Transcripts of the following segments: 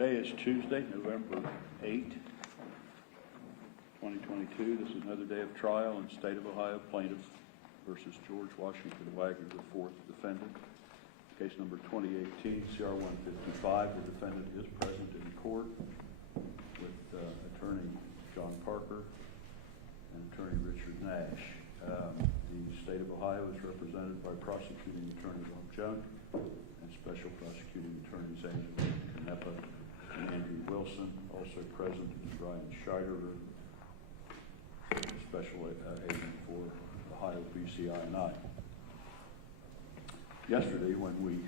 Today is Tuesday, November 8, 2022. This is another day of trial in the state of Ohio, plaintiff versus George Washington Wagner IV, defendant. Case number 2018, CR 155. The defendant is present in court with attorney John Parker and attorney Richard Nash. The state of Ohio is represented by prosecuting attorney Bob Junk and special prosecuting attorneys Angela Canepa and Andrew Wilson. Also present is Brian Scheider, special agent for Ohio BCI&I. Yesterday, when we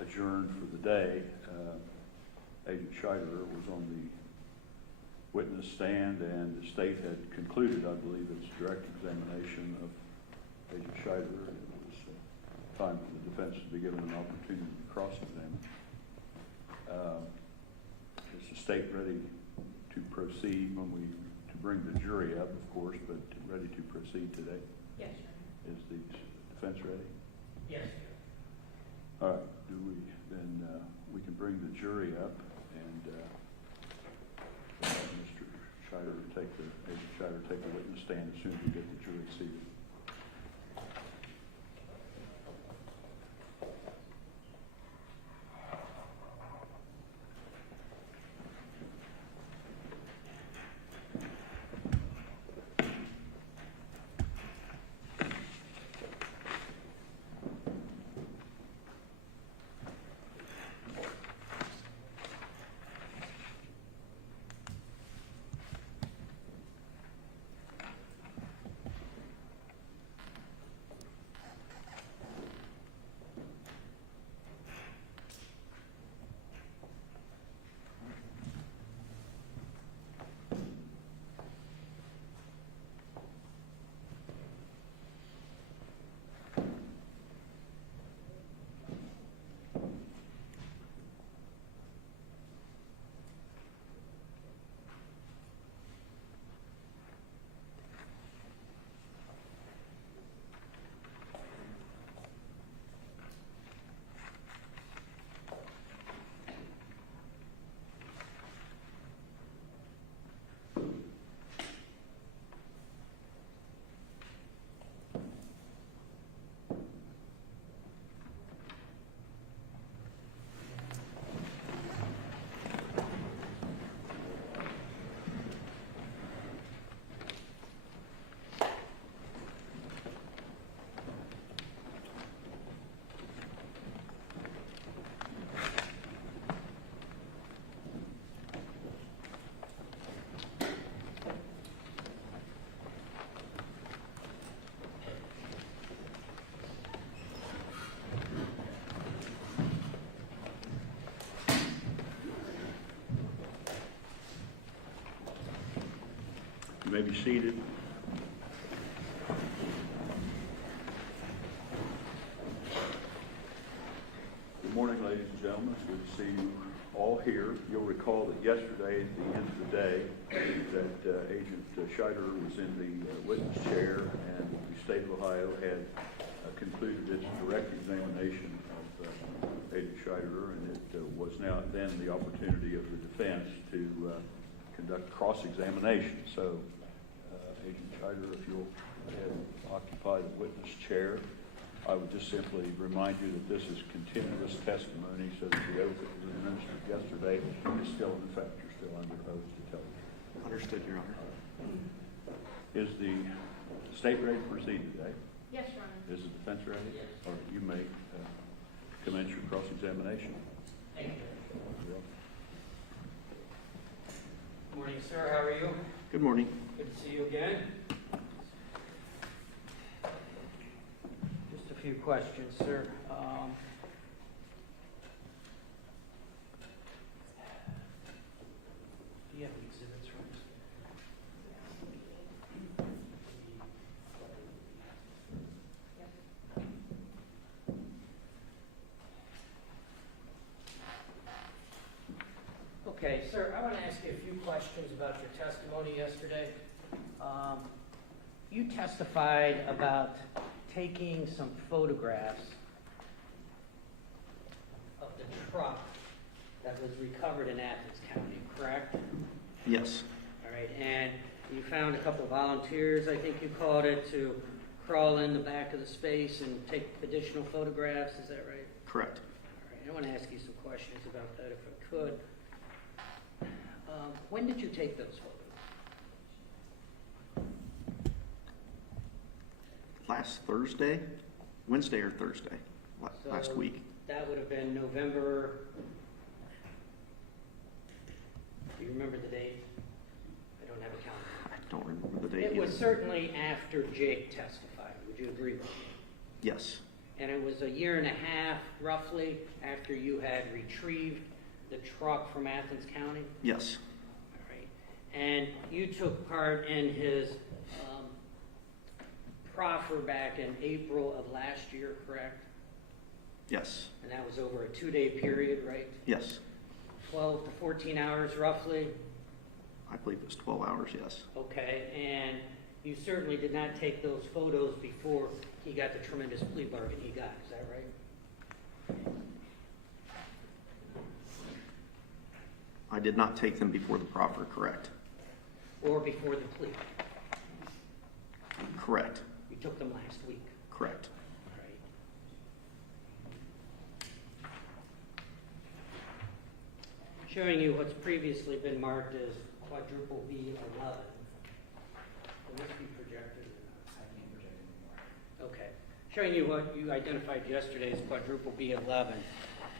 adjourned for the day, Agent Scheider was on the witness stand, and the state had concluded, I believe, its direct examination of Agent Scheider. It was time for the defense to be given an opportunity to cross-examine. Is the state ready to proceed to bring the jury up, of course, but ready to proceed today? Yes, sir. Is the defense ready? Yes, sir. All right. We can bring the jury up and Mr. Scheider Agent Scheider take the witness stand as soon as we get the jury seated. You may be seated. Good morning, ladies and gentlemen. It's good to see you all here. You'll recall that yesterday, at the end of the day, that Agent Scheider was in the witness chair, and the state of Ohio had concluded its direct examination of Agent Scheider, and it was now then the opportunity of the defense to conduct cross-examination. So, Agent Scheider, if you'll go ahead and occupy the witness chair, I would just simply remind you that this is continuous testimony, so that the oath that was administered yesterday is still in effect. You're still under oath to tell you. Understood, Your Honor. Is the state ready to proceed today? Yes, Your Honor. Is the defense ready? Yes. All right, you may commence your cross-examination. Thank you. You're welcome. Good morning, sir. How are you? Good morning. Good to see you again. Just a few questions, sir. Do you have the exhibits for us? Okay, sir, I want to ask you a few questions about your testimony yesterday. You testified about taking some photographs of the truck that was recovered in Athens County, correct? Yes, All right, and you found a couple of volunteers, I think you called it, to crawl in the back of the space and take additional photographs, is that right? correct. All right, I want to ask you some questions about that if I could. When did you take those photos? Last Thursday, Wednesday or Thursday, last So week. That would have been November. Do you remember the date? I don't have a calendar. I don't remember the date It was either. certainly after Jake testified. Would you agree with me? Yes, And it was a year and a half, roughly, after you had retrieved the truck from Athens County? yes, All right. And you took part in his proffer back in April of last year, correct? yes, And that was over a 2-day period, right? yes. 12 to 14 hours roughly? I believe it was 12 hours, yes. Okay, and you certainly did not take those photos before he got the tremendous plea bargain he got, is that right? I did not take them before the proffer, correct? Or before the plea? Correct, You took them last week, correct. all right? Showing you what's previously been marked as quadruple B11. Will this be projected? I can't project anymore. Okay. Showing you what you identified yesterday as quadruple B11.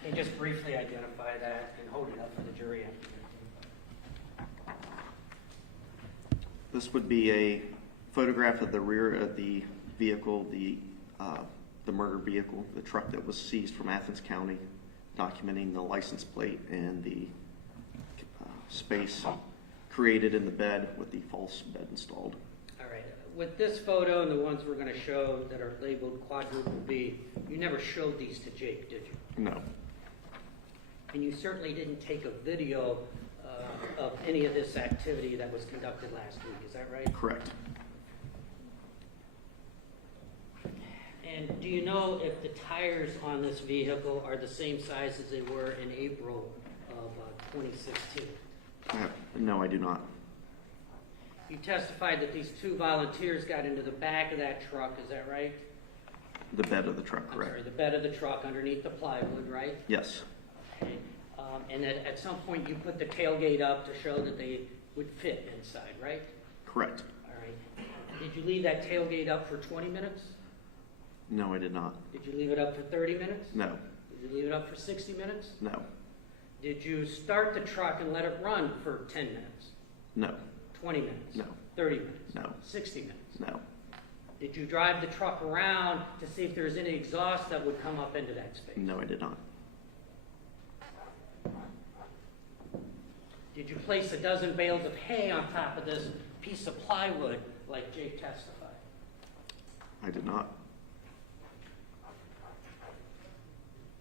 Can you just briefly identify that and hold it up for the jury after that? This would be a photograph of the rear of the vehicle, the murder vehicle, the truck that was seized from Athens County, documenting the license plate and the space created in the bed with the false bed installed. All right. With this photo and the ones we're going to show that are labeled quadruple B, you never showed these to Jake, did you? No, And you certainly didn't take a video of any of this activity that was conducted last week, is that right? correct. And do you know if the tires on this vehicle are the same size as they were in April of 2016? No, I do not. You testified that these two volunteers got into the back of that truck, is that right? The bed of the truck, I'm sorry, correct. the bed of the truck underneath the plywood, right? Yes, Okay. And that at some point you put the tailgate up to show that they would fit inside, right? correct. All right. Did you leave that tailgate up for 20 minutes? No, I did not. Did you leave it up for 30 minutes? No, Did you leave it up for 60 minutes? no, Did you start the truck and let it run for 10 minutes, no, 20 minutes? No. 30 minutes? No. 60 minutes? no, Did you drive the truck around to see if there was any exhaust that would come up into that space? no, I did not. Did you place a dozen bales of hay on top of this piece of plywood like Jake testified? I did not.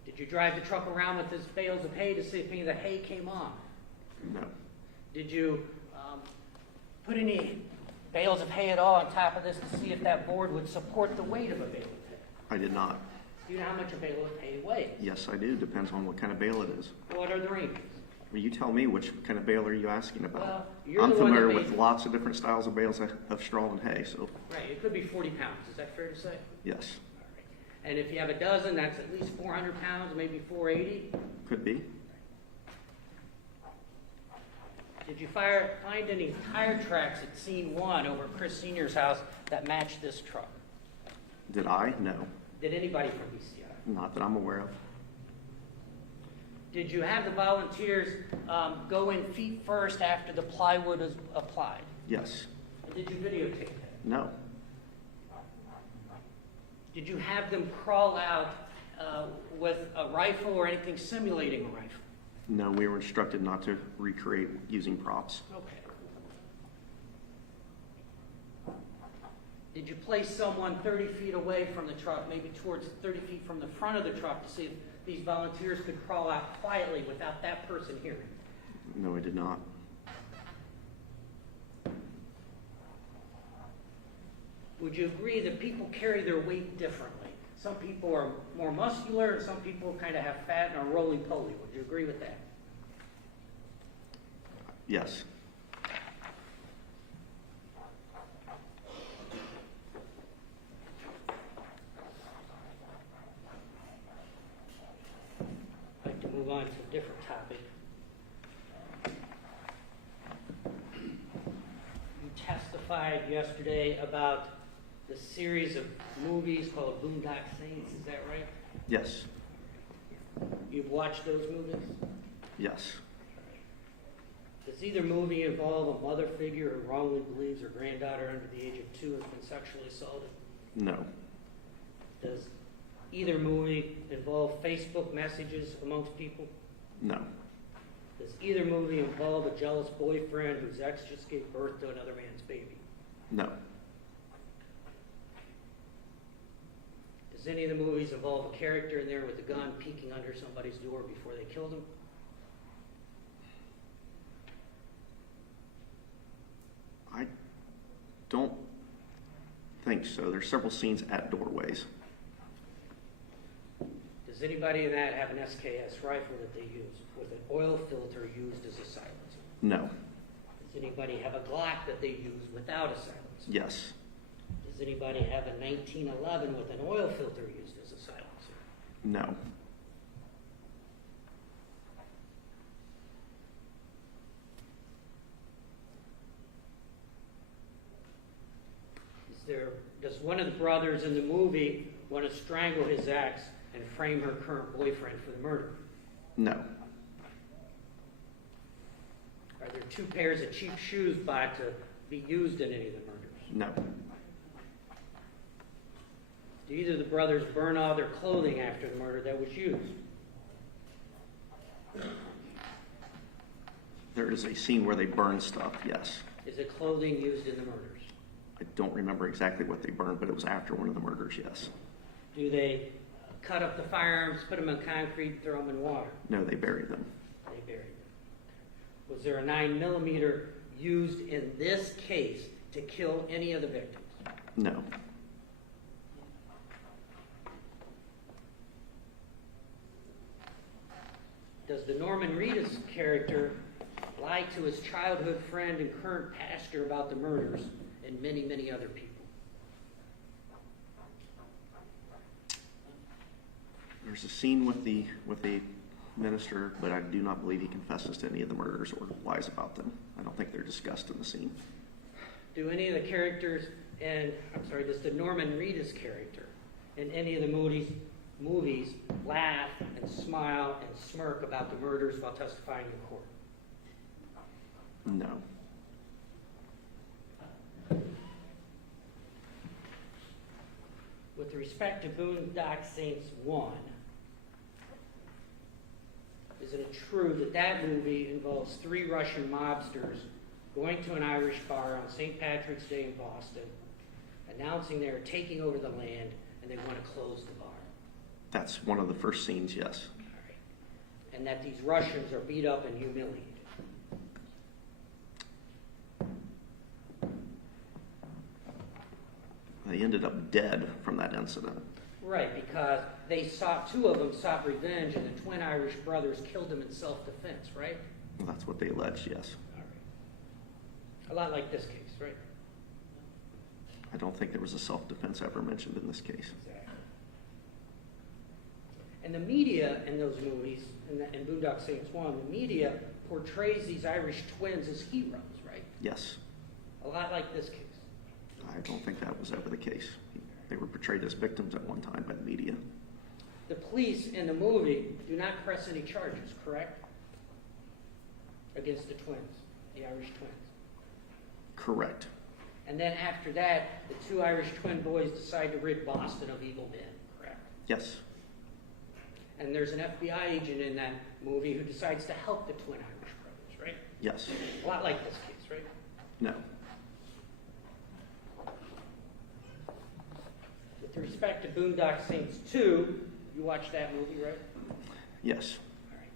Did you drive the truck around with this bales of hay to see if any of the hay came on? No, Did you put any bales of hay at all on top of this to see if that board would support the weight of a bale of hay? I did not. Do you know how much a bale of hay weighs? Yes, I do. Depends on what kind of bale it is. What are the ranges? Well, you tell me which kind of bale are you asking about? Well, you're I'm the one that familiar made- with lots of different styles of bales of straw and hay, so Right, it could be 40 pounds. Is that fair to say? yes, All right. And if you have a dozen, that's at least 400 pounds, maybe 480. could be. Did you find any tire tracks at scene 1 over Chris Sr.'s house that matched this truck? Did I? No, Did anybody from BCI? not that I'm aware of. Did you have the volunteers go in feet first after the plywood was applied? Yes, And did you videotape that? no, Did you have them crawl out with a rifle or anything simulating a rifle? no. We were instructed not to recreate using props. Okay. Did you place someone 30 feet away from the truck, maybe towards 30 feet from the front of the truck to see if these volunteers could crawl out quietly without that person hearing? No, I did not. Would you agree that people carry their weight differently? Some people are more muscular and some people kind of have fat and are roly-poly. Would you agree with that? Yes. I'd like to move on to a different topic. You testified yesterday about the series of movies called Boondock Saints, is that right? Yes. You've watched those movies? Yes. Does either movie involve a mother figure who wrongly believes her granddaughter under the age of 2 has been sexually assaulted? No. Does either movie involve Facebook messages amongst people? No. Does either movie involve a jealous boyfriend whose ex just gave birth to another man's baby? No. Does any of the movies involve a character in there with a gun peeking under somebody's door before they killed him? I don't think so. There's several scenes at doorways. Does anybody in that have an SKS rifle that they use with an oil filter used as a silencer? No. Does anybody have a Glock that they use without a silencer? Yes. Does anybody have a 1911 with an oil filter used as a silencer? No. Does one of the brothers in the movie want to strangle his ex and frame her current boyfriend for the murder? No. Are there 2 pairs of cheap shoes bought to be used in any of the murders? No. Do either of the brothers burn all their clothing after the murder that was used? There is a scene where they burn stuff, yes. Is it clothing used in the murders? I don't remember exactly what they burned, but it was after one of the murders, yes. Do they cut up the firearms, put them in concrete, throw them in water? No, they buried them. They buried them. Was there a 9mm used in this case to kill any of the victims? No. Does the Norman Reedus character lie to his childhood friend and current pastor about the murders and many, many other people? There's a scene with the minister, but I do not believe he confesses to any of the murders or lies about them. I don't think they're discussed in the scene. Do any of the characters, does the Norman Reedus character in any of the movies laugh and smile and smirk about the murders while testifying in court? No. With respect to Boondock Saints 1, isn't it true that that movie involves 3 Russian mobsters going to an Irish bar on St. Patrick's Day in Boston, announcing they're taking over the land and they want to close the bar? That's one of the first scenes, yes. All right. And that these Russians are beat up and humiliated? They ended up dead from that incident. Right, because 2 of them sought revenge and the twin Irish brothers killed them in self-defense, right? Well, that's what they alleged, yes. All right. A lot like this case, right? I don't think there was a self-defense ever mentioned in this case. Exactly. And the media in those movies, in Boondock Saints 1, the media portrays these Irish twins as heroes, right? Yes. A lot like this case. I don't think that was ever the case. They were portrayed as victims at one time by the media. The police in the movie do not press any charges, correct? Against the twins, the Irish twins. Correct. And then after that, the 2 Irish twin boys decide to rid Boston of evil men, correct? Yes. And there's an FBI agent in that movie who decides to help the twin Irish brothers, right? Yes. A lot like this case, right? No. With respect to Boondock Saints 2, you watched that movie, right? Yes. All right.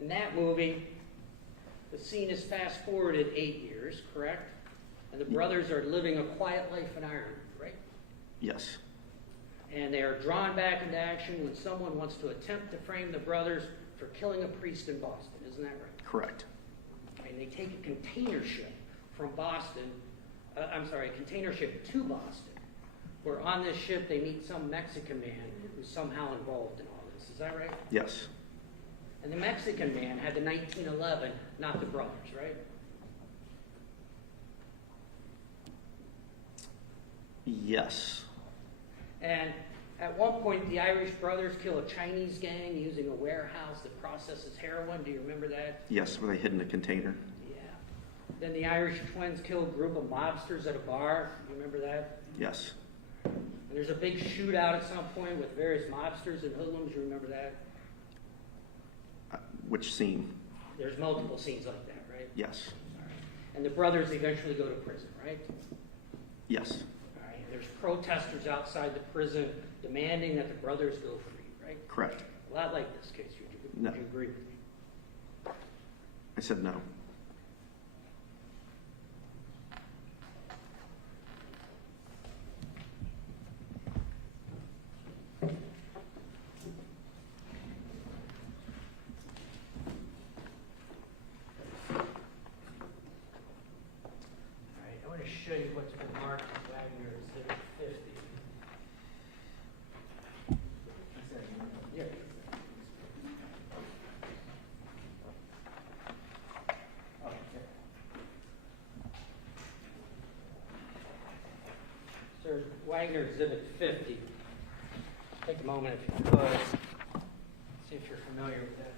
In that movie, the scene is fast forwarded 8 years, correct? And the brothers are living a quiet life in Ireland, right? Yes. And they are drawn back into action when someone wants to attempt to frame the brothers for killing a priest in Boston. Isn't that right? Correct. Okay, and they take a container ship from Boston, a container ship to Boston, where on this ship they meet some Mexican man who's somehow involved in all this. Is that right? Yes. And the Mexican man had the 1911, not the brothers, right? Yes. And at one point, the Irish brothers kill a Chinese gang using a warehouse that processes heroin. Do you remember that? Yes, where they hid in a container. Yeah. Then the Irish twins kill a group of mobsters at a bar. You remember that? Yes. And there's a big shootout at some point with various mobsters and hoodlums. You remember that? Which scene? There's multiple scenes like that, right? Yes. All right. And the brothers eventually go to prison, right? Yes. All right. And there's protesters outside the prison demanding that the brothers go free, right? Correct. A lot like this case. Would you agree with me? I said no. I want to show you what's been marked as Wagner Exhibit 50. Yeah. Oh, okay. Sir, Wagner Exhibit 50. Take a moment if you could. See if you're familiar with that.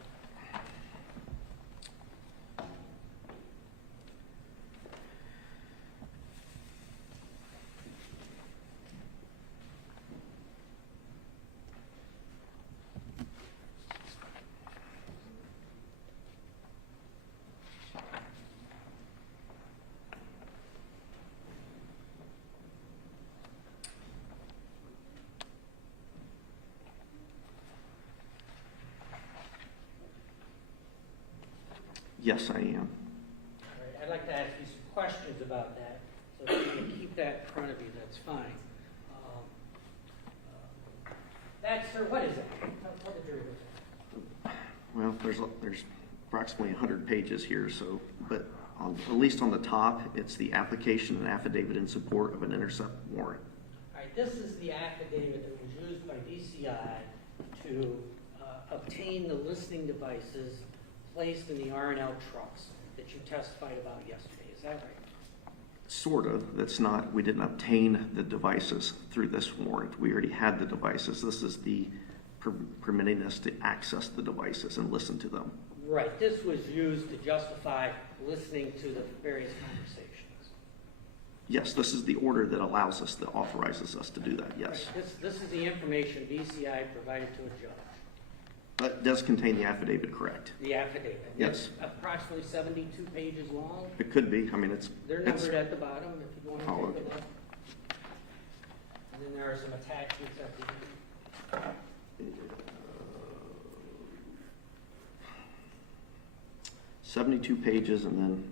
Yes, I am. All right, I'd like to ask you some questions about that. So if you can keep that in front of you, that's fine. That, sir, what is that? Tell the jury what Well, there's approximately 100 pages here, so, but at least on the top, it's the application and affidavit in support of an intercept warrant. All right, this is the affidavit that was used by DCI to obtain the listening devices placed in the R&L trucks that you testified about yesterday. Is that right? Sort of. That's not, we didn't obtain the devices through this warrant. We already had the devices. This is the permitting us to access the devices and listen to them. Right. This was used to justify listening to the various conversations. Yes, this is the order that allows us, that authorizes us to do that, yes. Right. This is the information DCI provided to a judge. That does contain the affidavit, correct? The affidavit. Yes. It's approximately 72 pages long. It could be. I mean, They're numbered at the bottom if you want to Oh, take okay. a look. And then there are some attachments at the end. 72 pages and then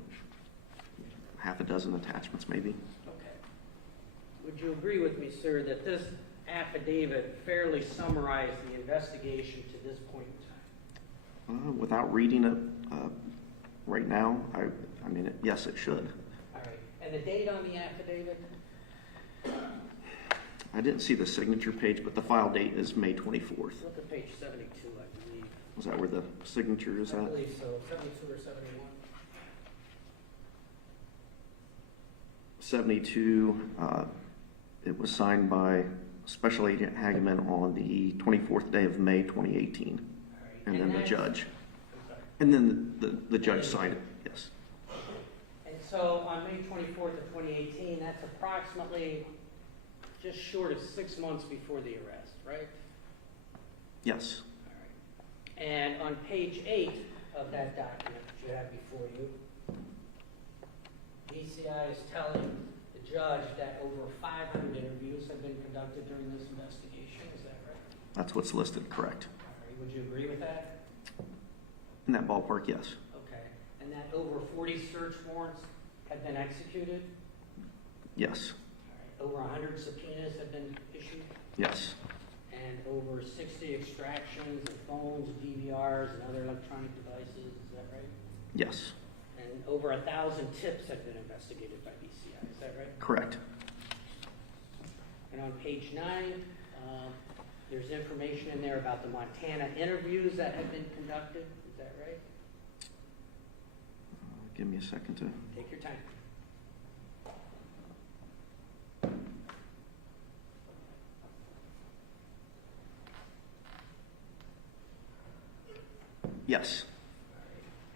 half a dozen attachments, maybe. Okay. Would you agree with me, sir, that this affidavit fairly summarized the investigation to this point in time? Without reading it right now, I mean, yes, it should. All right. And the date on the affidavit? I didn't see the signature page, but the file date is May 24th. Look at page 72, I believe. Was that where the signature is I at? believe so, 72 or 71. 72, it was signed by Special Agent Hageman on the 24th day of May 2018. All right. And then the that's- judge. I'm sorry. And then the judge signed it, yes. And so on May 24th of 2018, that's approximately just short of 6 months before the arrest, right? Yes. All right. And on page 8 of that document that you have before you, DCI is telling the judge that over 500 interviews have been conducted during this investigation. Is that right? That's what's listed, correct. All right. Would you agree with that? In that ballpark, yes. Okay. And that over 40 search warrants have been executed? Yes. All right. Over 100 subpoenas have been issued? Yes. And over 60 extractions of phones, DVRs, and other electronic devices, is that right? Yes. And over 1,000 tips have been investigated by BCI, is that right? Correct. And on page 9, there's information in there about the Montana interviews that have been conducted, is that right? Give me a second to... Take your time. Yes.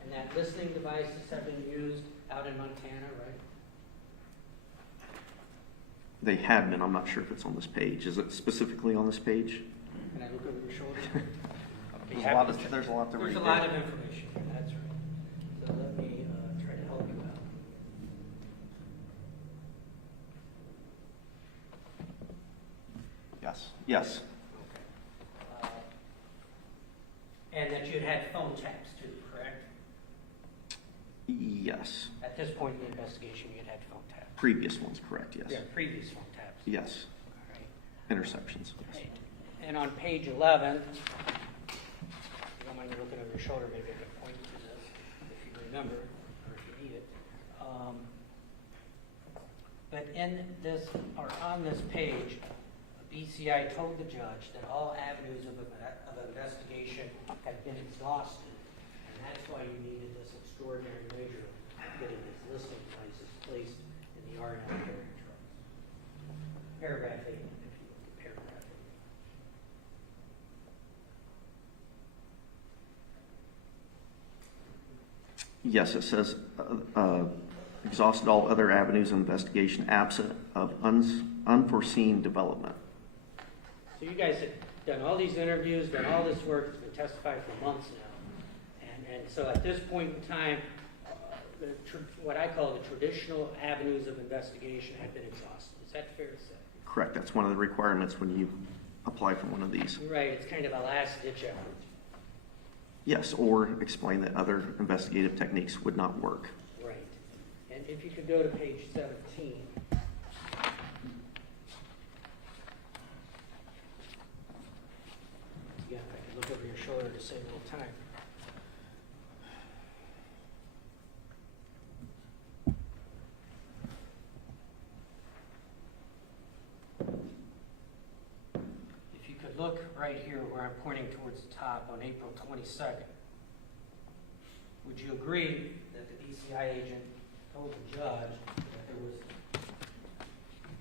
And that listening devices have been used out in Montana, right? They have been. I'm not sure if it's on this page. Is it specifically on this page? Can I look over your shoulder? There's a lot to read. There's a lot of information here, that's right. So let me try to help you out. Yes. Yes. Okay. And that you'd had phone taps too, correct? Yes. At this point in the investigation, you'd had phone taps. Previous ones, correct, yes. Yeah, previous phone taps. Yes. All right. Interceptions. Yes. And on page 11, if you don't mind me looking over your shoulder, maybe I can point to this if you remember or if you need it. But in this, or on this page, BCI told the judge that all avenues of investigation had been exhausted, and that's why you needed this extraordinary measure of getting these listening devices placed in the R&L hearing trucks. Paragraph 8, if you look at paragraph 8. Yes, it says exhausted all other avenues of investigation absent of unforeseen development. So you guys have done all these interviews, done all this work, it's been testified for months now. And so at this point in time, what I call the traditional avenues of investigation have been exhausted. Is that fair to say? Correct. That's one of the requirements when you apply for one of these. Right, it's kind of a last-ditch effort. Yes, or explain that other investigative techniques would not work. Right. And if you could go to page 17. Yeah, I can look over your shoulder to save a little time. If you could look right here where I'm pointing towards the top on April 22nd, would you agree that the BCI agent told the judge that there was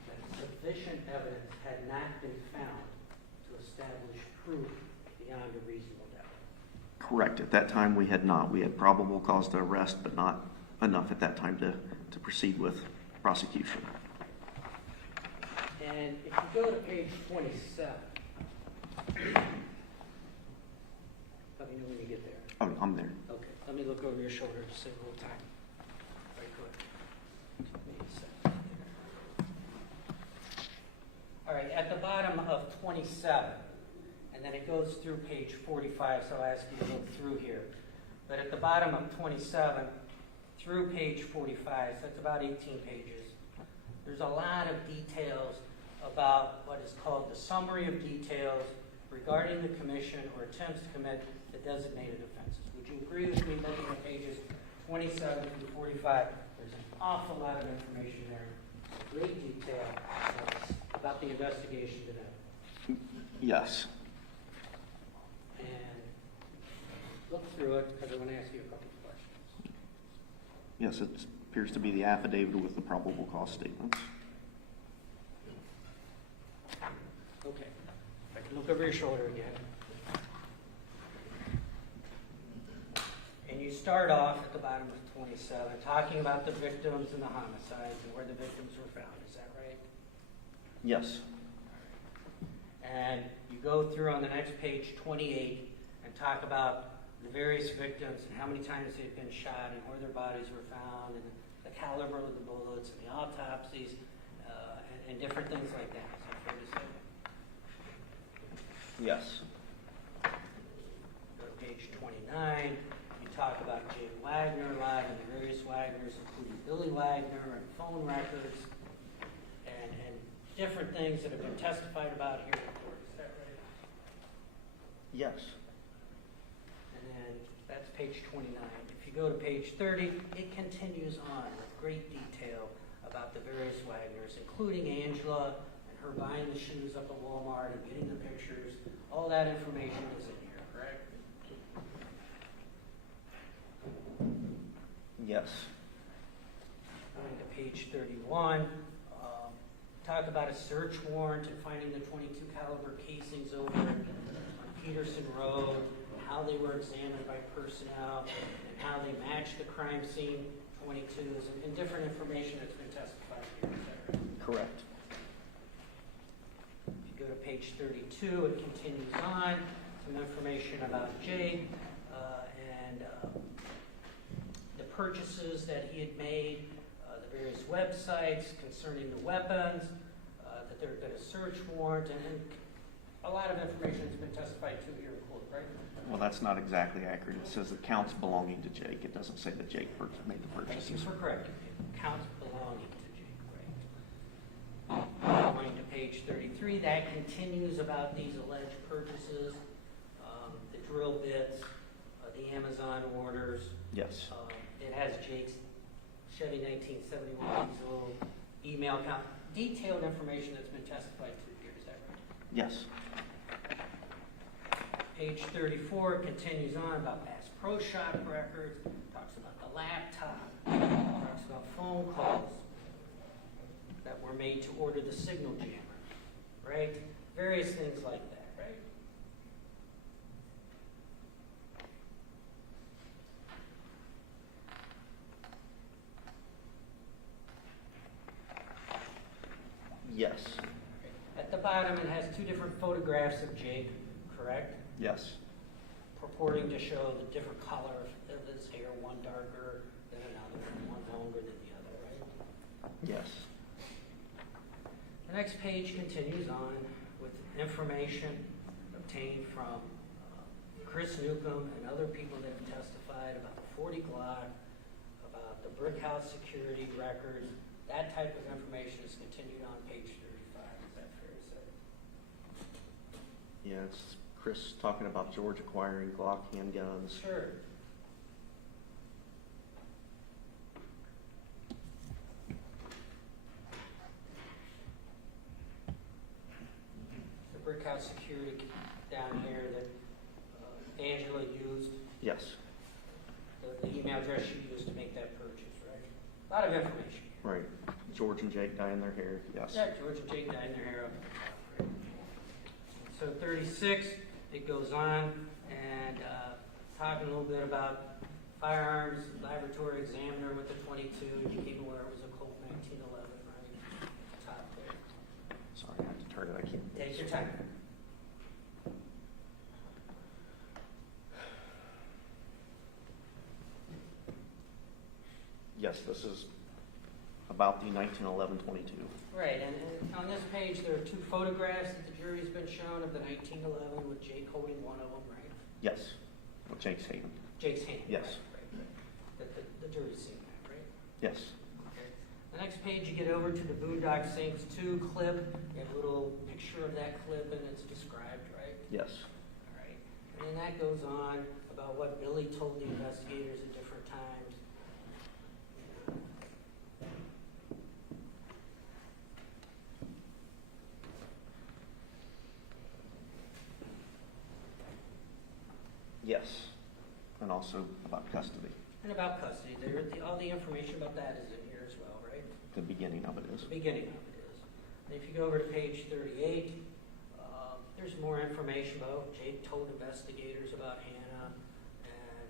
that sufficient evidence had not been found to establish proof beyond a reasonable doubt? Correct. At that time, we had not. We had probable cause to arrest, but not enough at that time to proceed with prosecution. And if you go to page 27, let me know when you get there. Oh, I'm there. Okay, let me look over your shoulder to save a little time. Very good. Give me a second here. All right, at the bottom of 27, and then it goes through page 45, so I'll ask you to look through here. But at the bottom of 27 through page 45, so that's about 18 pages, there's a lot of details about what is called the summary of details regarding the commission or attempts to commit the designated offenses. Would you agree with me looking at pages 27 through 45? There's an awful lot of information there, great detail about the investigation today. Yes. And look through it because I want to ask you a couple of questions. Yes, it appears to be the affidavit with the probable cause statements. Okay. If I can look over your shoulder again. And you start off at the bottom of 27, talking about the victims and the homicides and where the victims were found. Is that right? Yes. And you go through on the next page, 28, and talk about the various victims and how many times they've been shot and where their bodies were found and the caliber of the bullets and the autopsies and different things like that. Is that fair to say? Yes. Go to page 29. You talk about Jake Wagner a lot and the various Wagners, including Billy Wagner and phone records and different things that have been testified about here in court. Is that right? Yes. And then That's page 29. If you go to page 30, it continues on with great detail about the various Wagners, including Angela and her buying the shoes up at Walmart and getting the pictures. All that information is in here, correct? Yes. Going to page 31, talk about a search warrant and finding the .22 caliber casings over on Peterson Road, how they were examined by personnel, and how they matched the crime scene 22s, and different information that's been testified here. Is that right? Correct. If you go to page 32, it continues on, some information about Jake and the purchases that he had made, the various websites concerning the weapons, that there had been a search warrant, and a lot of information has been testified to here in court, right? Well, that's not exactly accurate. It says accounts belonging to Jake. It doesn't say that Jake made the Thank you purchases. for correcting me. Accounts belonging to Jake, right? Going to page 33, that continues about these alleged purchases, the drill bits, the Amazon orders. Yes. It has Jake's Chevy 1971 diesel email account, detailed information that's been testified to here. Is that right? Yes. Page 34 continues on about past pro shop records, talks about the laptop, talks about phone calls that were made to order the signal jammer, right? Various things like that, right? Yes. At the bottom, it has two different photographs of Jake, correct? Yes. Purporting to show the different color of his hair, one darker than another, one longer than the other, right? Yes. The next page continues on with information obtained from Chris Newcomb and other people that have testified about the 40 Glock, about the brick house security records. That type of information is continued on page 35. Is that fair to say? Yeah, it's Chris talking about George acquiring Glock handguns. Sure. The brick house security down here that Angela used, Yes. the email address she used to make that purchase, right? A lot of information. Right. George and Jake dyeing their hair. Yes. Yeah, George and Jake dyed their hair up at the top, right? So 36, it goes on and talking a little bit about firearms, laboratory examiner with the .22. You came aware it was a Colt 1911, right? Top there. Sorry, I have to turn it. I can't. Take your time. Yes, this is about the 1911 22. Right, and on this page, there are two photographs that the jury's been shown of the 1911 with Jake holding one of them, right? Yes. With Jake's hand. Jake's hand. Yes. Right. That the jury's seen that, right? Yes. Okay. The next page, you get over to the Boondock Saints 2 clip. You have a little picture of that clip, and it's described, right? Yes. All right. And then that goes on about what Billy told the investigators at different times. Yes. And also about custody. And about custody. All the information about that is in here as well, right? The beginning of it is. The beginning of it is. And if you go over to page 38, there's more information about what Jake told investigators about Hanna and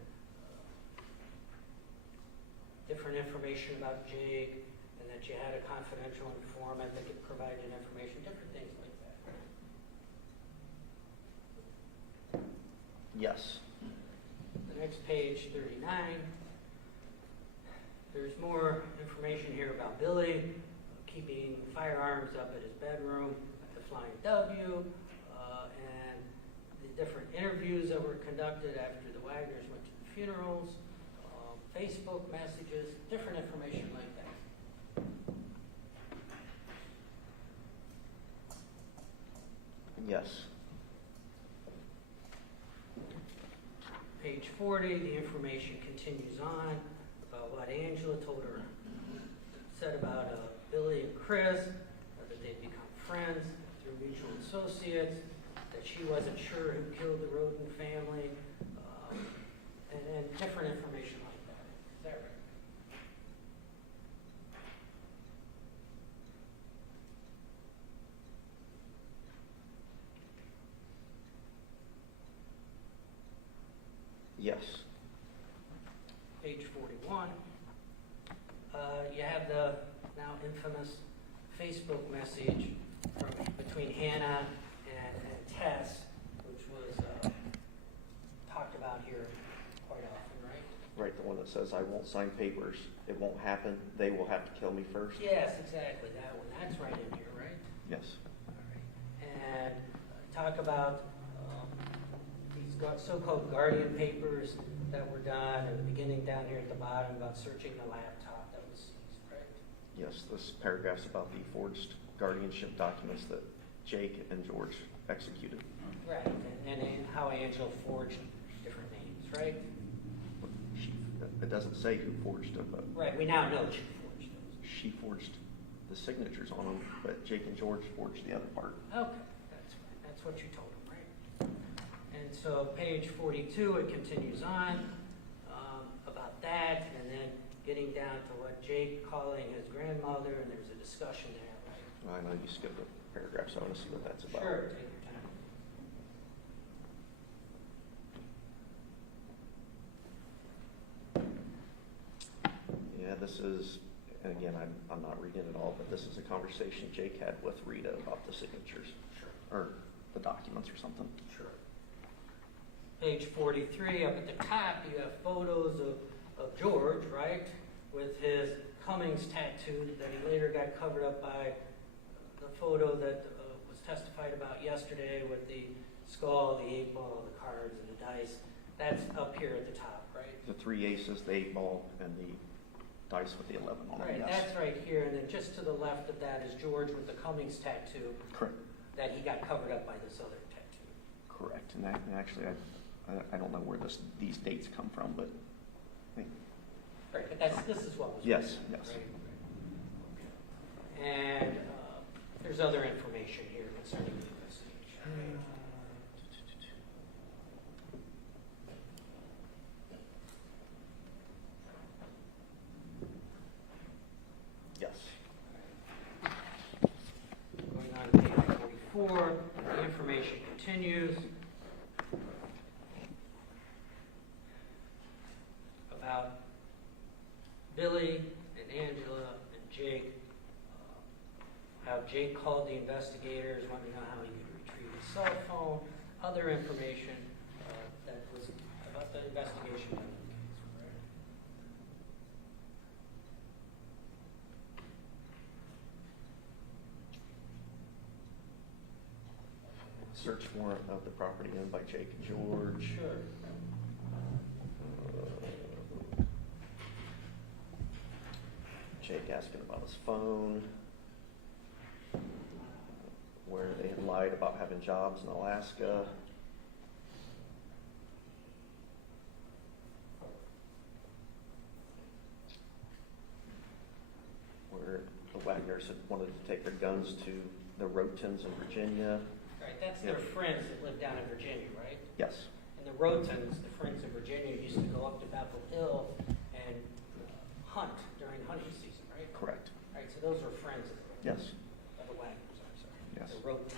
different information about Jake, and that you had a confidential informant that could provide information, different things like that. Yes. The next page, 39, there's more information here about Billy keeping firearms up at his bedroom at the Flying W, and the different interviews that were conducted after the Wagners went to the funerals, Facebook messages, different information like that. Yes. Page 40, the information continues on about what Angela told her, said about Billy and Chris, that they'd become friends through mutual associates, that she wasn't sure who killed the Rhoden family, and different information like that. Is that right? Yes. Page 41. You have the now infamous Facebook message between Hannah and Tess, which was talked about here quite often, right? Right, the one that says, I won't sign papers, it won't happen, they will have to kill me first? Yes, exactly, that one. That's right in here, right? Yes. All right. And talk about these so-called guardian papers that were done, and beginning down here at the bottom about searching the laptop that was seized, right? Yes, this paragraph's about the forged guardianship documents that Jake and George executed. Right, and how Angela forged different names, right? It doesn't say who forged them, but Right, we now know she forged those. she forged the signatures on them, but Jake and George forged the other part. Okay, that's right. That's what you told him, right? And so page 42, it continues on about that, and then getting down to what Jake calling his grandmother, and there's a discussion there, right? I know you skipped a paragraph, so I want to see what that's about. Sure, take your time. Yeah, this is, and again, I'm not reading it all, but this is a conversation Jake had with Rita about the signatures. Sure. Or the documents or something. Sure. Page 43, up at the top, you have photos of George, right, with his Cummings tattoo that he later got covered up by the photo that was testified about yesterday with the skull, the 8-ball, the cards, and the dice. That's up here at the top, right? The 3 aces, the 8-ball, and the dice with the 11 on Right, it, yes. that's right here, and then just to the left of that is George with the Cummings tattoo Correct. that he got covered up by this other tattoo. Correct. And actually, I don't know where these dates come from, but I think, Right, but this is what was yes, written, yes. right? And there's other information here concerning the investigation. Yes. Going on to page 44, the information continues about Billy and Angela and Jake, how Jake called the investigators, wanted to know how he could retrieve his cell phone, other information that was about the investigation. Search warrant of the property owned by Jake and George. Sure. Jake asking about his phone, where they had lied about having jobs in Alaska. Where the Wagners had wanted to take their guns to the Rhodens in Virginia. Right, that's their friends that live down in Virginia, right? Yes. And the Rhodens, the friends in Virginia, used to go up to Bethel Hill and hunt during hunting season, right? Correct. Right, so those were friends of Yes. the Wagners, I'm sorry. Yes. The Rhodens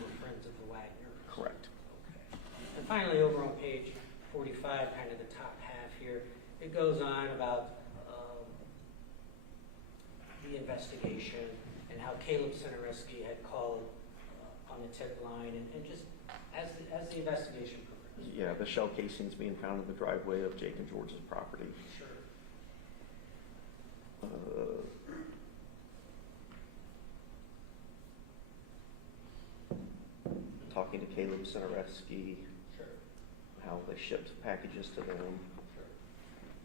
were friends of the Wagners. Correct. Okay. And finally, over on page 45, kind of the top half here, it goes on about the investigation and how Caleb Cinereski had called on the tip line, and just as the investigation progressed. Yeah, the shell casings being found in the driveway of Jake and George's property. Sure. Talking to Caleb Cinereski, Sure. how they shipped packages to them, Sure.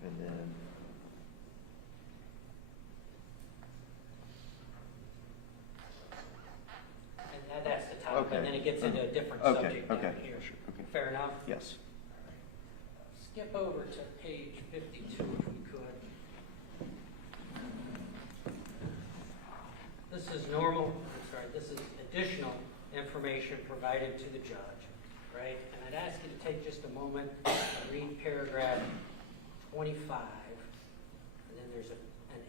and then And that's the top, and then it gets into a different Okay, subject down okay, here. sure, okay. Fair enough? yes. skip over to page 52 if we could. This is this is additional information provided to the judge, right? And I'd ask you to take just a moment and read paragraph 25, and then there's an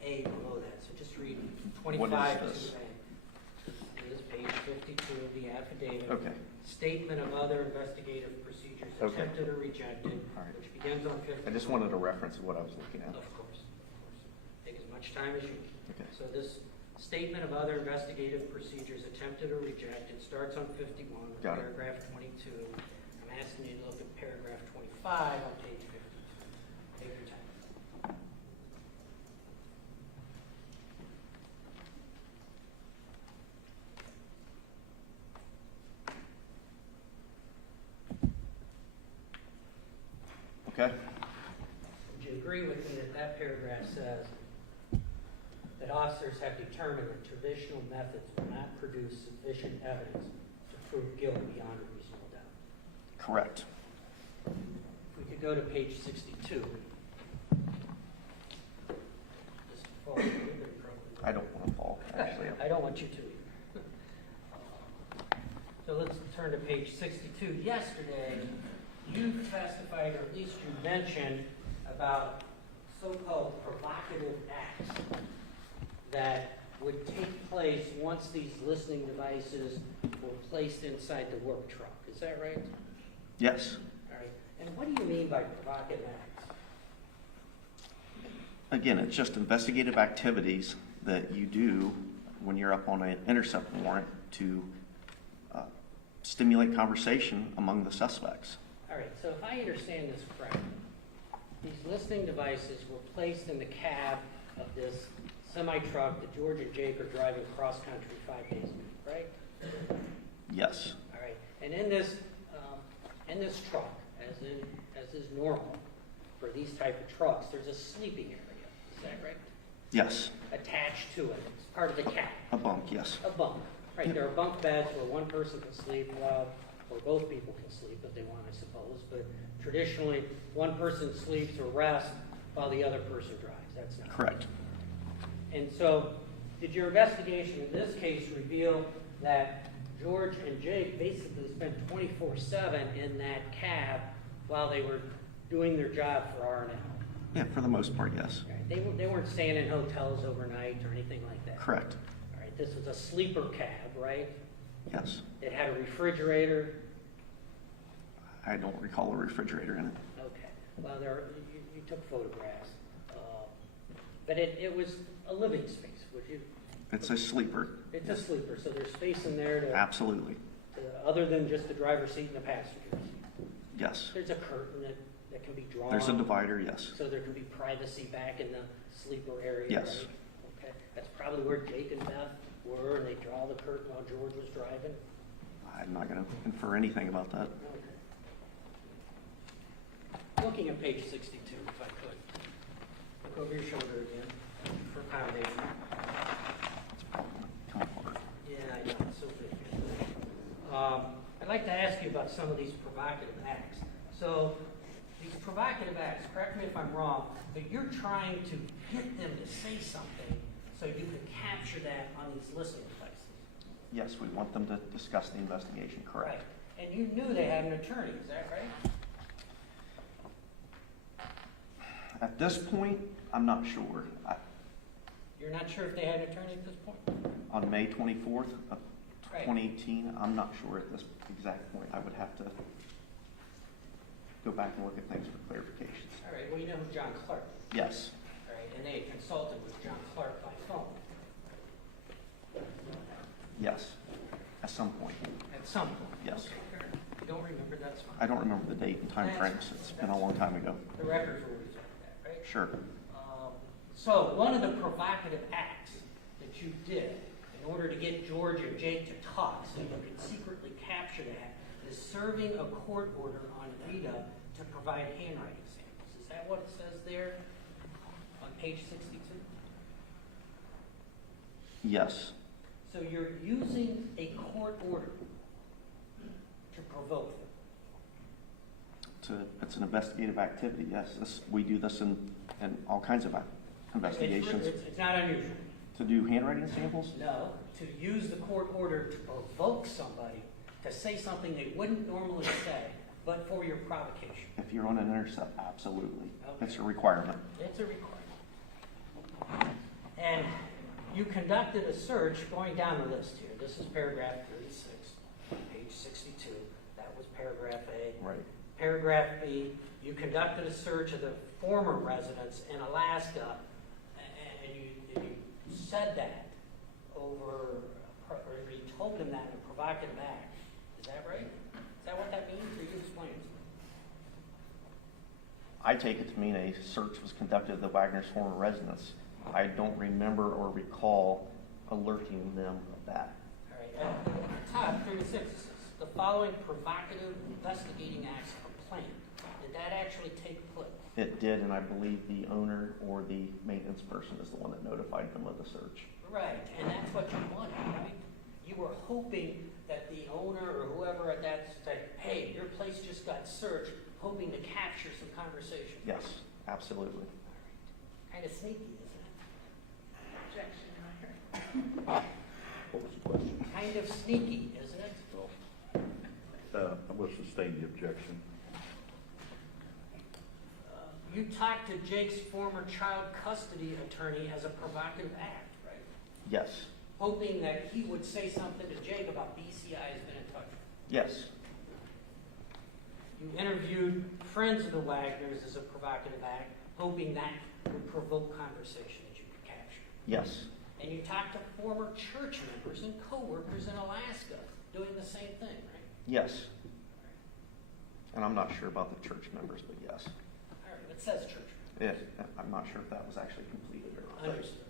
A below that. So just read 25 What is this? to A. This is page 52 of the affidavit. Okay. Statement of other investigative procedures Okay. attempted or rejected, All right. which begins on 50. I just wanted a reference of what I was looking at. Of course. Take as much time as you need. Okay. So this statement of other investigative procedures attempted or rejected starts on 51, Got it. paragraph 22. I'm asking you to look at paragraph 25 on page 52. Take your time. Okay. Would you agree with me that that paragraph says that officers have determined that traditional methods will not produce sufficient evidence to prove guilt beyond a reasonable doubt? Correct. If we could go to page 62. Just fall a little bit appropriate. I don't want to fall, actually. I don't want you to either. So let's turn to page 62. Yesterday, you testified, or at least you mentioned, about so-called provocative acts that would take place once these listening devices were placed inside the work truck. Is that right? Yes. All right. And what do you mean by provocative acts? Again, it's just investigative activities that you do when you're up on an intercept warrant to stimulate conversation among the suspects. All right, so if I understand this correctly, these listening devices were placed in the cab of this semi-truck that George and Jake are driving cross-country 5 days a week, right? Yes. All right, and in this truck, as is normal for these type of trucks, there's a sleeping area. Is that right? Yes. Attached to it, it's part of the cab. A bunk, yes. A bunk, right? There are bunk beds where one person can sleep while, or both people can sleep if they want, I suppose. But traditionally, one person sleeps or rests while the other person drives. That's not Correct. And so, did your investigation in this case reveal that George and Jake basically spent 24/7 in that cab while they were doing their job for R&L? Yeah, for the most part, yes. Right? They weren't staying in hotels overnight or anything like that. Correct. All right. This was a sleeper cab, right? Yes. It had a refrigerator. I don't recall a refrigerator in it. Okay. Well, you took photographs, but it was a living space. Would you? It's a sleeper. It's a sleeper, so there's space in there to, Absolutely. other than just the driver's seat and the passenger seat. Yes. There's a curtain that can be drawn. There's a divider, yes. So there can be privacy back in the sleeper area. Yes. Right? Okay. That's probably where Jake and Beth were, and they draw the curtain while George was driving. I'm not going to infer anything about that. Okay. Looking at page 62, if I could. Look over your shoulder again for accommodation. Come apart. Yeah, I know, it's so big. I'd like to ask you about some of these provocative acts. So, these provocative acts, correct me if I'm wrong, but you're trying to get them to say something so you can capture that on these listening devices. Yes, we want them to discuss the investigation, correct. Right. And you knew they had an attorney, is that right? At this point, I'm not sure. You're not sure if they had an attorney at this point? On May 24th of Right. 2018, I'm not sure at this exact point. I would have to go back and look at things for clarifications. All right, well, you know who John Clark is. Yes. All right, and they consulted with John Clark by phone. Yes. At some point. At some point. Yes. Okay, fair enough. If you don't remember, that's fine. I don't remember the date and time frames. It's been a long time ago. The records will reflect that, right? Sure. So one of the provocative acts that you did in order to get George and Jake to talk so you could secretly capture that is serving a court order on Rita to provide handwriting samples. Is that what it says there on page 62? Yes. So you're using a court order to provoke them. It's an investigative activity, yes. We do this in all kinds of investigations. It's not unusual. To do handwriting samples? No, to use the court order to provoke somebody to say something they wouldn't normally say, but for your provocation. If you're on an intercept, absolutely. Okay. It's a requirement. It's a requirement. And you conducted a search going down the list here. This is paragraph 36, page 62. That was paragraph A. Right. Paragraph B, you conducted a search of the former residence in Alaska, and you said that over, or you told them that in a provocative act. Is that right? Is that what that means, or you explain it to me? I take it to mean a search was conducted at the Wagner's former residence. I don't remember or recall alerting them of that. All right, at the top, 36, it says, the following provocative investigating acts are planned. Did that actually take place? It did, and I believe the owner or the maintenance person is the one that notified them of the search. Right, and that's what you wanted, right? You were hoping that the owner or whoever at that said, hey, your place just got searched, hoping to capture some conversation. Yes, absolutely. Kind of sneaky, isn't it? Objection, Your Honor. What was the question? Kind of sneaky, isn't it? Well, I will sustain the objection. You talked to Jake's former child custody attorney as a provocative act, right? Yes. Hoping that he would say something to Jake about BCI has been in touch. Yes. You interviewed friends of the Wagners as a provocative act, hoping that would provoke conversation that you could capture. Yes. And you talked to former church members and co-workers in Alaska doing the same thing, right? Yes. And I'm not sure about the church members, but yes. All right, it says church members. I'm not sure if that was actually completed or not. Understood.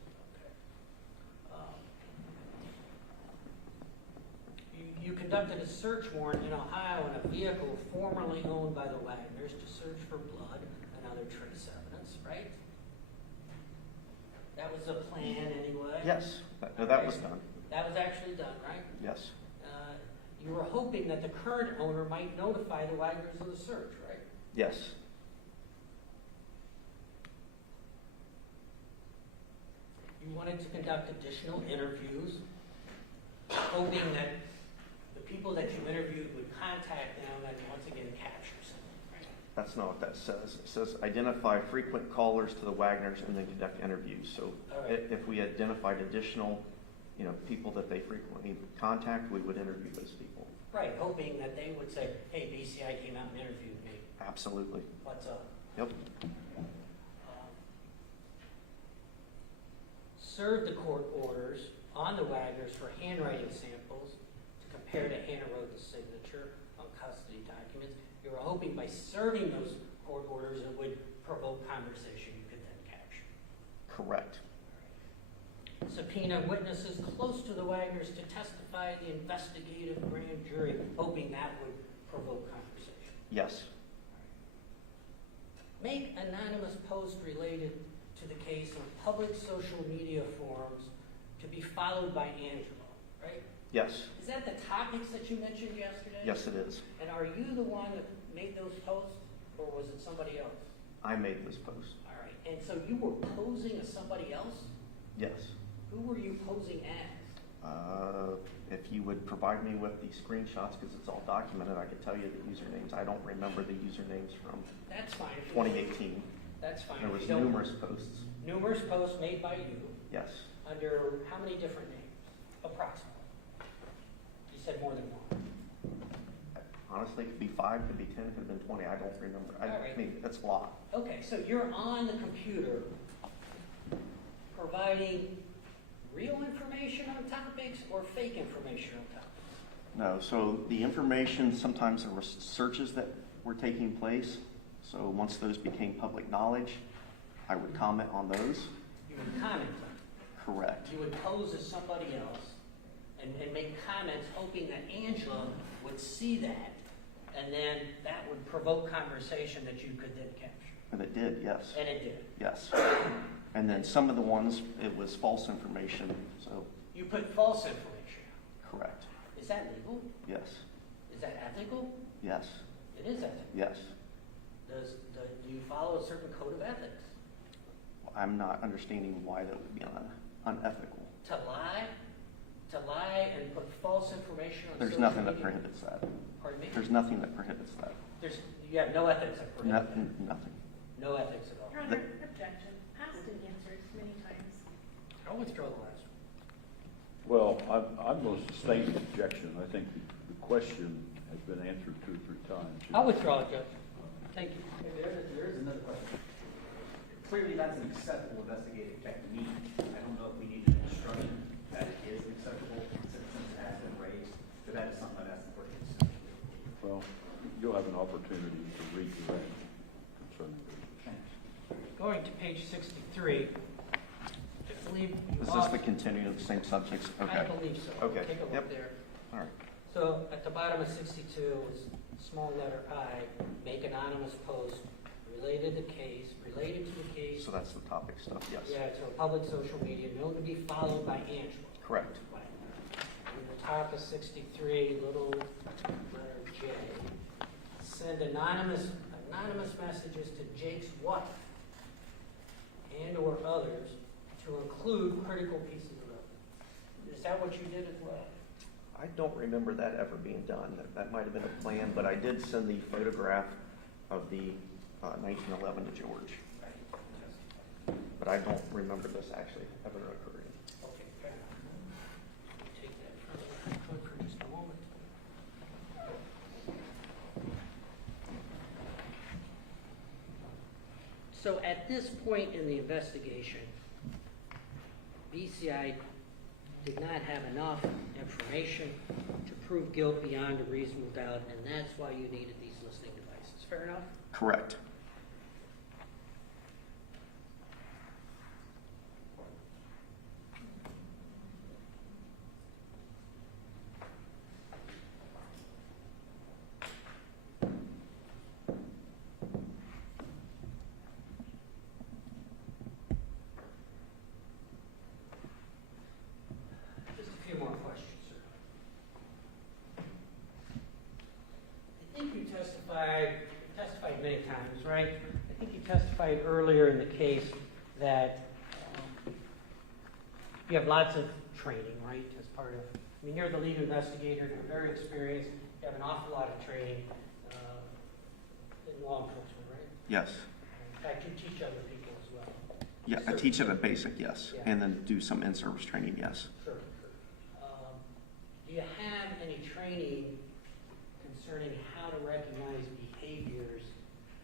You conducted a search warrant in Ohio on a vehicle formerly owned by the Wagners to search for blood and other trace evidence, right? That was the plan anyway? Yes, that was done. That was actually done, right? Yes. You were hoping that the current owner might notify the Wagners of the search, right? Yes. You wanted to conduct additional interviews, hoping that the people that you interviewed would contact them and once again capture something, right? That's not what that says. It says identify frequent callers to the Wagners and then conduct interviews. So All right. if we identified additional, people that they frequently contact, we would interview those people. Right, hoping that they would say, hey, BCI came out and interviewed me. Absolutely. What's up? Yep. Served the court orders on the Wagners for handwriting samples to compare to Hanna Rhoden's signature on custody documents. You were hoping by serving those court orders it would provoke conversation you could then capture. Correct. Subpoena witnesses close to the Wagners to testify in the investigative grand jury, hoping that would provoke conversation. Yes. Make anonymous posts related to the case on public social media forums to be followed by Angelo, right? Yes. Is that the topics that you mentioned yesterday? Yes, it is. And are you the one that made those posts, or was it somebody else? I made this post. All right, and so you were posing as somebody else? Yes. Who were you posing as? If you would provide me with the screenshots, because it's all documented, I could tell you the usernames. I don't remember the usernames from That's fine. 2018. That's fine. There If was you don't- numerous posts. Numerous posts made by you Yes. under how many different names, approximately? You said more than one. Honestly, it could be 5, could be 10, could have been 20. I don't remember. All right. I mean, it's a lot. Okay, so you're on the computer providing real information on topics or fake information on topics? No, so the information, sometimes there were searches that were taking place. So once those became public knowledge, I would comment on those. You would comment on it. Correct. You would pose as somebody else and make comments hoping that Angela would see that, and then that would provoke conversation that you could then capture. And it did, yes. And it did. Yes. And then some of the ones, it was false information, so You put false information out. correct. Is that legal? Yes. Is that ethical? Yes. It is ethical. Yes. Do you follow a certain code of ethics? I'm not understanding why that would be unethical. To lie and put false information on There's social nothing that media? prohibits that. Pardon me? There's nothing that prohibits that. You have no ethics that prohibit that? Nothing. No ethics at all? Your Honor, objection. Asked and answered many times. I'll withdraw the last one. Well, I'm going to sustain the objection. I think the question has been answered 2 or 3 times. I'll withdraw it, Judge. Thank you. There is another question. Clearly, that's an acceptable investigative technique. I don't know if we need an instruction that it is acceptable since it has been raised, but that is something I'd ask the court to consider. Well, you'll have an opportunity to redirect concerning this. Thanks. Going to page 63, I believe you Is this the continuing of the same subjects? I Okay. believe so. Okay. Take a look Yep. there. All right. So at the bottom of 62 is small letter I, make anonymous post related to the case. So that's the topic stuff, yes. Yeah, to a public social media known to be followed by Angela. Correct. On the top of 63, little letter J, send anonymous messages to Jake's wife and/or others to include critical pieces of evidence. Is that what you did as well? I don't remember that ever being done. That might have been a plan, but I did send the photograph of the 1911 to George. But I don't remember this actually ever occurring. Okay, fair enough. Take that for just a moment. So at this point in the investigation, BCI did not have enough information to prove guilt beyond a reasonable doubt, and that's why you needed these listening devices. Fair enough? Correct. Just a few more questions, sir. I think you testified many times, right? I think you testified earlier in the case that you have lots of training, right, as part of, I mean, you're the lead investigator, you're very experienced, you have an awful lot of training in law enforcement, right? Yes. In fact, you teach other people as well. Yeah, I teach at a basic, yes, Yeah. and then do some in-service training, yes. Sure. Do you have any training concerning how to recognize behaviors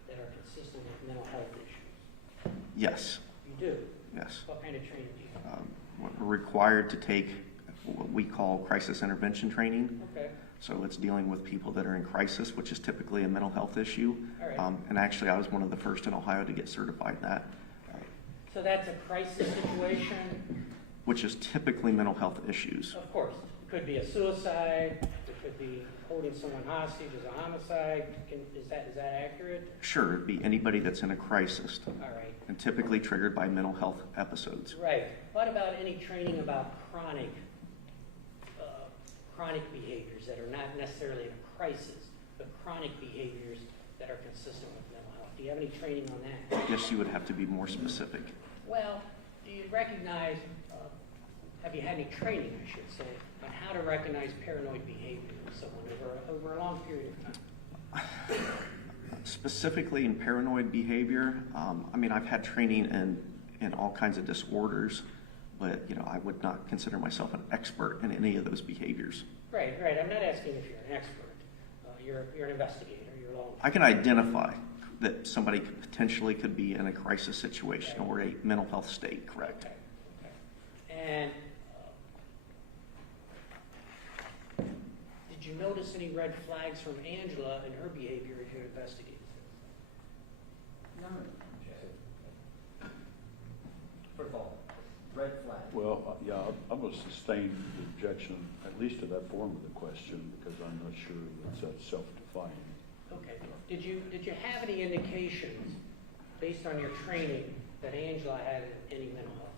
that are consistent with mental health issues? Yes, You do? yes. What kind of training do you have? We're required to take what we call crisis intervention training. Okay, So it's dealing with people that are in crisis, which is typically a mental health issue. all right. And actually, I was one of the first in Ohio to get certified in that, So that's a crisis situation? which is typically mental health issues. Of course. It could be a suicide, it could be holding someone hostage as a homicide. Is that accurate? Sure, it'd be anybody that's in a crisis, All right. and typically triggered by mental health episodes. Right. What about any training about chronic behaviors that are not necessarily in a crisis, but chronic behaviors that are consistent with mental health? Do you have any training on that? I guess you would have to be more specific. Well, do you recognize, have you had any training, I should say, on how to recognize paranoid behavior in someone over a long period of time? Specifically in paranoid behavior, I mean, I've had training in all kinds of disorders, but, I would not consider myself an expert in any of those behaviors. Right. I'm not asking if you're an expert. You're an investigator. You're a law enforcement. I can identify that somebody potentially could be in a crisis situation or a mental health state, correct? Okay. And did you notice any red flags from Angela and her behavior as you investigated? No. First of all, red flag. Well, yeah, I'm going to sustain the objection, at least to that form of the question, because I'm not sure that's self-defining. Okay. Did you have any indications, based on your training, that Angela had any mental health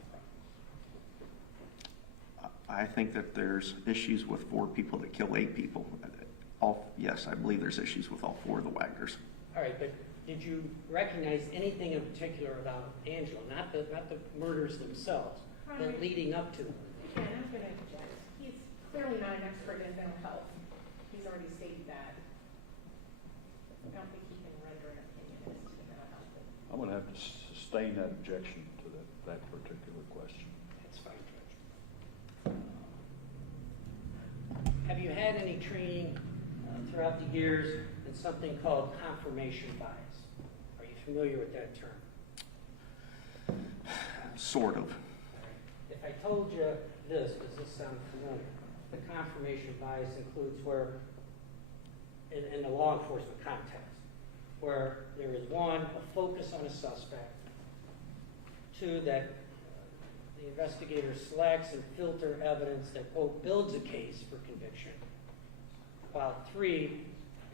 problems? I think that there's issues with 4 people that kill 8 people. Yes, I believe there's issues with all 4 of the Wagners. All right, but did you recognize anything in particular about Angela, not the murders themselves, but leading up to them? Again, I'm going to object. He's clearly not an expert in mental health. He's already stated that. I don't think he can render an opinion as to the mental health. I'm going to have to sustain that objection to that particular question. That's fine, Judge. Have you had any training throughout the years in something called confirmation bias? Are you familiar with that term? Sort of. If I told you this, does this sound familiar? The confirmation bias includes where, in the law enforcement context, where there is one, a focus on a suspect, two, that the investigator selects and filter evidence that, quote, builds a case for conviction, while three,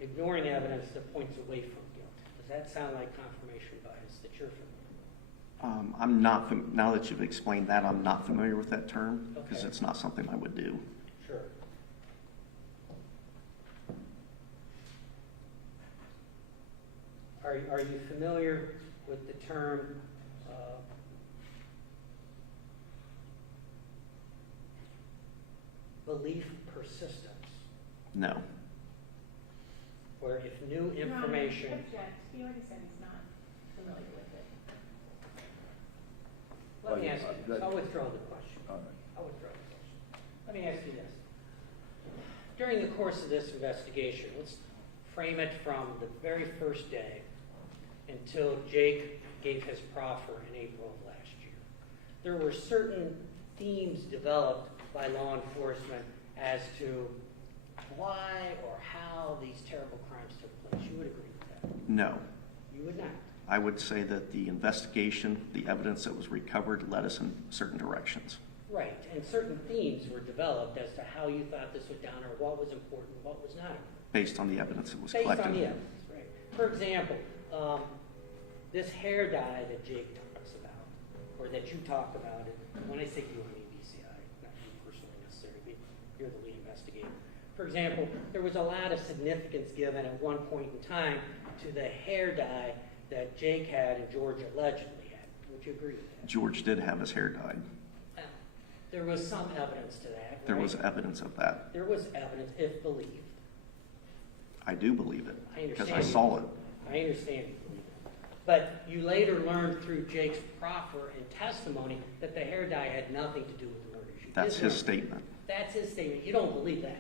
ignoring evidence that points away from guilt. Does that sound like confirmation bias that you're familiar with? I'm not, now that you've explained that, I'm not familiar with that term because Okay. it's not something I would do. Sure. Are you familiar with the term belief persistence, No. where if new Your Honor, information... object. He already said he's not familiar with it. Let me Well, ask you this. that- I'll withdraw the question. All right. I'll withdraw the question. Let me ask you this. During the course of this investigation, let's frame it from the very first day until Jake gave his proffer in April of last year. There were certain themes developed by law enforcement as to why or how these terrible crimes took place. You would agree with that? No. You would not? I would say that the investigation, the evidence that was recovered led us in certain directions. Right, and certain themes were developed as to how you thought this would down or what was important, what was not important. Based on the evidence that was Based collected. on the evidence, right. For example, this hair dye that Jake talks about, or that you talk about, when I say you, I mean BCI, not you personally necessarily, you're the lead investigator. For example, there was a lot of significance given at one point in time to the hair dye that Jake had and George allegedly had. Would you agree with that? George did have his hair dyed. There was some evidence to that, There right? was evidence of that. There was evidence, if believed. I do believe it. I Because understand. I saw it. I understand you believe it. But you later learned through Jake's proffer and testimony that the hair dye had nothing to do with the murders. You That's did his learn. statement. That's his statement. You don't believe that.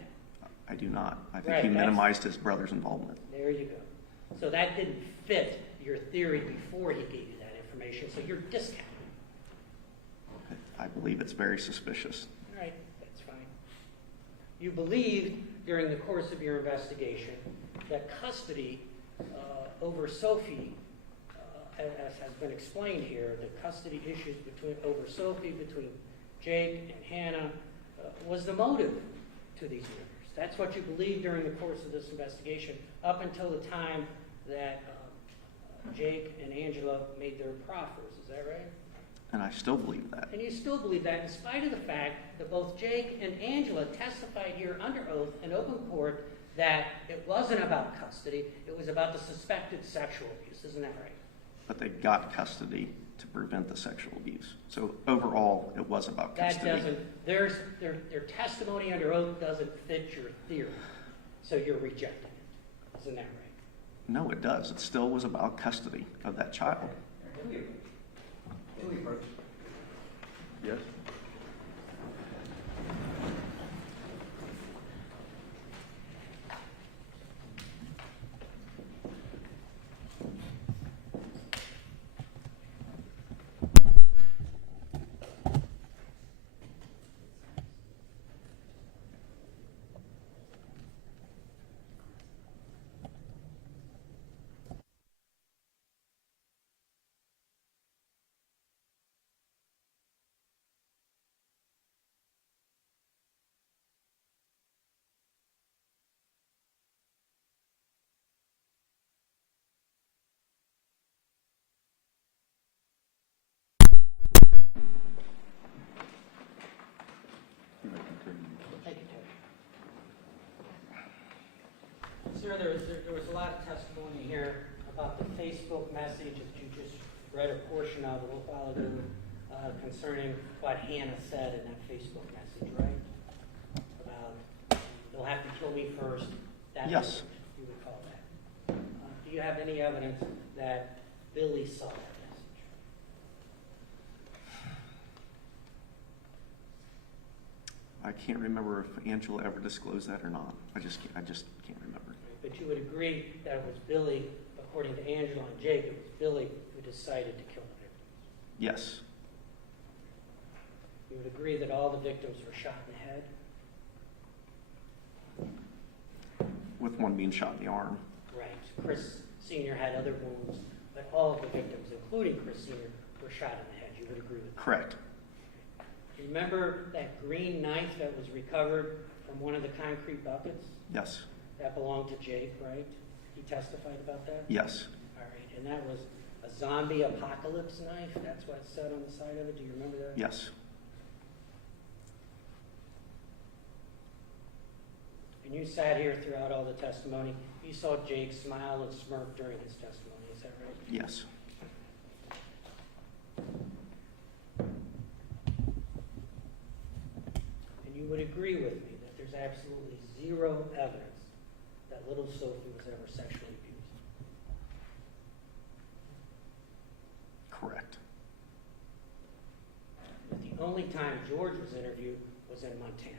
I do not. I think Right, he that's- minimized his brother's involvement. There you go. So that didn't fit your theory before he gave you that information, so you're discounting. I believe it's very suspicious. All right, that's fine. You believed during the course of your investigation that custody over Sophie, as has been explained here, the custody issues over Sophie between Jake and Hanna was the motive to these murders. That's what you believed during the course of this investigation up until the time that Jake and Angela made their proffers. Is that right? And I still believe that. And you still believe that in spite of the fact that both Jake and Angela testified here under oath in open court that it wasn't about custody, it was about the suspected sexual abuse. Isn't that right? But they got custody to prevent the sexual abuse. So overall, it was about That custody. doesn't, their testimony under oath doesn't fit your theory. So you're rejecting it. Isn't that right? No, it does. It still was about custody of that child. Can we approach? Yes? You may continue. Thank you, Ted. Sir, there was a lot of testimony here about the Facebook Facebook message that you just read a portion of a little while ago concerning what Hanna said in that Facebook message, right? About, you'll have to kill me first. That Yes. you would call that. Do you have any evidence that Billy saw that message? I can't remember if Angela ever disclosed that or not. I just can't remember. But you would agree that it was Billy, according to Angela and Jake, it was Billy who decided to kill the victims. Yes. You would agree that all the victims were shot in the head? With one being shot in the arm. Right. Chris Sr. had other wounds, but all of the victims, including Chris Sr., were shot in the head. You would agree with that? Correct. Remember that green knife that was recovered from one of the concrete buckets? Yes. That belonged to Jake, right? He testified about that? Yes. All right. And that was a zombie apocalypse knife? That's what it said on the side of it? Do you remember that? Yes. And you sat here throughout all the testimony. You saw Jake smile and smirk during his testimony. Is that right? Yes. And you would agree with me that there's absolutely zero evidence that little Sophie was ever sexually abused. Correct. That the only time George was interviewed was in Montana.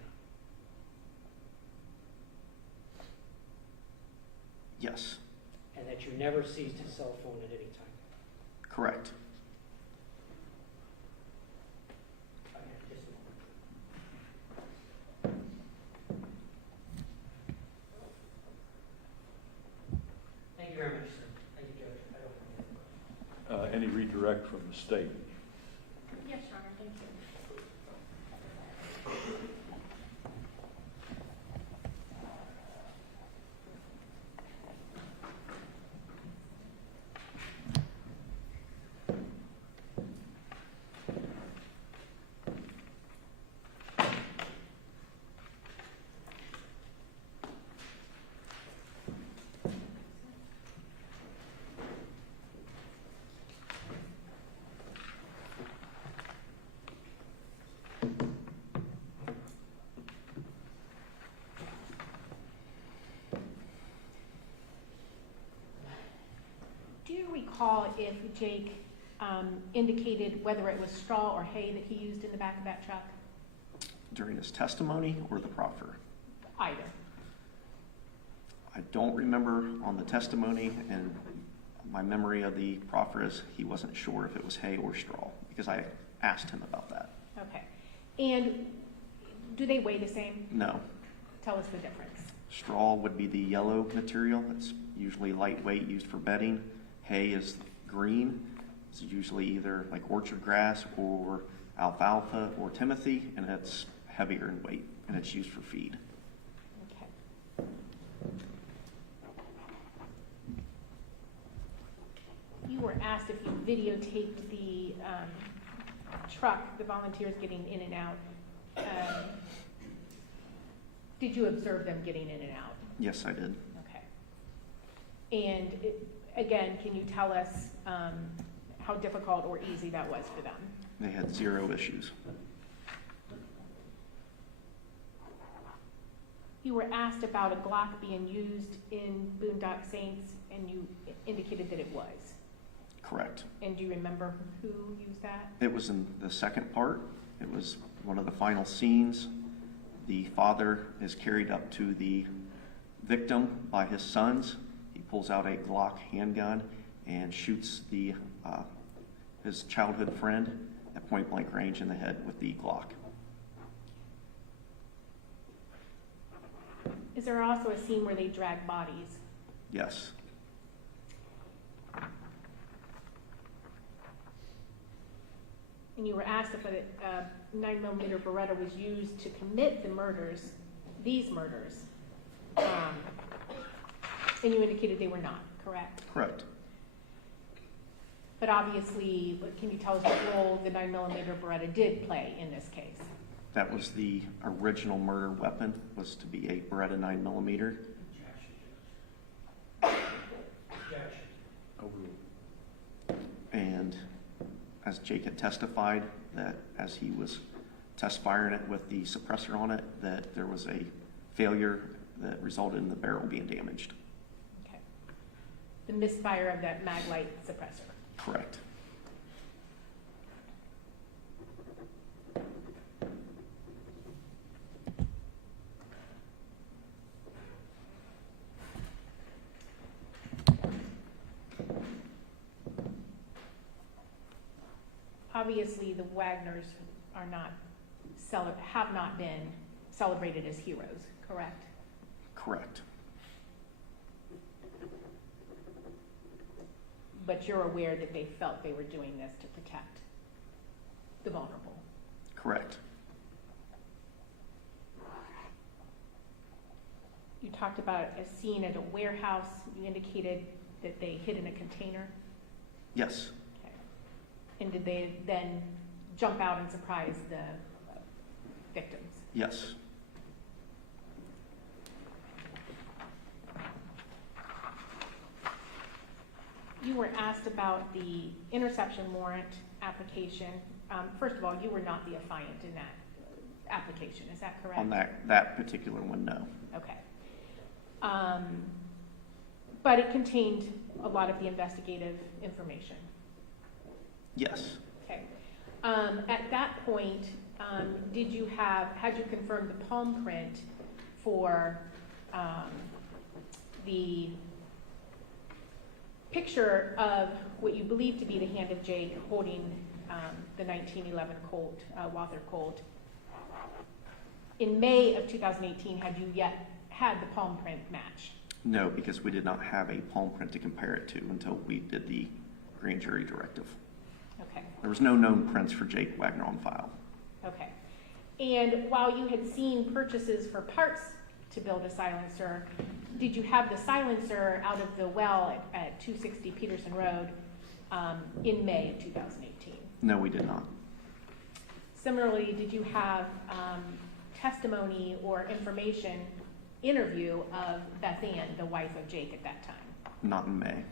Yes. And that you never seized his cell phone at any time. Correct. Okay, just a moment. Thank you very much, sir. Thank you, Judge. I don't have any questions. Any redirect from the state? Yes, Your Honor, thank you. Do you recall if Jake indicated whether it was straw or hay that he used in the back of that truck? During his testimony or the proffer? Either. I don't remember on the testimony, and my memory of the proffer is he wasn't sure if it was hay or straw, because I asked him about that. Okay. And do they weigh the same? No. Tell us the difference. Straw would be the yellow material. It's usually lightweight, used for bedding. Hay is green. It's usually either like orchard grass or alfalfa or timothy, and it's heavier in weight, and it's used for feed. Okay. You were asked if you videotaped the truck, the volunteers getting in and out. Did you observe them getting in and out? Yes, I did. Okay. And again, can you tell us how difficult or easy that was for them? They had zero issues. You were asked about a Glock being used in Boondock Saints, and you indicated that it was. Correct. And do you remember who used that? It was in the second part. It was one of the final scenes. The father is carried up to the victim by his sons. He pulls out a Glock handgun and shoots his childhood friend at point blank range in the head with the Glock. Is there also a scene where they drag bodies? Yes. And you were asked if a 9mm Beretta was used to commit the murders, these murders, and you indicated they were not, correct? Correct. But obviously, can you tell us what role the 9mm Beretta did play in this case? That was the original murder weapon, was to be a Beretta 9mm. Overruled. as Jake had testified, that as he was test firing it with the suppressor on it, that there was a failure that resulted in the barrel being damaged. Okay. The misfire of that Maglite suppressor. Correct. Obviously, the Wagners are not have not been celebrated as heroes, correct? Correct. But you're aware that they felt they were doing this to protect the vulnerable. Correct. You talked about a scene at a warehouse. You indicated that they hid in a container. Yes. Okay. And did they then jump out and surprise the victims? Yes. You were asked about the interception warrant application. First of all, you were not the affiant in that application, is that correct? On that particular one, no. Okay. But it contained a lot of the investigative information. Yes. Okay. At that point, had you confirmed the palm print for the picture of what you believe to be the hand of Jake holding the 1911 Colt, Walther Colt? In May of 2018, had you yet had the palm print match? No, because we did not have a palm print to compare it to until we did the grand jury directive. Okay. There was no known prints for Jake Wagner on file. Okay. And while you had seen purchases for parts to build a silencer, did you have the silencer out of the well at 260 Peterson Road in May of 2018? No, we did not. Similarly, did you have testimony or information interview of Beth Ann, the wife of Jake, at that time? Not in May.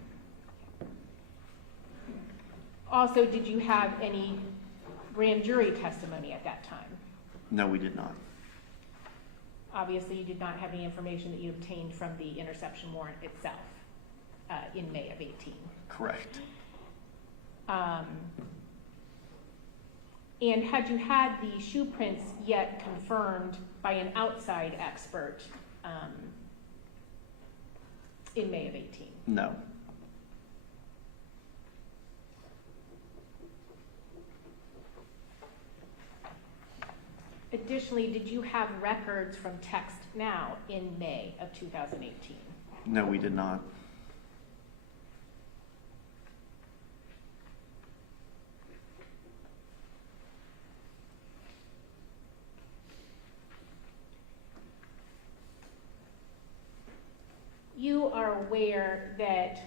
Also, did you have any grand jury testimony at that time? No, we did not. Obviously, you did not have any information that you obtained from the interception warrant itself in May of 18. Correct. And had you had the shoe prints yet confirmed by an outside expert in May of 18? No. Additionally, did you have records from Text Now in May of 2018? No, we did not. You are aware that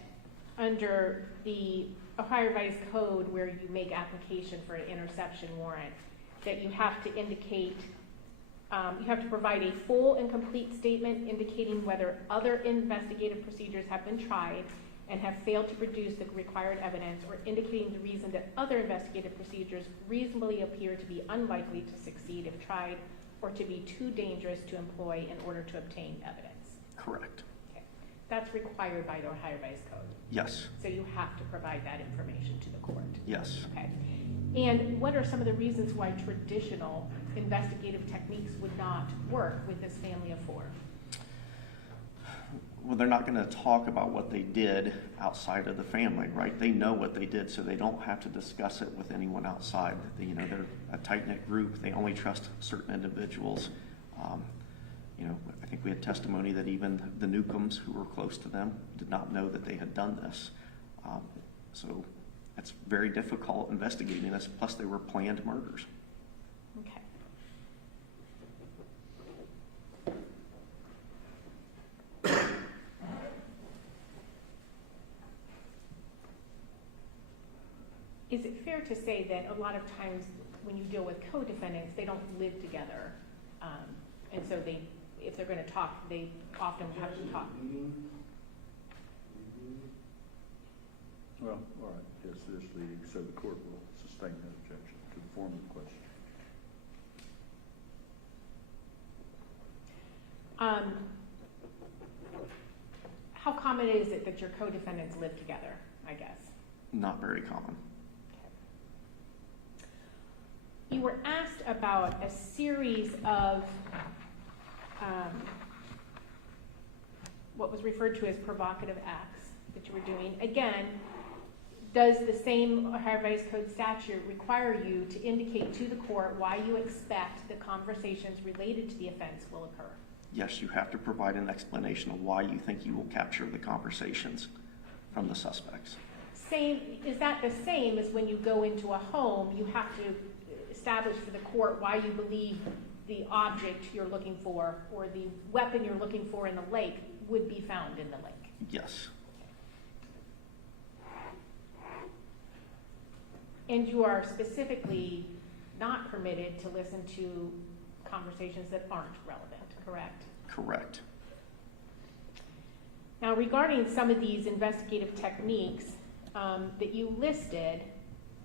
under the Ohio Revised Code, where you make application for an interception warrant, that you have to indicate, you have to provide a full and complete statement indicating whether other investigative procedures have been tried and have failed to produce the required evidence, or indicating the reason that other investigative procedures reasonably appear to be unlikely to succeed if tried, or to be too dangerous to employ in order to obtain evidence. Correct. Okay. That's required by the Ohio Revised Code. Yes. So you have to provide that information to the court. Yes. Okay. And what are some of the reasons why traditional investigative techniques would not work with this family of four? Well, they're not going to talk about what they did outside of the family, right? They know what they did, so they don't have to discuss it with anyone outside. They're a tight-knit group. They only trust certain individuals. I think we had testimony that even the Newcombs, who were close to them, did not know that they had done this. So it's very difficult investigating this, plus they were planned murders. Okay. Is it fair to say that a lot of times when you deal with co-defendants, they don't live together, and so if they're going to talk, they often have to talk? Well, all right, yes, there's the, so the court will sustain sustain that objection to the form of the question. How common is it that your co-defendants live together, I guess? Not very common. You were asked about a series of what was referred to as provocative acts that you were doing. Again, does the same Ohio Revised Code statute require you to indicate to the court why you expect the conversations related to the offense will occur? Yes, you have to provide an explanation of why you think you will capture the conversations from the suspects. Is that the same as when you go into a home, you have to establish for the court why you believe the object you're looking for or the weapon you're looking for in the lake would be found in the lake? Yes. And you are specifically not permitted to listen to conversations that aren't relevant, correct? Correct. Now, regarding some of these investigative techniques that you listed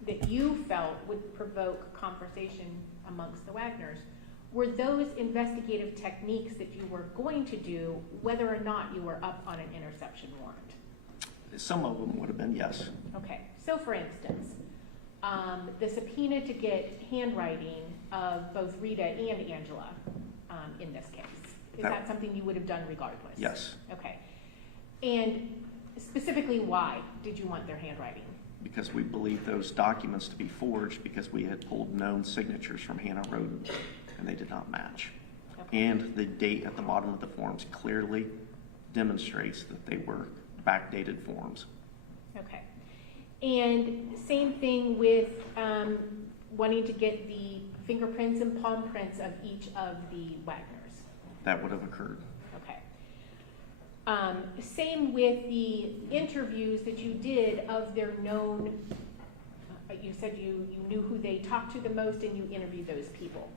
that you felt would provoke conversation amongst the Wagners, were those investigative techniques that you were going to do whether or not you were up on an interception warrant? Some of them would have been, yes. Okay, so for instance, the subpoena to get handwriting of both Rita and Angela in this case, is that something you would have done regardless? Yes. Okay. And specifically, why did you want their handwriting? Because we believe those documents to be forged because we had pulled known signatures from Hanna Rhoden and they did not match. Okay. And the date at the bottom of the forms clearly demonstrates that they were backdated forms. Okay. And same thing with wanting to get the fingerprints and palm prints of each of the Wagners. That would have occurred. Okay. Same with the interviews that you did of their known, you said you knew who they talked to the most and you interviewed those people.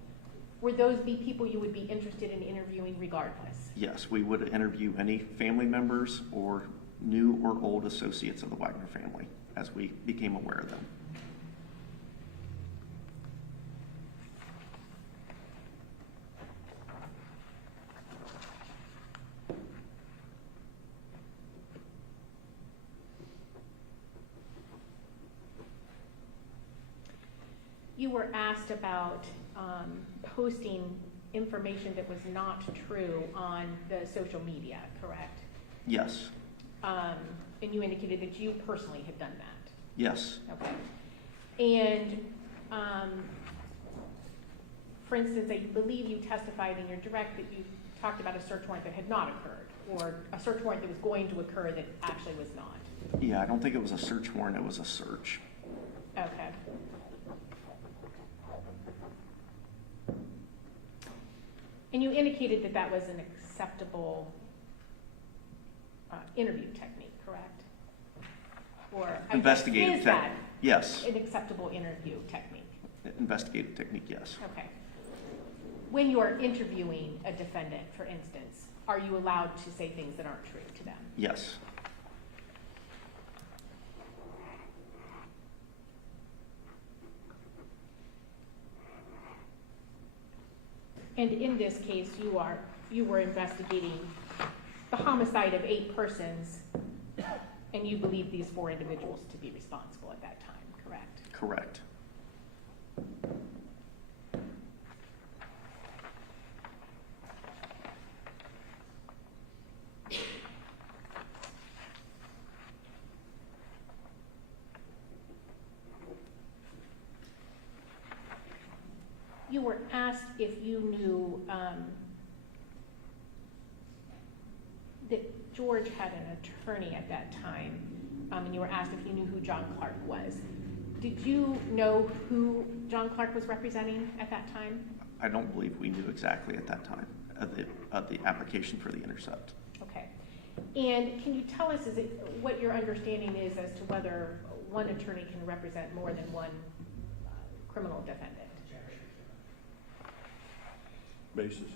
Would those be people you would be interested in interviewing regardless? Yes, we would interview any family members or new or old associates of the Wagner family as we became aware of them. You were asked about posting information that was not true on the social media, correct? Yes. And you indicated that you personally had done that. Yes. Okay. And for instance, I believe you testified in your direct that you talked about a search warrant that had not occurred, or a search warrant that was going to occur that actually was not. Yeah, I don't think it was a search warrant, it was a search. Okay. And you indicated that that was an acceptable interview technique, correct? Or Investigative is that yes. an acceptable interview technique? Investigative technique, yes. Okay. When you are interviewing a defendant, for instance, are you allowed to say things that aren't true to them? Yes. And in this case, you were investigating the homicide of 8 persons, and you believe these 4 individuals to be responsible at that time, correct? Correct. You were asked if you knew that George had an attorney at that time, and you were asked if you knew who John Clark was. Did you know who John Clark was representing at that time? I don't believe we knew exactly at that time of the application for the intercept. Okay. And can you tell us what your understanding is as to whether one attorney can represent more than one criminal defendant? Basis is?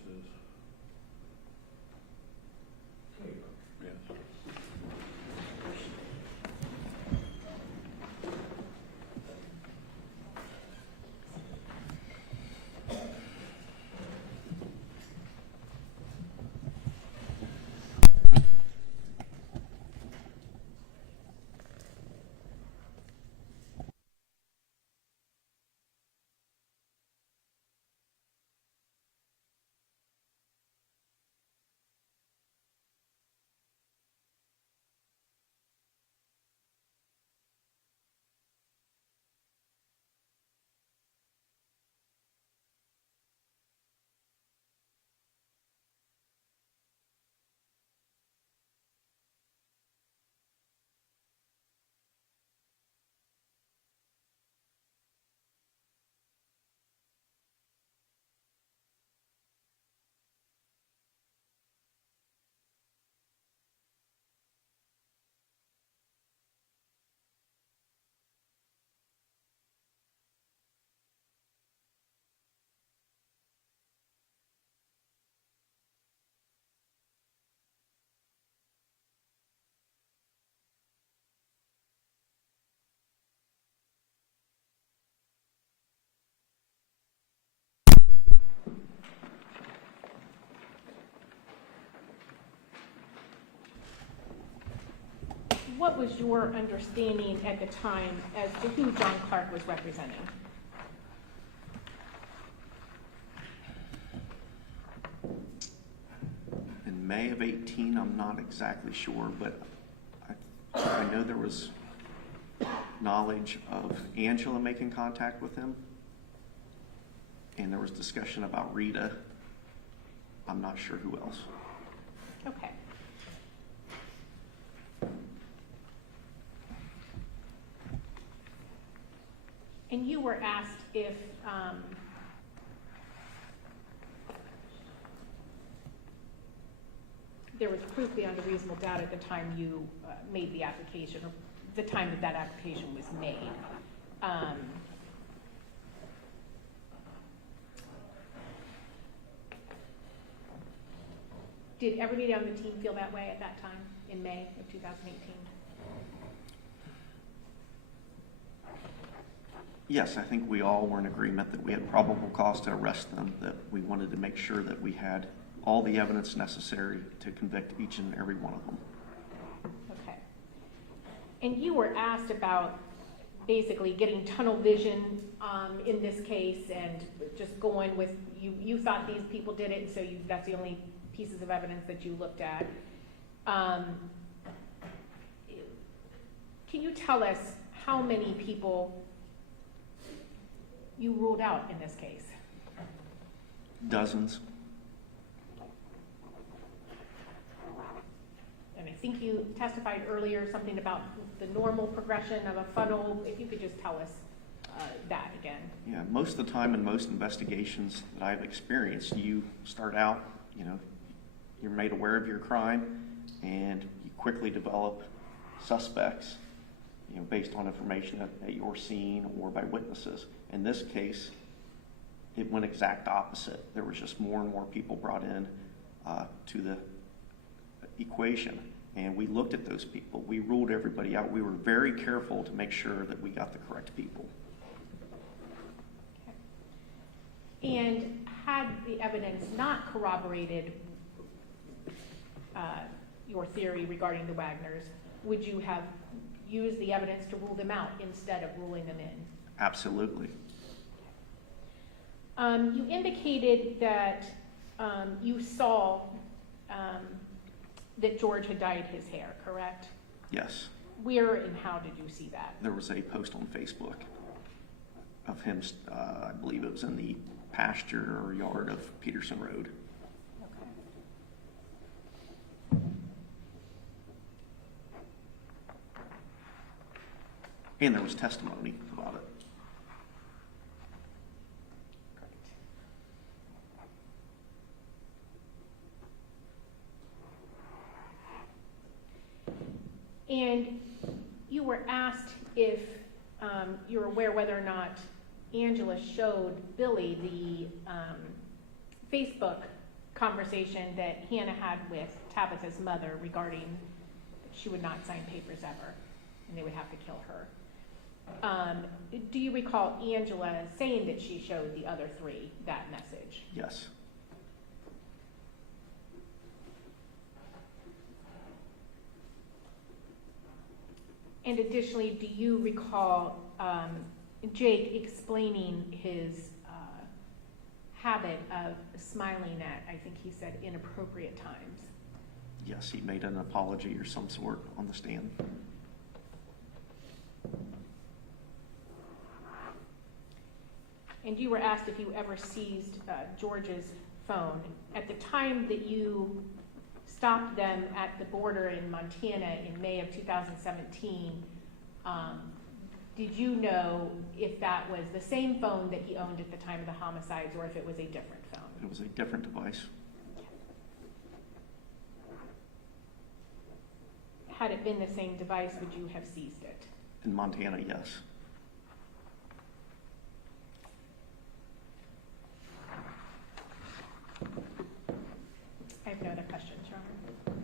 Yes. what was your understanding at the time as to who John Clark was representing? In May of 18, I'm not exactly sure, but I know there was knowledge of Angela making contact with him, and there was discussion about Rita. I'm not sure who else. Okay. And you were asked if there was proof beyond a reasonable doubt at the time you made the application, or the time that that application was made. Did everybody on the team feel that way at that time in May of 2018? Yes, I think we all were in agreement that we had probable cause to arrest them, that we wanted to make sure that we had all the evidence necessary to convict each and every one of them. Okay. And you were asked about basically getting tunnel vision in this case and just going with, you thought these people did it, and so that's the only pieces of evidence that you looked at. Can you tell us how many people you ruled out in this case? Dozens. And I think you testified earlier something about the normal progression of a funnel. If you could just tell us that again. Yeah, most of the time in most investigations that I've experienced, you start out, you're made aware of your crime, and you quickly develop suspects, based on information at your scene or by witnesses. In this case, it went exact opposite. There was just more and more people brought in to the equation, and we looked at those people. We ruled everybody out. We were very careful to make sure that we got the correct people. Okay. And had the evidence not corroborated your theory regarding the Wagners, would you have used the evidence to rule them out instead of ruling them in? Absolutely. You indicated that you saw that George had dyed his hair, correct? Yes. Where and how did you see that? There was a post on Facebook of him, I believe it was in the pasture or yard of Peterson Road. Okay. And there was testimony about it. And you were asked if you're aware whether or not Angela showed Billy the Facebook conversation that Hannah had with Tabitha's mother regarding she would not sign papers ever and they would have to kill her. Do you recall Angela saying that she showed the other three that message? Yes. And additionally, do you recall Jake explaining his habit of smiling at, I think he said, inappropriate times? Yes, he made an apology or some sort on the stand. And you were asked if you ever seized George's phone. At the time that you stopped them at the border in Montana in May of 2017, did you know if that was the same phone that he owned at the time of the homicides or if it was a different phone? It was a different device. Had it been the same device, would you have seized it? In Montana, yes. I have no other questions, Your Honor.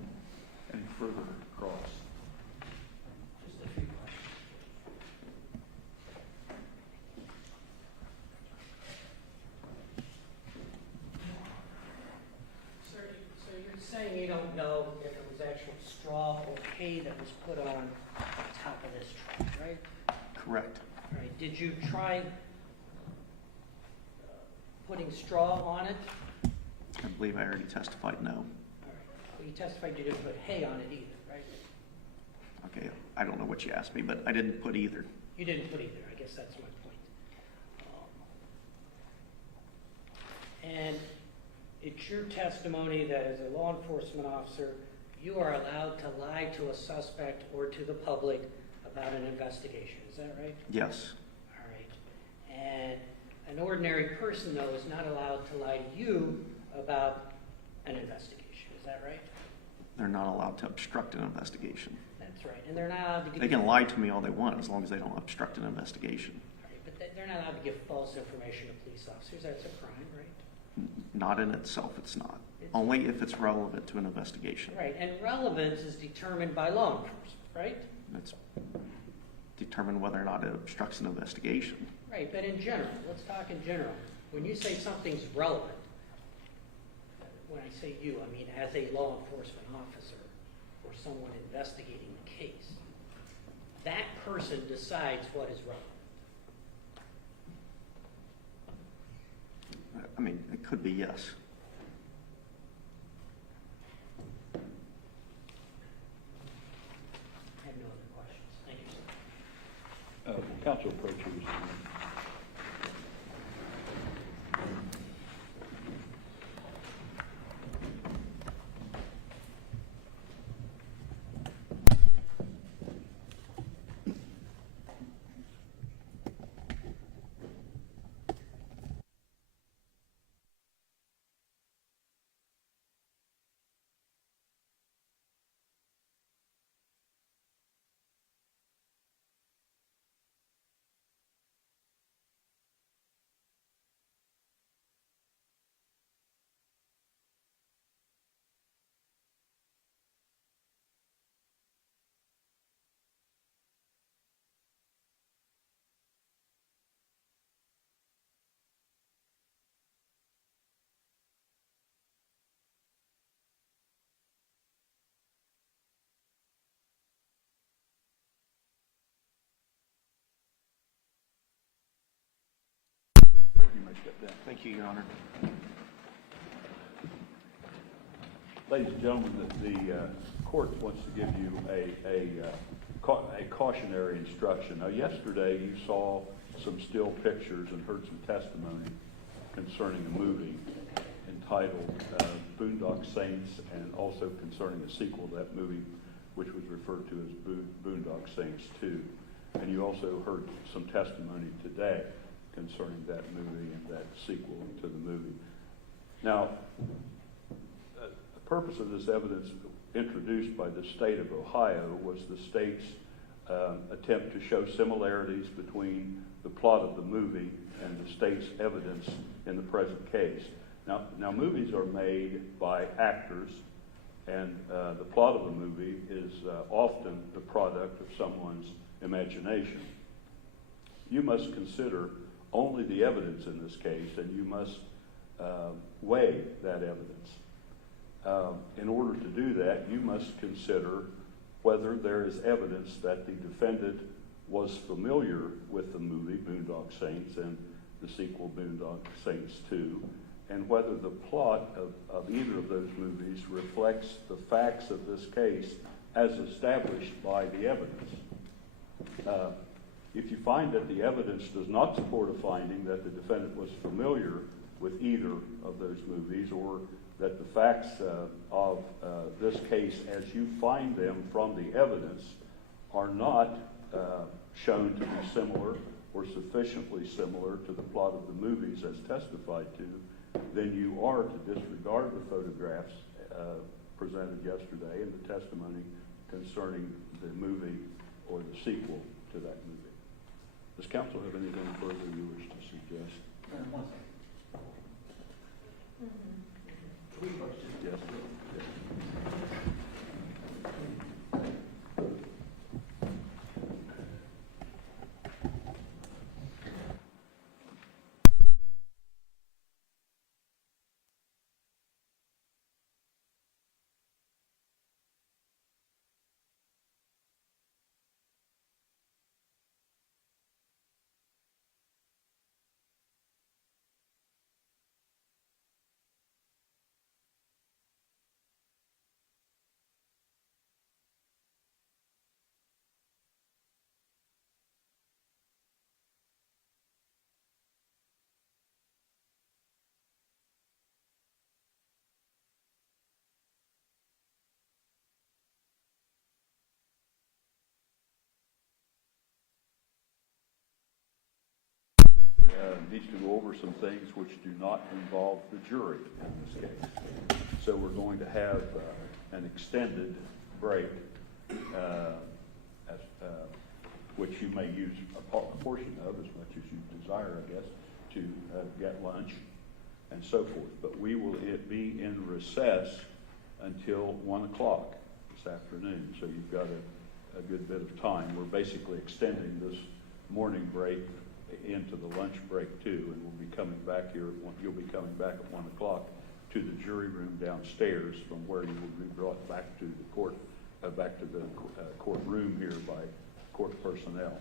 Any further cross? Just a few questions. Sir, so you're saying you don't know if it was actual straw or hay that was put on right? Correct. All right, did you try putting straw on it? I believe I already testified no. All right, well, you testified you didn't put hay on it either, right? Okay, I don't know what you asked me, but I didn't put either. You didn't put either, I guess that's my point. And it's your testimony that as a law enforcement officer, you are allowed to lie to a suspect or to the public about an investigation, is that right? Yes. All right. And an ordinary person, though, is not allowed to lie to you about an investigation, is that right? They're not allowed to obstruct an investigation. That's right. And they're not allowed to give They can lie to me all they want as long as they don't obstruct an investigation. Right, but they're not allowed to give false information to police officers. That's a crime, right? Not in itself, it's not. It's- Only if it's relevant to an investigation. Right, and relevance is determined by law enforcement, right? It's determined whether or not it obstructs an investigation. Right, but in general, let's talk in general. When you say something's relevant, when I say you, I mean as a law enforcement officer or someone investigating the case, that person decides what is relevant. I mean, it could be yes. I have no other questions. Thank you, sir. Counsel approaches. You may step down. Thank you, Your Honor. Ladies and gentlemen, the court wants to give you a cautionary instruction. Now, yesterday you saw some still pictures and heard some testimony concerning a movie entitled Boondock Saints, and also concerning a sequel to that movie, which was referred to as Boondock Saints 2. And you also heard some testimony today concerning that movie and that sequel to the movie. Now, the purpose of this evidence introduced by the state of Ohio was the state's attempt to show similarities between the plot of the movie and the state's evidence in the present case. Now movies are made by actors, and the plot of the movie is often the product of someone's imagination. You must consider only the evidence in this case, and you must weigh that evidence. In order to do that, you must consider whether there is evidence that the defendant was familiar with the movie Boondock Saints and the sequel Boondock Saints 2, and whether the plot of either of those movies reflects the facts of this case as established by the evidence. If you find that the evidence does not support a finding that the defendant was familiar with either of those movies, or that the facts of this case as you find them from the evidence are not shown to be similar or sufficiently similar to the plot of the movies as testified to, then you are to disregard the photographs presented yesterday and the testimony concerning the movie or the sequel to that movie. Does counsel have anything further you wish to suggest? One second. Quick question. Yes. needs to go over some things which do not involve the jury in this case. So we're going to have an extended break, which you may use a portion of as much as you desire, I guess, to get lunch and so forth. But we will be in recess until 1 o'clock this afternoon. So you've got a good bit of time. We're basically extending this morning break into the lunch break too, and we'll be coming back here. You'll be coming back at 1 o'clock to the jury room downstairs, from where you will be brought back to the court, courtroom here by court personnel.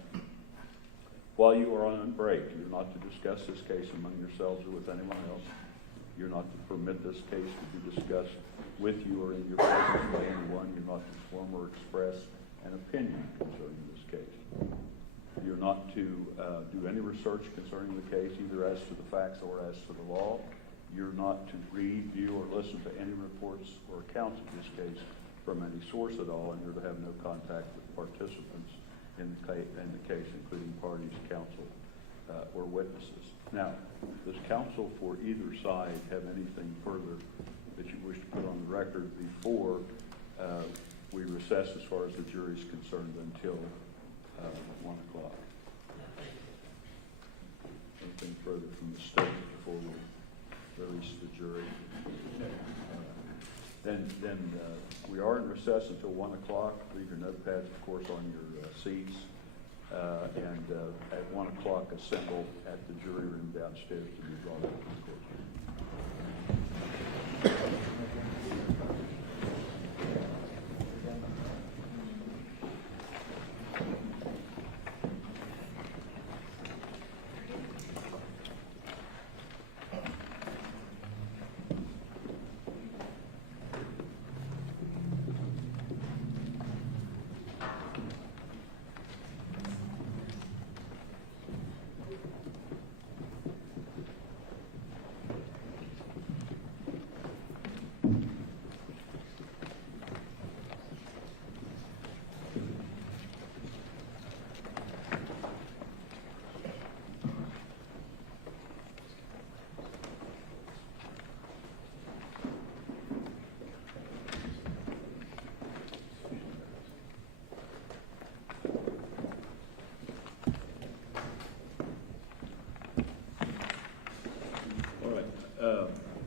While you are on break, you're not to discuss this case among yourselves or with anyone else. You're not to permit this case to be discussed with you or in your presence by anyone. You're not to form or express an opinion concerning this case. You're not to do any research concerning the case, either as to the facts or as to the law. You're not to read, view, or listen to any reports or accounts of this case from any source at all, and you're to have no contact with participants in the case, including parties, counsel, or witnesses. Now, does counsel for either side have anything further that you wish to put on the record before we recess as far as the jury is concerned until 1 o'clock? Anything further from the state before we release the jury? Then we are in recess until 1 o'clock. Leave your notepads, of course, on your seats. And at 1 o'clock, assemble at the jury room downstairs to be brought up to the courtroom.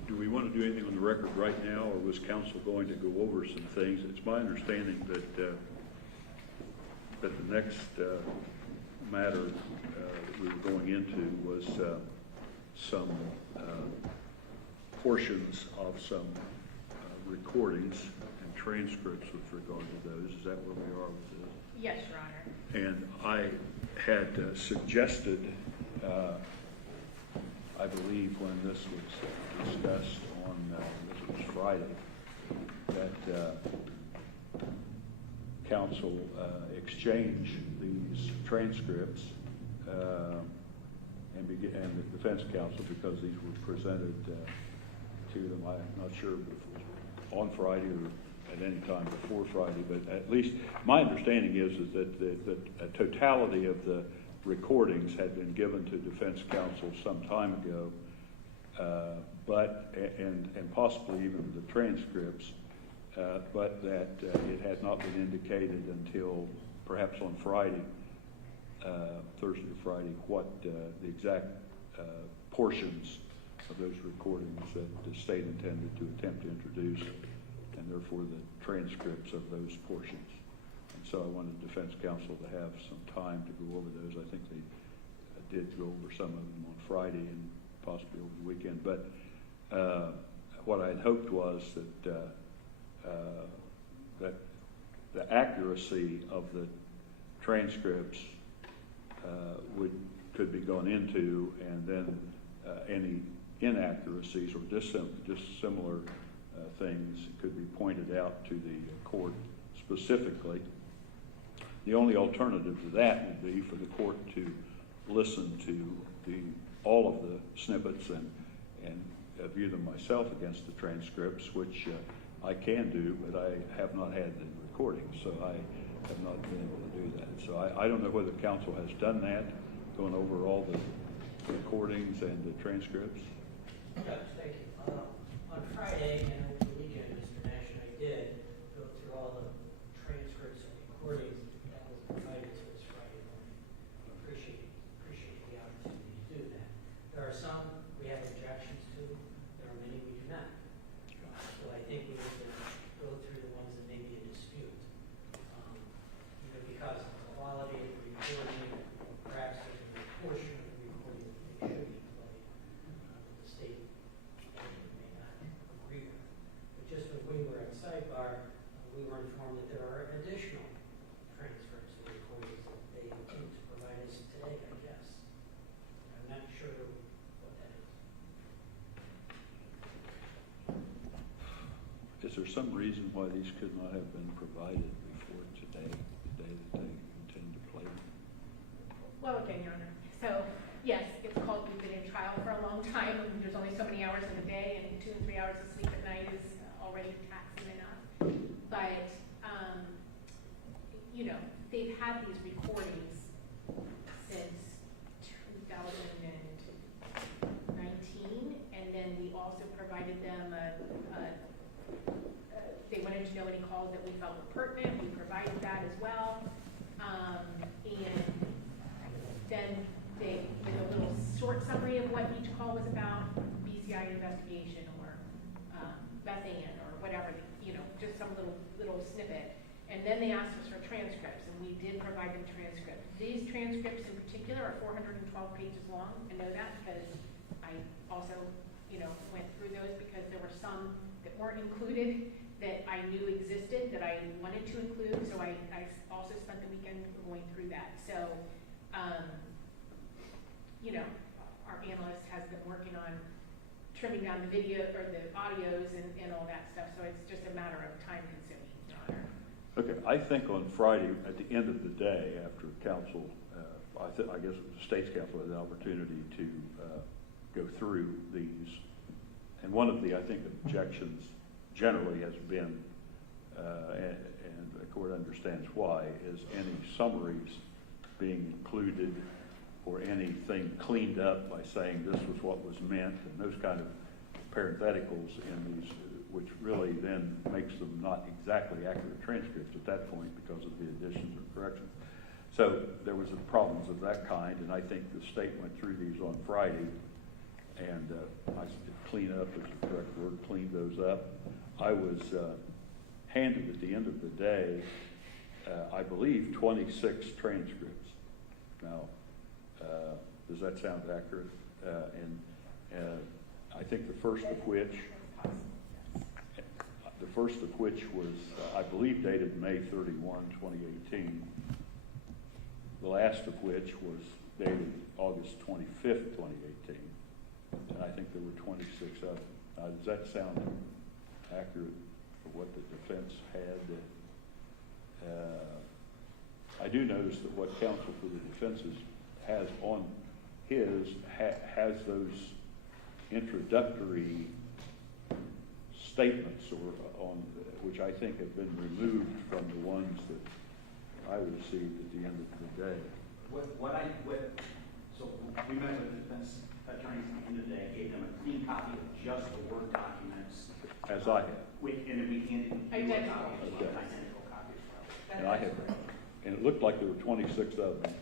Do we want to do anything on the record right now, or was counsel going to go over some things? It's my understanding that the next matter that we were going into was some portions of some recordings and transcripts with regard to those. Is that where we are with this? Yes, Your Honor. And I had suggested, I believe when this was discussed on, this was Friday, that counsel exchange these transcripts and the defense counsel, because these were presented to them. I'm not sure if it was on Friday or at any time before Friday, but at least my understanding is that a totality of the recordings had been given to defense counsel some time ago, and possibly even the transcripts, but that it had not been indicated until perhaps on Friday, Thursday or Friday, what the exact portions of those recordings that the state intended to attempt to introduce, and therefore the transcripts of those portions. And so I wanted defense counsel to have some time to go over those. I think they did go over some of them on Friday and possibly over the weekend. But what I had hoped was that that the accuracy of the transcripts could be gone into, and then any inaccuracies or dissimilar things could be pointed out to the court specifically. The only alternative to that would be for the court to listen to all of the snippets and view them myself against the transcripts, which I can do, but I have not had the recordings, so I have not been able to do that. So I don't know whether counsel has done that, going over all the recordings and the transcripts? Judge, thank you. On Friday and over the weekend, Mr. Nash and I did go through all the transcripts and recordings that was provided to us Friday morning. Appreciate the opportunity to do that. There are some we have objections to. There are many we do not. So I think we need to go through the ones that may be in dispute. Either because of the quality of the recording, perhaps there's a portion of the recording that should be played. The state may not agree with. But just when we were at sidebar, we were informed that there are additional transcripts and recordings that they intend to provide us today, I guess. I'm not sure what that is. Is there some reason why these could not have been provided before today, the day that they intend to play them? Well, again, Your Honor, so, yes, it's called, we've been in trial for a long time, and there's only so many hours in the day, and 2 and 3 hours of sleep at night is already taxing enough. But, you know, they've had these recordings since 2019, and then we also provided them they wanted to know any calls that we felt were pertinent, we provided that as well. And then they, with a little short summary of what each call was about, BCI investigation or methane or whatever, you know, just some little snippet. And then they asked us for transcripts, and we did provide them transcripts. These transcripts in particular are 412 pages long. I know that because I also, you know, went through those because there were some that weren't included that I knew existed, that I wanted to include, so I also spent the weekend going through that. So, you know, our analyst has been working on trimming down the video or the audios and all that stuff, so it's just a matter of time consuming, Your Honor. Okay, I think on Friday, at the end of the day, after council, I guess the state's council had an opportunity to go through these. And one of the, I think, objections generally has been, and the court understands why, is any summaries being included or anything cleaned up by saying this was what was meant and those kind of parentheticals in these, which really then makes them not exactly accurate transcripts at that point because of the additions or corrections. So there was problems of that kind, and I think the state went through these on Friday, and I clean up is the correct word, cleaned those up. I was handed at the end of the day, I believe, 26 transcripts. Now, does that sound accurate? And I think the first of which was, I believe, dated May 31, 2018. The last of which was dated August 25th, 2018. And I think there were 26 of them. Now, does that sound accurate for what the defense had? I do notice that what counsel for the defenses has on his has those introductory statements which I think have been removed from the ones that I received at the end of the day. So we met with the defense attorneys at the end of the day, gave them a clean copy of just the Word documents. As I have. And then we handed them Identical. identical copies. And I have, and it looked like there were 26 of them.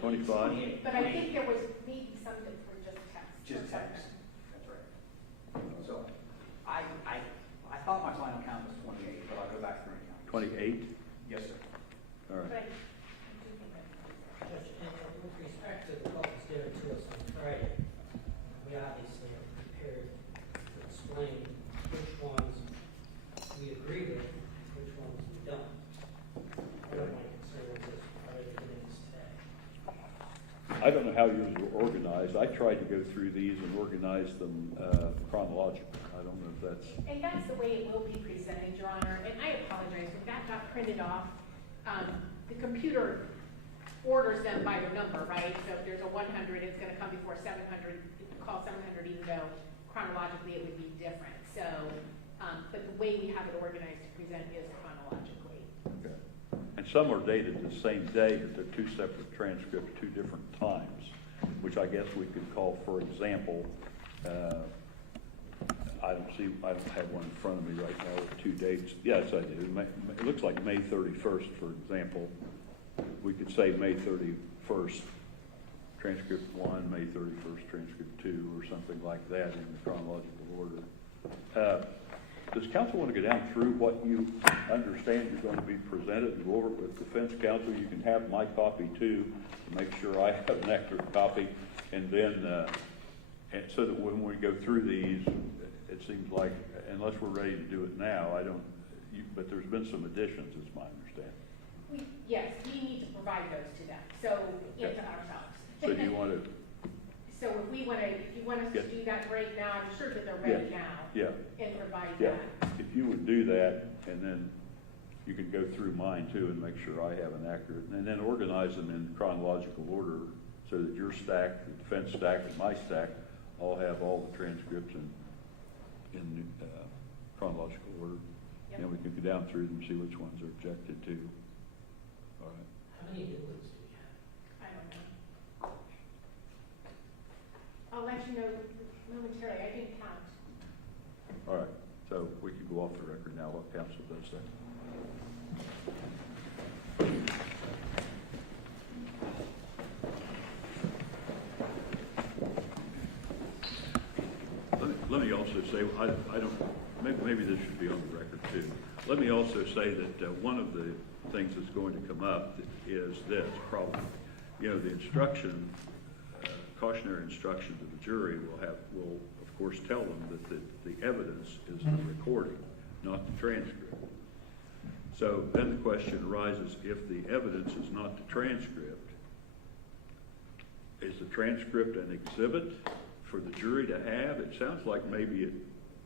25? But I think there was maybe some that were just text. Just text. That's right. So I thought my final count was 28, but I'll go back through and count. 28? Yes, sir. All right. But Judge, with respect to what was given to us on Friday, we obviously are prepared to explain which ones we agree with, which ones we don't. One of my concerns is how are they doing this today? I don't know how yours were organized. I tried to go through these and organize them chronologically. I don't know if that's... And that's the way it will be presented, Your Honor. And I apologize, when that got printed off, the computer orders them by the number, right? So if there's a 100, it's going to come before 700. Call 700, even though chronologically it would be different. So, but the way we have it organized to present is chronologically. Okay. And some are dated the same day, but they're two separate transcripts, two different times, which I guess we could call, for example, I don't have one in front of me right now with two dates. Yes, I do. It looks like May 31st, for example. We could say May 31st, transcript 1, May 31st, transcript 2, or something like that in the chronological order. Does counsel want to go down through what you understand you're going to be presented and go over it with defense counsel? You can have my copy too, to make sure I have an accurate copy. And then, and so that when we go through these, it seems like, unless we're ready to do it now, but there's been some additions, is my understanding. Yes, we need to provide those to them, so, and to ourselves. So do you want to? So if you want us to do that right now, I'm sure that they're ready now. Yeah. And provide Yeah, that. if you would do that, and then you can go through mine too and make sure I have an accurate, and then organize them in chronological order so that your stack, the defense stack, and my stack all have all the transcripts in chronological order. Yep. And we can go down through them and see which ones are objected to. All right. How many new ones do we have? I don't know. I'll let you know momentarily, I didn't count. All right, so we can go off the record now what counsel does that. Let me also say, I don't, maybe this should be on the record too. Let me also say that one of the things that's going to come up is this problem. You know, the instruction, cautionary instruction to the jury will of course tell them that the evidence is the recording, not the transcript. So then the question arises, if the evidence is not the transcript, is the transcript an exhibit for the jury to have? It sounds like maybe it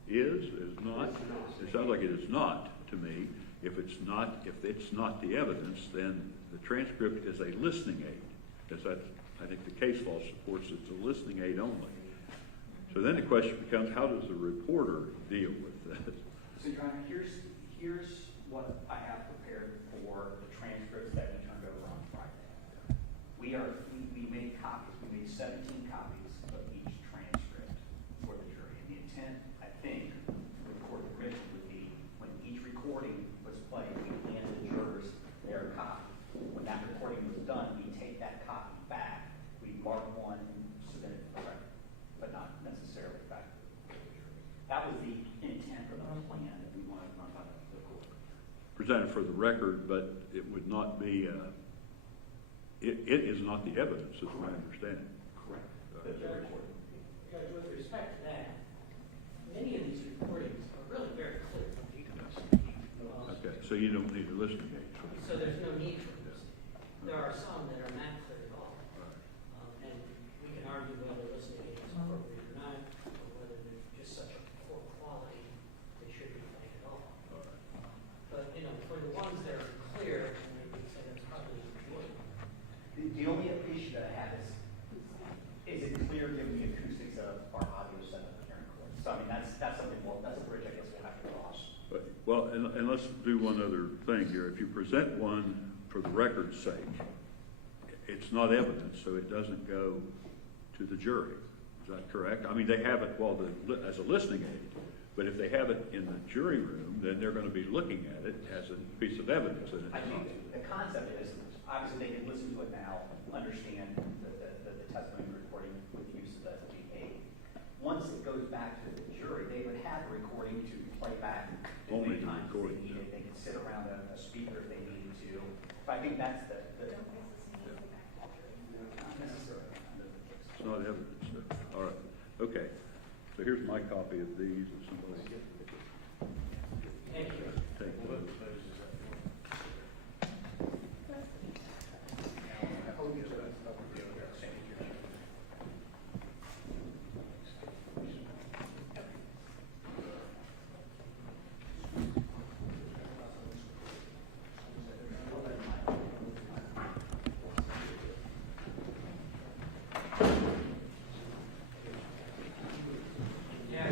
is not. It sounds like it is not to me. If it's not the evidence, then the transcript is a listening aid. Because I think the case law supports it's a listening aid only. So then the question becomes, how does the reporter deal with this? So, Your Honor, here's what I have prepared for the transcripts that we turned over on Friday. We made copies. We made 17 copies of each transcript for the jury. And the intent, I think, with the court commission would be when each recording was played, we handed the jurors their copy. When that recording was done, we take that copy back. We mark one and submit it for the record, but not necessarily back to the jury. That was the intent or the plan that we wanted to run by the court. Presented for the record, but it would not be, it is not the evidence, is my understanding. Correct. Judge, with respect to that, many of these recordings are really very clear. Okay, so you don't need a listening aid. So there's no need for this. There are some that are not clear at all. And we can argue whether listening aid is appropriate or not, or whether they're just such a poor quality, they shouldn't be played at all. But, you know, for the ones that are clear, I would say that's probably important. The only issue that I have is it clear given the acoustics of our audio setup here in court? So, I mean, that's something, that's a bridge I guess we'll have to cross. Well, and let's do one other thing here. If you present one for the record's sake, it's not evidence, so it doesn't go to the jury. Is that correct? I mean, they have it, as a listening aid, but if they have it in the jury room, then they're going to be looking at it as a piece of evidence. And I think the concept is, obviously, they can listen to it now, understand the testimony recording with use of the aid. Once it goes back to the jury, they would have a recording to play back as many times as they needed. They could sit around a speaker if they needed to. But I think that's the not necessarily. it's not evidence. So. All right. Okay. So here's my copy of these. If somebody Thank you. take those. Yeah.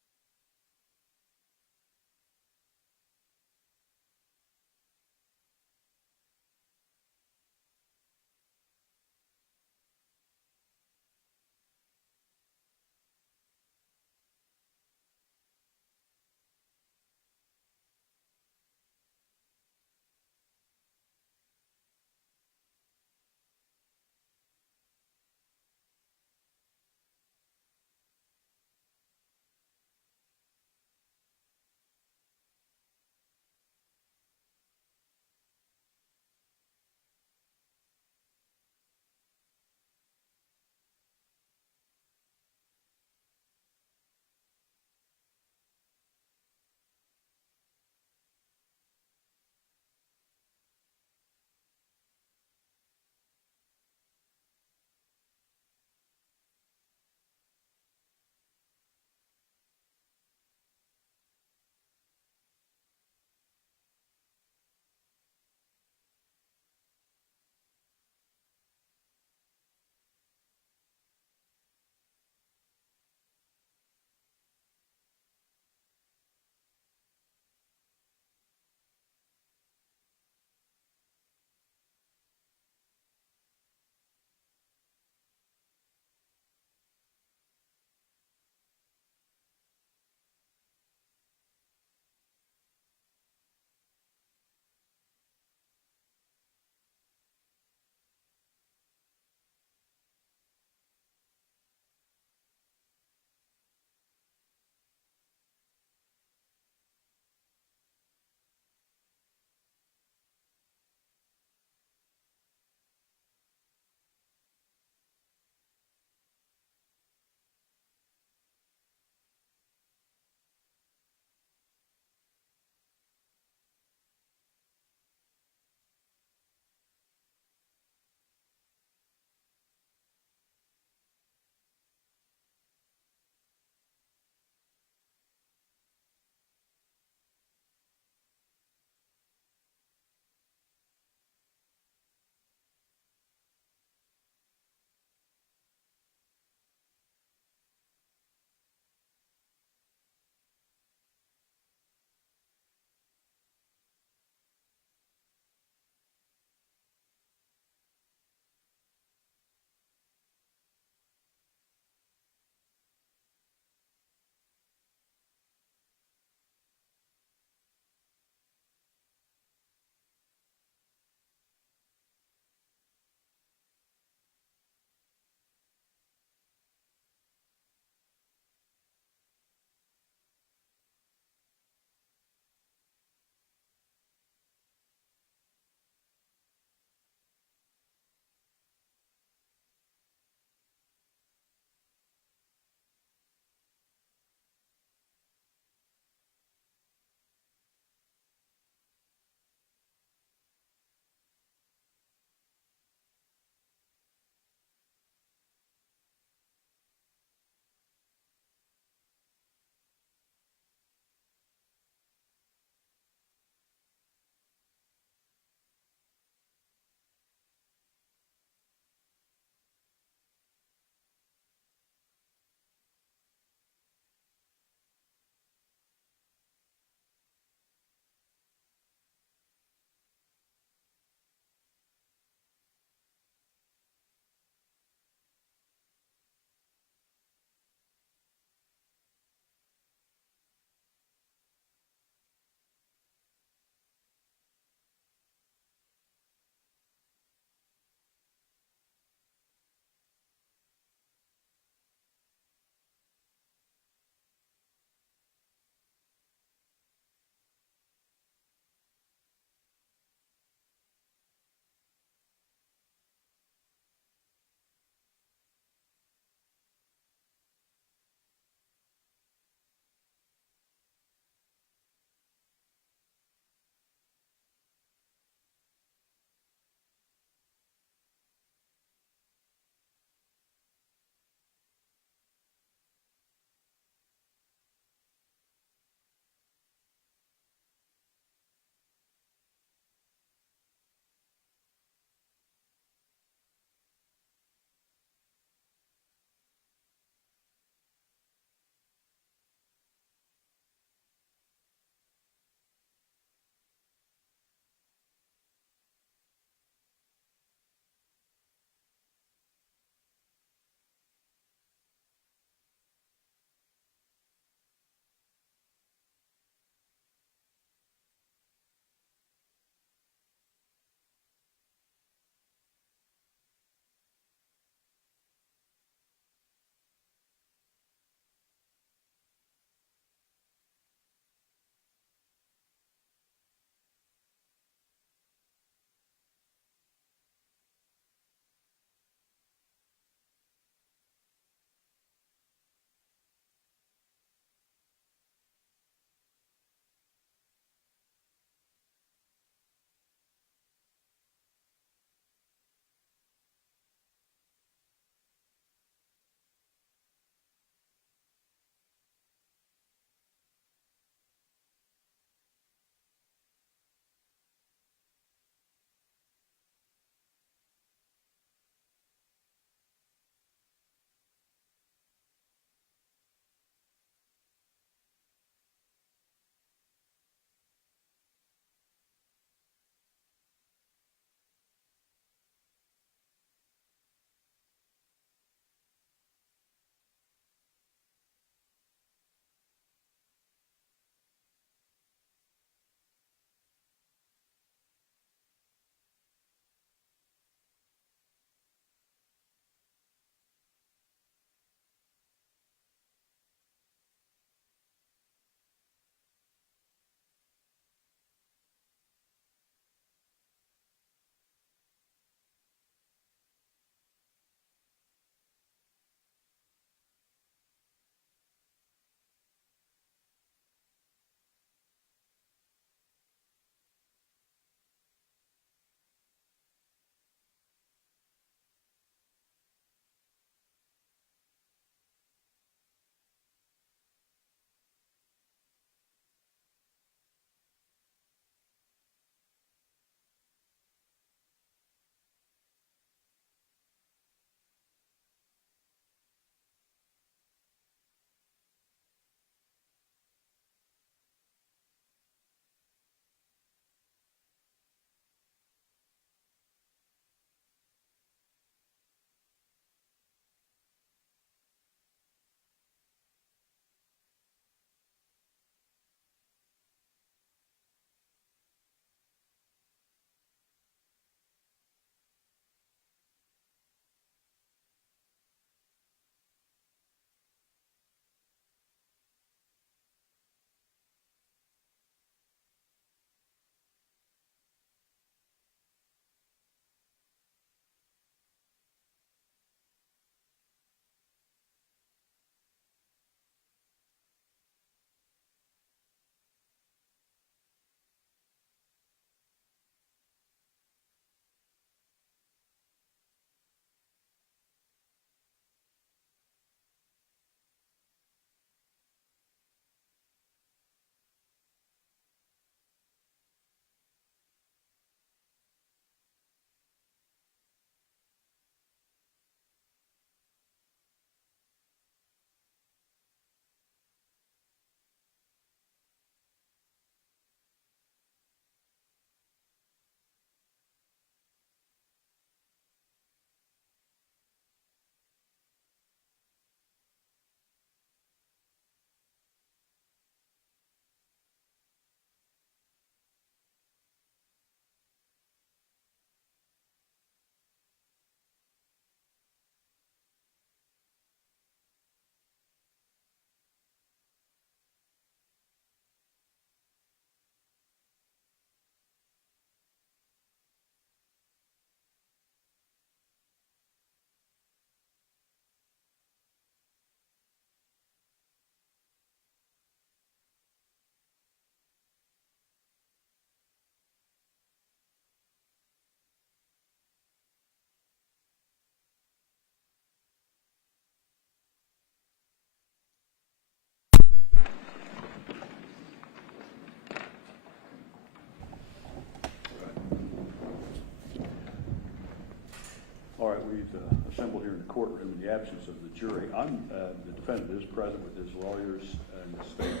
we've assembled here in the courtroom in the absence of the jury. The defendant is present with his lawyers and the state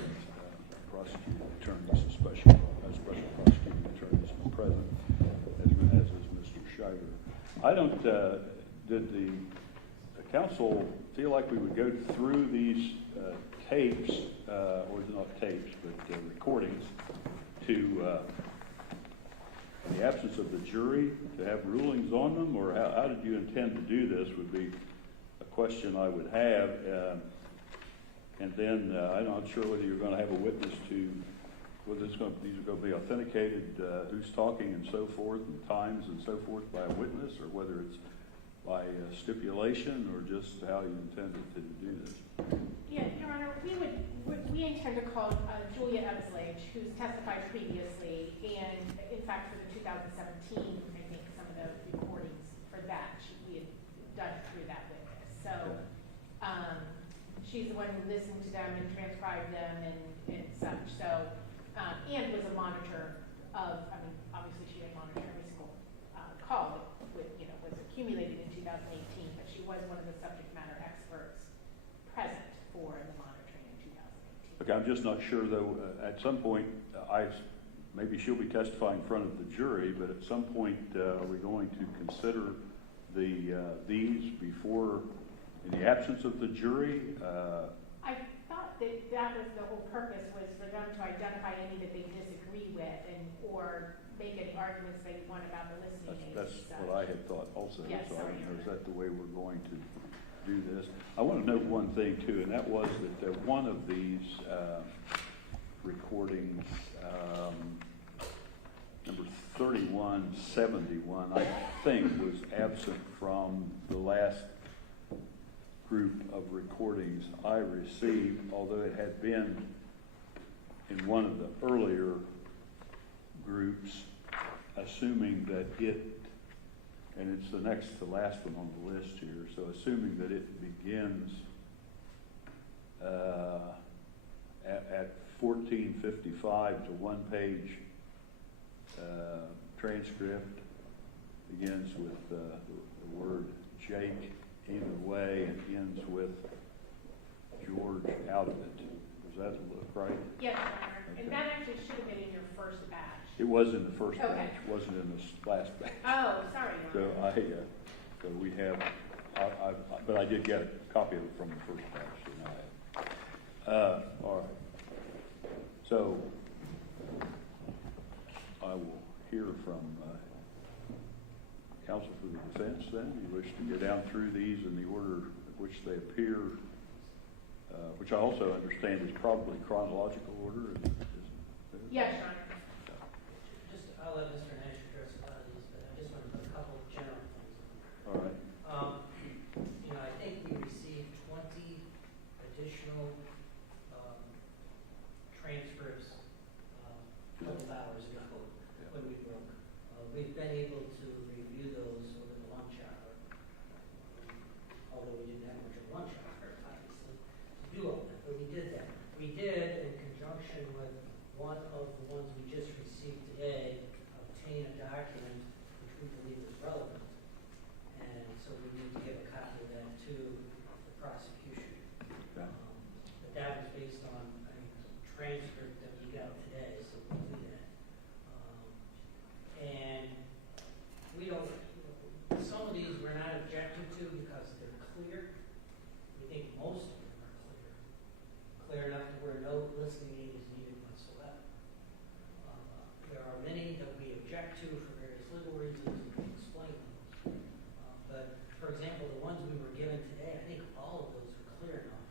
prosecuting attorneys, special prosecuting attorneys are present, as is Mr. Scheider. Did the counsel feel like we would go through these tapes, or not tapes, but recordings, to in the absence of the jury, to have rulings on them, or how did you intend to do this would be a question I would have. And then I'm not sure whether you're going to have a witness to, whether these are going to be authenticated, who's talking and so forth, and times and so forth by a witness, or whether it's by stipulation, or just how you intended to do this. Yeah, Your Honor, we intend to call Julia Eveslage, who's testified previously, and in fact for the 2017, I think some of the recordings for that, we had done through that witness. So she's the one who listened to them and transcribed them and such. So, and was a monitor of, I mean, obviously she didn't monitor every single call with, was accumulated in 2018, but she was one of the subject matter experts present for the monitoring in 2018. Okay, I'm just not sure though. At some point, maybe she'll be testifying in front of the jury, but at some point, are we going to consider these before, in the absence of the jury? I thought that was the whole purpose, was for them to identify any that they disagree with, or make any arguments they want about the listening aids. That's what I had thought also. Yes, so I sorry, don't know, is Your that the way we're going to do this? I want to note one thing too, and that was that one of these recordings, number 3171, I think was absent from the last group of recordings I received, although it had been in one of the earlier groups, assuming that and it's the next to last one on the list here, so assuming that it begins at 1455 to one-page transcript, begins with the word Jake either way and ends with George out of it. Does that look right? Yes, Your Honor. Okay. And that actually should have been in your first batch. It was in the first Okay. batch, wasn't in this last batch. Oh, sorry, Your So Honor. so we have, but I did get a copy of it from the first batch, so now I have. All right. So I will hear from counsel for the defense then. You wish to go down through these in the order in which they appear, which I also understand is probably chronological order. Yes, Your Honor. I'll let Mr. Nash address a lot of these, but I just want to put a couple of general things. All right. I think we received 20 additional transcripts a couple of hours ago when we broke. We've been able to review those over the lunch hour, although we didn't have much of a lunch hour, obviously, to do all that, but we did that. We did, in conjunction with one of the ones we just received today, obtain a document which we believe is relevant. And so we need to give a copy of that to the prosecution. Okay. But that was based on a transcript that we got today, so we'll do that. And we don't, some of these we're not objecting to because they're clear. We think most of them are clear. Clear enough to where no listening aid is needed whatsoever. There are many that we object to for various legal reasons, we can explain those. But for example, the ones we were given today, I think all of those are clear enough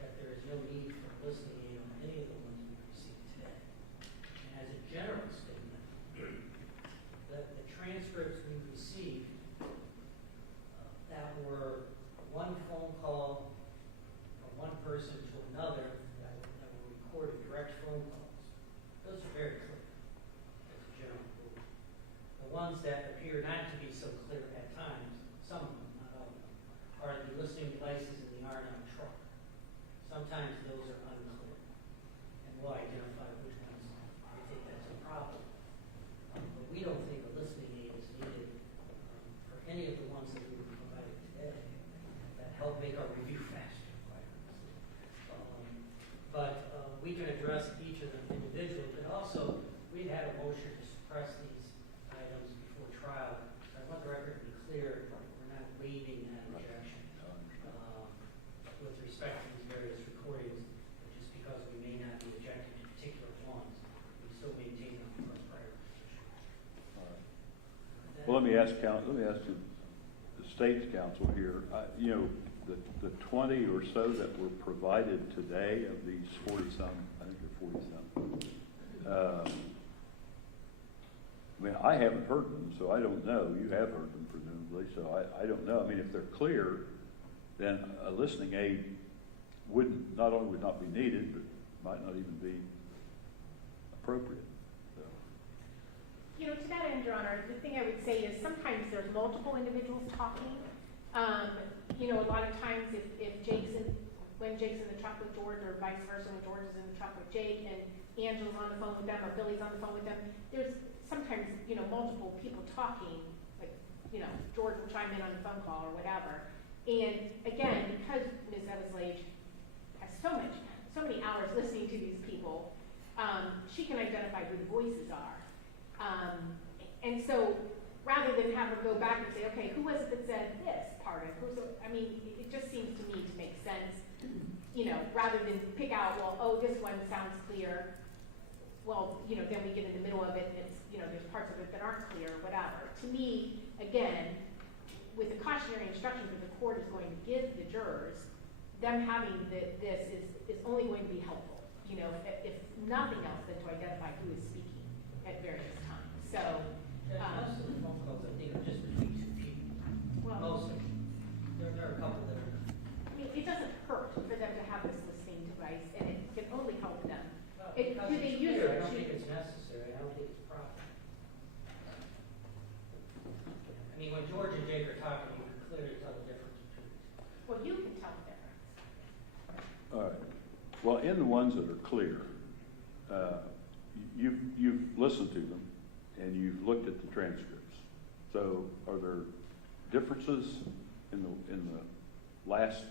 that there is no need for listening aid on any of the ones we received today. And as a general statement, the transcripts we received that were one phone call from one person to another that were recorded, direct phone calls, those are very clear as a general rule. The ones that appear not to be so clear at times, some of them, not all of them, are the listening devices in the R&M truck. Sometimes those are unclear, and we'll identify which ones we think that's a problem. But we don't think a listening aid is needed for any of the ones that we were provided ask the state's counsel here, you know, the 20 or so that were provided today of these 40-some, I think they're 40-some. I mean, I haven't heard them, so I don't know. You have heard them presumably, so I don't know. I mean, if they're clear, then a listening aid not only would not be needed, but might not even be appropriate. So. You know, to that end, Your Honor, the thing I would say is sometimes there's multiple individuals talking. You know, a lot of times when Jake's in the truck with George, or vice versa, when George is in the truck with Jake, and Angela's on the phone with them, or Billy's on the phone with them, there's sometimes, you know, multiple people talking, like, you know, George will chime in on the phone call or whatever. And again, because Ms. Everslade has so many hours listening to these people, she can identify who the voices are. And so rather than have her go back and say, okay, who was it that said this part of I mean, it just seems to me to make sense, you know, rather than pick out, well, oh, this one sounds clear. Well, you know, then we get in the middle of it and it's, you know, there's parts of it that aren't clear, or whatever. To me, again, with the cautionary instructions that the court is going to give the jurors, them having this is only going to be helpful, you know, if nothing else than to identify who is speaking at various times. So, Most of the phone calls, I think, are just between two people. well, Most of them. There are a couple that are. I mean, it doesn't hurt for them to have this listening device, and it can only help them. Well, Do because they it's use clear, it I don't to- think it's necessary. I don't think it's proper. I mean, when George and Jake are talking, you can clearly tell the difference between the two. Well, you can tell the difference. All right. Well, in the ones that are clear, you've listened to them and you've looked at the transcripts. So, are there differences in the last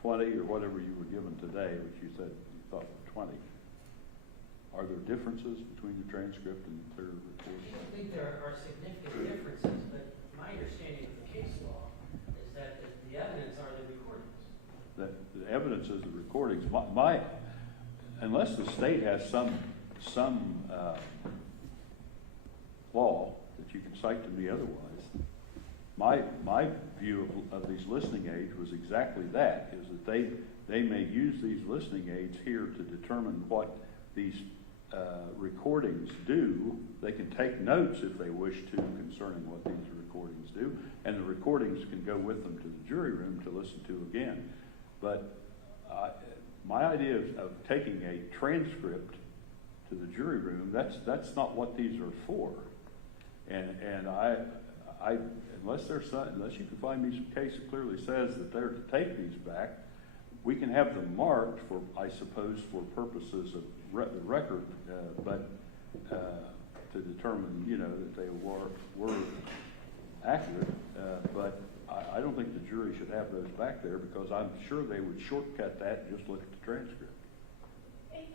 20 or whatever you were given today, which you said you thought were 20? Are there differences between the transcript and the clear report? I don't think there are significant differences, but my understanding of the case law is that the evidence are the recordings. That the evidence is the recordings. Unless the state has some law that you can cite to me otherwise, my view of these listening aids was exactly that, is that they may use these listening aids here to determine what these recordings do. They can take notes if they wish to concerning what these recordings do, and the recordings can go with them to the jury room to listen to again. But my idea of taking a transcript to the jury room, that's not what these are for. And I unless you can find me some case that clearly says that they're to take these back, we can have them marked for, I suppose, for purposes of the record, but to determine, you know, that they were accurate. But I don't think the jury should have those back there, because I'm sure they would shortcut that and just look at the transcript.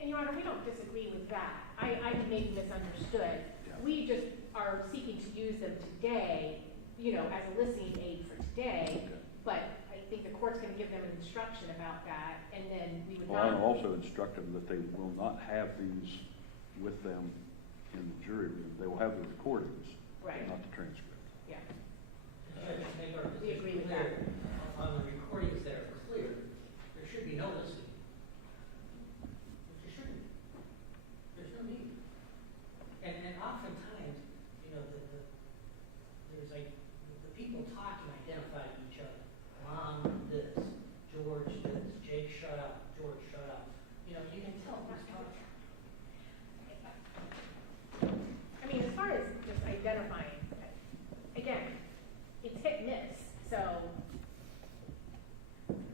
And Your Honor, we don't disagree with that. I may be misunderstood. Yeah. We just are seeking to use them today, you know, as a listening aid for today. Okay. But I think the court's going to give them an instruction about that, and then we would Well, not. I'll also instruct them that they will not have these with them in the jury room. They will have the recordings, Right. not the transcript. Yeah. Judge, to make our We agree with position clear, on the recordings that are clear, there should be no listening. There shouldn't. There's no need. And oftentimes, you know, there's like, the people talking identify each other. Mom, this, George, this, Jake, shut up, George, shut up. You know, you can tell who's talking. I mean, as far as just identifying, again, it's hit and miss, so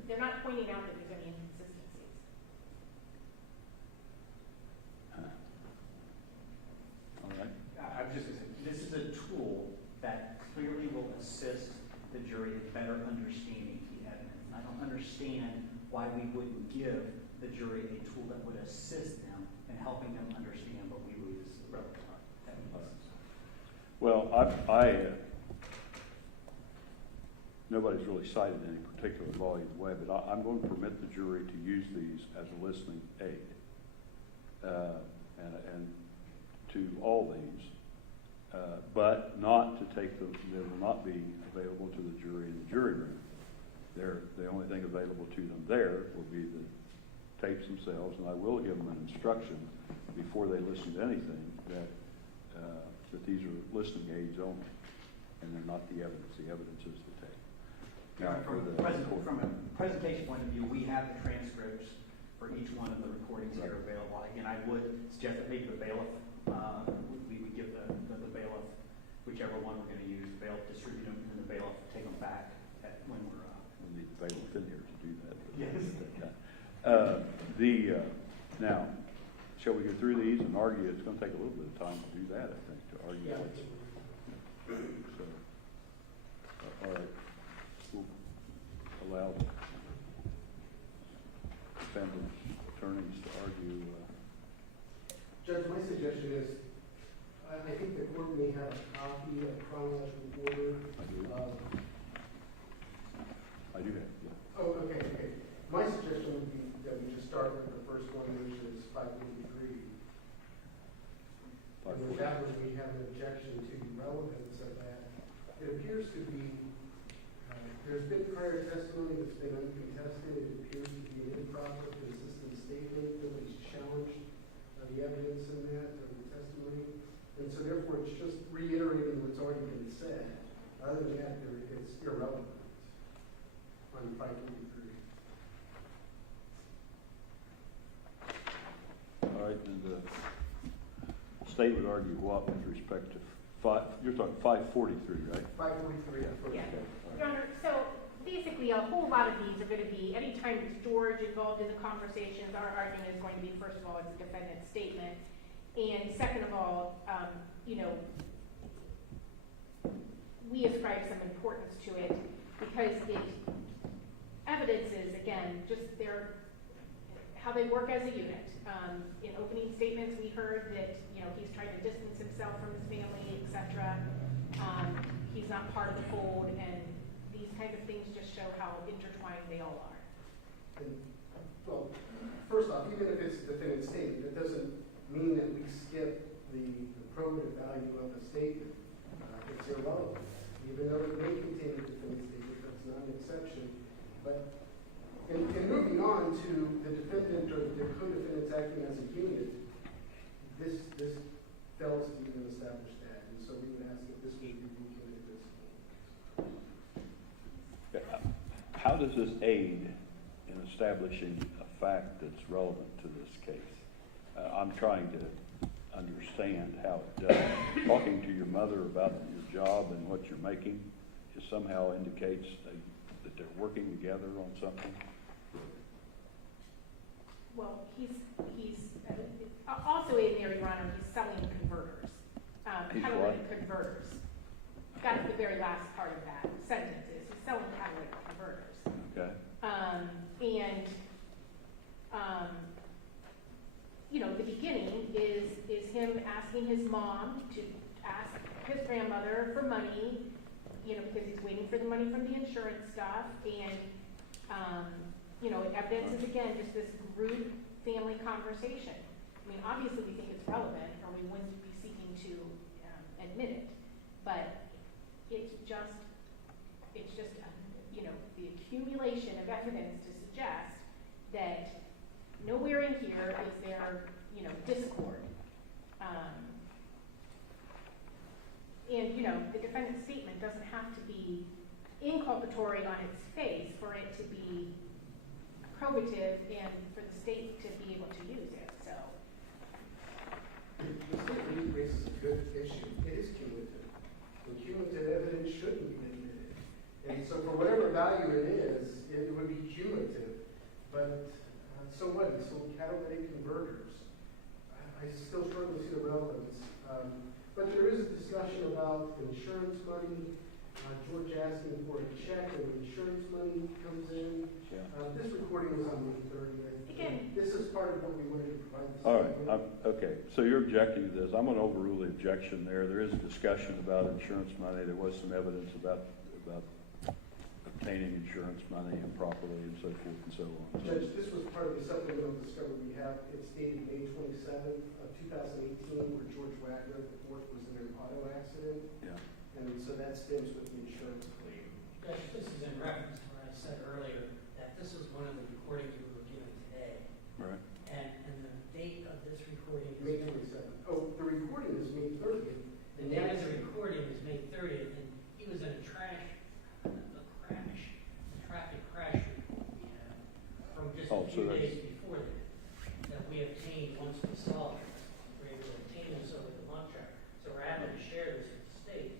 they're not pointing out that there's any inconsistencies. All right. I'm just going to say, this is a tool that clearly will assist the jury in better understanding the evidence. And I don't understand why we wouldn't give the jury a tool that would assist them in helping them understand what we believe is relevant. Well, nobody's really cited any particular law either way, but I'm going to permit the jury to use these as a listening aid, and to all these. but not to take them, they will not be available to the jury in the jury room. The only thing available to them there will be the tapes themselves, and I will give them an instruction before they listen to anything that these are listening aids only, and they're not the evidence. The evidence is the tape. Now, From a presentation point of view, we have the transcripts for each one of the recordings here available. Again, I would suggest that maybe the bailiff, we would give the bailiff, whichever one we're going to use, the bailiff distribute them, and the bailiff take them back when we're. We need the bailiff in here to do that. Yes. Now, shall we go through these and argue? It's going to take a little bit of time to do that, I think, to argue. Yeah. So, all right, we'll allow the defendant's attorneys to argue. Judge, my suggestion is, I think the court may have a copy of chronological order. I do have, yeah. Oh, okay. My suggestion would be that we just start with the first one, which is 543. And with that one, we have an objection to the relevance of that. It appears to be, there's been prior testimony that's been uncontested. It appears to be an improper, consistent statement. Nobody's challenged the evidence in that, or the testimony. And so therefore, it's just reiterating what's already been said. Other than that, it's irrelevant on 543. All right, and the state would argue what with respect to you're talking 543, right? 543. Yeah. Your Honor, so basically a whole lot of these are going to be, anytime it's George involved in the conversations, our argument is going to be, first of all, it's a defendant's statement. And second of all, we ascribe some importance to it because it evidences, again, just how they work as a unit. In opening statements, we heard that, he's trying to distance himself from his family, etc. He's not part of the fold, and these kinds of things just show how intertwined they all are. And, well, first off, even if it's a defendant's statement, it doesn't mean that we skip the probative value of the statement. It's irrelevant. Even though it may contain a defendant's statement, that's not an exception. But in moving on to the defendant or the co-defendants acting as a unit, this fails to even establish that. And so we would ask that this would be ruled at this point. How does this aid in establishing a fact that's relevant to this case? I'm trying to understand how it does. Talking to your mother about your job and what you're making just somehow indicates that they're working together on something? Well, he's also in there, Your Honor, he's selling converters. He's catalytic what? Converters. That's the very last part of that sentence is he's selling catalytic converters. Okay. The beginning is him asking his mom to ask his grandmother for money, because he's waiting for the money from the insurance stuff, and it evidences again just this rude family conversation. I mean, obviously we think it's relevant, or we wouldn't be seeking to admit it, but it's just the accumulation of evidence to suggest that nowhere in here is there discord. The defendant's statement doesn't have to be inculpatory on its face for it to be probative and for the state to be able to use it. So The state really raises a good issue. It is cumulative. And cumulative evidence shouldn't be admitted. And so for whatever value it is, it would be cumulative. But so what? He sold catalytic converters. I still struggle to see the relevance. But there is a discussion about insurance money. George asking for a check and insurance money comes in. Yeah. This recording was on May 30th. Again. This is part of what we wanted to provide. All right, okay, so you're objecting to this. I'm going to overrule the objection there. There is a discussion about insurance money. There was some evidence about obtaining insurance money improperly and so forth and so on. Judge, this was part of the supplemental discovery we have. It's dated May 27th of 2018, where George Wagner IV was in an auto accident. Yeah. And so that stems with the insurance claim. Judge, this is in reference to what I said earlier, that this is one of the recordings you were given today. Right. And the date of this recording is May 27th. Oh, the recording is May 30th. The date of the recording is May 30th, and he was in a traffic crash report we had from just Oh, a so few that's- days before that we obtained once we saw it. We were able to obtain this over the month track. So we're happy to share this with the state.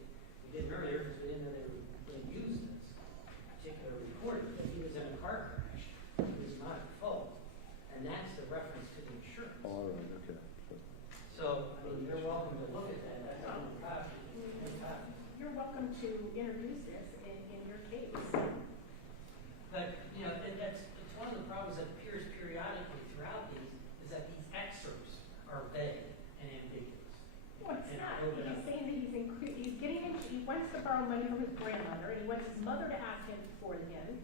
We didn't earlier because we didn't know they were going to use this particular recording, that he was in a car crash. It was not at fault. And that's the reference to the insurance. Oh, all right, okay. So, I mean, you're welcome to look at that. That's on the copy. You're welcome to introduce this in your case. But, you know, and it's one of the problems that appears periodically throughout these, is that these excerpts are vague and ambiguous. Well, it's And not. open He's up. saying that he's getting into, he wants to borrow money from his grandmother, and he wants his mother to ask him for it again,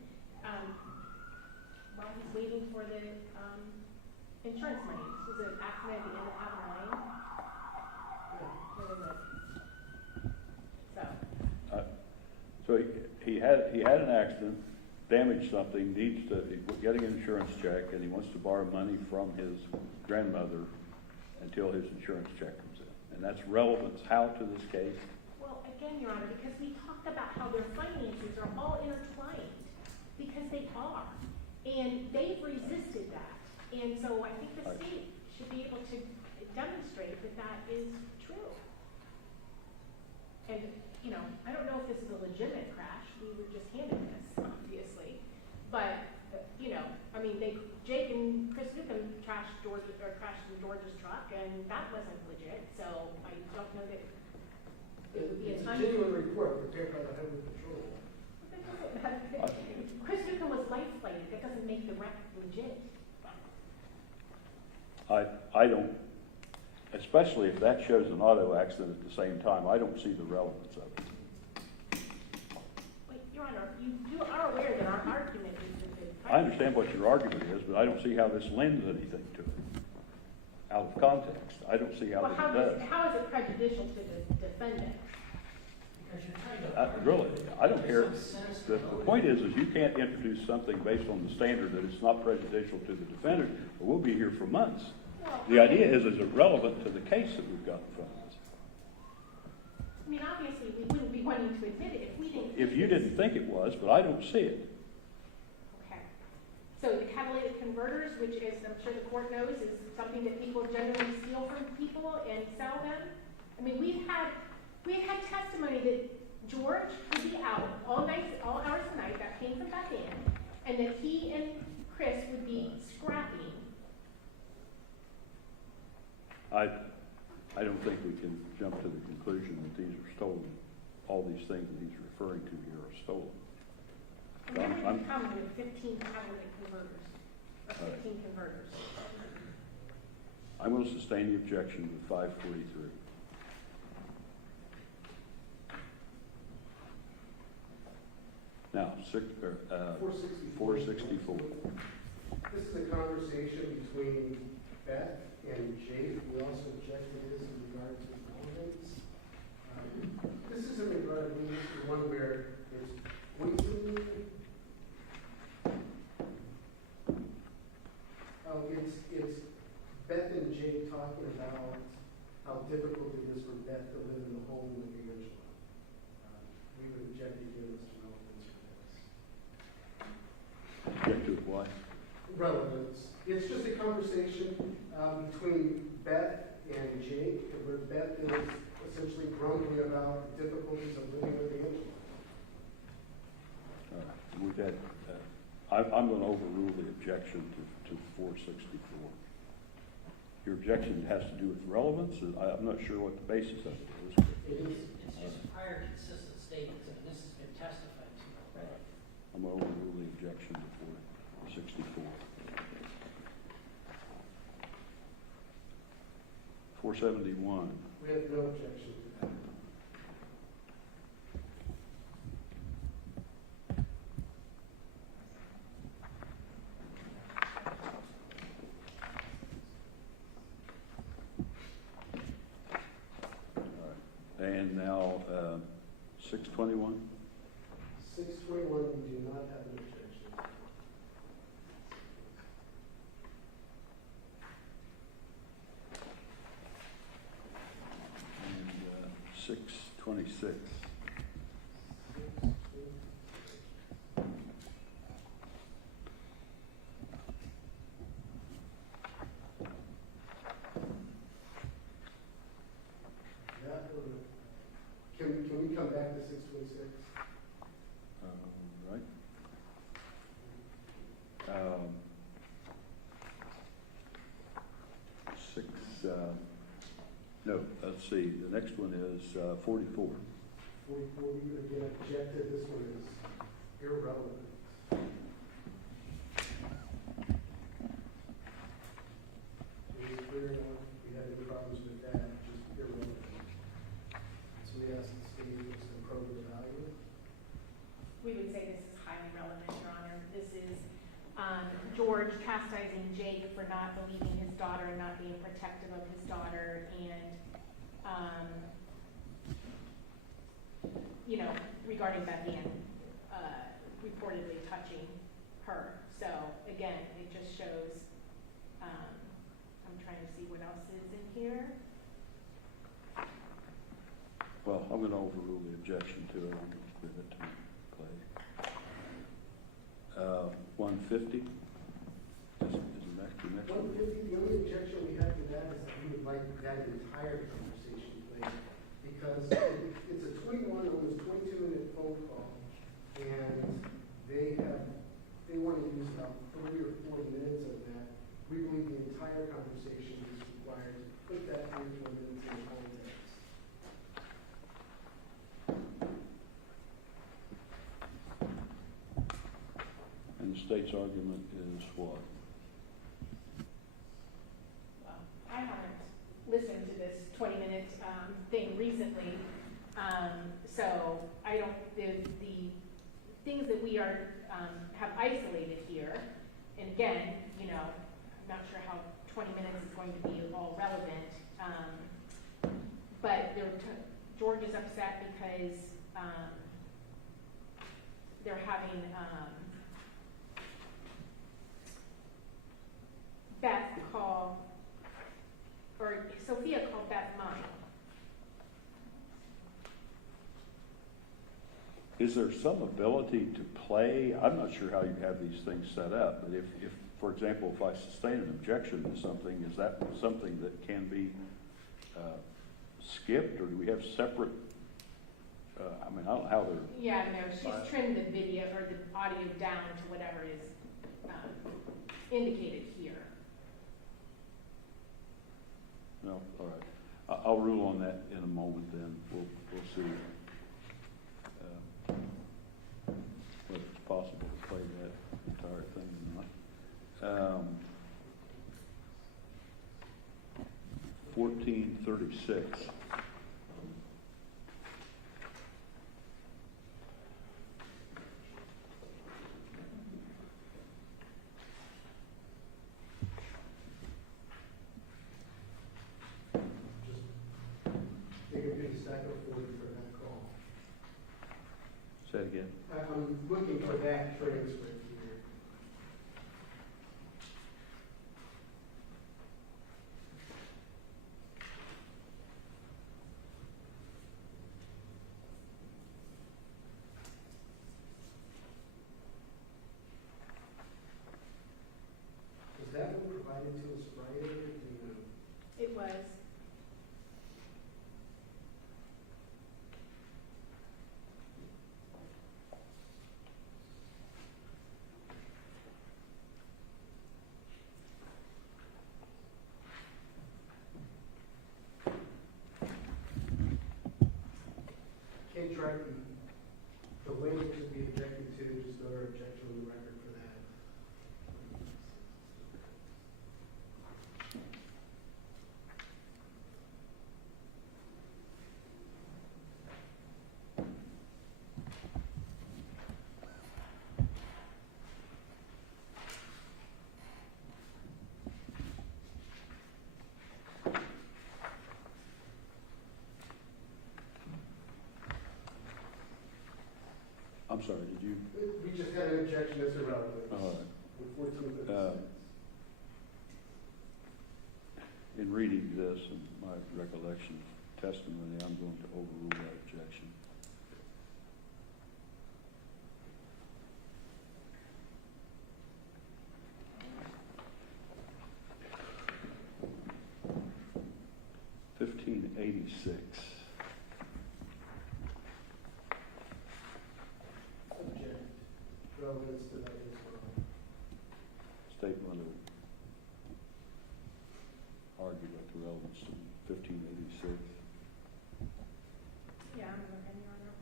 while he's waiting for the, insurance money. This was an accident at the end of Avenue 9. Where was it? So, So he had an accident, damaged something, needs to, getting an insurance check, and he wants to borrow money from his grandmother until his insurance check comes in. And that's relevant how to this case? well, again, Your Honor, because we talked about how their finances are all intertwined, because they are. And they've resisted that. And so I think the state should be able to demonstrate that that is true. And, you know, I don't know if this is a legitimate crash. We were just handed this, obviously. But, you know, I mean, Jake and Chris Rhoden crashed in George's truck, and that wasn't legit. So I don't know that it would be It's a a genuine report prepared by the Highway Patrol. Chris Rhoden was life flighted. That doesn't make the wreck legit. I don't, especially if that shows an auto accident at the same time, I don't see the relevance of it. Wait, Your Honor, you are aware that our argument is that the... I understand what your argument is, but I don't see how this lends anything to it. Out of context, I don't see how Well, this how does. is it prejudicial to the defendant? Because you're trying to. Really, I don't care. Some The sinister point is you can't introduce something based on the standard that it's not prejudicial to the defendant, or we'll be here for months. Well, The idea is it relevant to the case that we've got in front of us? I mean, obviously, we wouldn't be wanting to admit it if we didn't... If you didn't think it was, but I don't see it. Okay. So the catalytic converters, which is, I'm sure the court knows, is something that people generally steal from people and sell them. I mean, we've had testimony that George would be out all night, all hours of the night, that came from back in, and that he and Chris would be scrapping. I don't think we can jump to the conclusion that these are stolen. All these things that he's referring to here are stolen. Remember, I'm- we come with 15 catalytic converters, or All right. 15 converters. I'm going to sustain the objection to 543. Now, 464. This is a conversation between Beth and Jake. We also objected to this in regard to relevance. This is in regard to the one where it's poisoning. It's Beth and Jake talking about how difficult it is for Beth to live in the home with Angela. We would object again as to relevance for this. Object to it, why? Relevance. It's just a conversation between Beth and Jake, where Beth is essentially grumbling about the difficulties of living with Angela. We've had, I'm going to overrule the objection to 464. Your objection has to do with relevance. I'm not sure what the basis of it is. It is. It's just prior consistent statements, and this has been testified to already. I'm going to overrule the objection to 464. 471. We have no objection to that. 621? 621, we do not have an objection. And 626? Can we come back to 626? Right. No, let's see, the next one is 44. 44, we would again object to this one is irrelevant. It was clear enough, we had any problems with that, just irrelevant. So we asked the state what's the probative value. We would say this is highly relevant, Your Honor. This is George chastising Jake for not believing his daughter and not being protective of his daughter, and regarding Beth Ann reportedly touching her. So again, it just shows. I'm trying to see what else is in here. Well, I'm going to overrule the objection to it. I'm going to give it to Clay. 150 is the next one. 150, the only objection we have to that is that we would like that entire conversation played, because it's a 21, almost 22-minute phone call, and they want to use about 3 or 4 minutes of that. We believe the entire conversation is required to put that 3 or 4 minutes in context. And the state's argument is what? Well, I haven't listened to this 20-minute thing recently, so I don't, the things that we are, have isolated here, and again, I'm not sure how 20 minutes is going to be all relevant, but George is upset because they're having Beth call, or Sophia called Beth mine. Is there some ability to play? I'm not sure how you have these things set up, but if for example, if I sustain an objection to something, is that something that can be skipped, or do we have separate, I don't know how they're... Yeah, no, she's trimmed the video or the audio down to whatever is indicated here. No, all right. I'll rule on that in a moment then. We'll see whether it's possible to play that entire thing or not. 1436. Take a big stack of 40 for that call. Say it again. I'm looking for that transcript here. Was that one provided to us Friday, or do you know? It was. sorry, did you? We just had an objection that's irrelevant. All right. With 1456. In reading this and my recollection of testimony, I'm going to overrule that objection. $15.86. Object. Relevance to that as well. Statement of argue about the relevance to 1586. Yeah, I'm looking, Your Honor.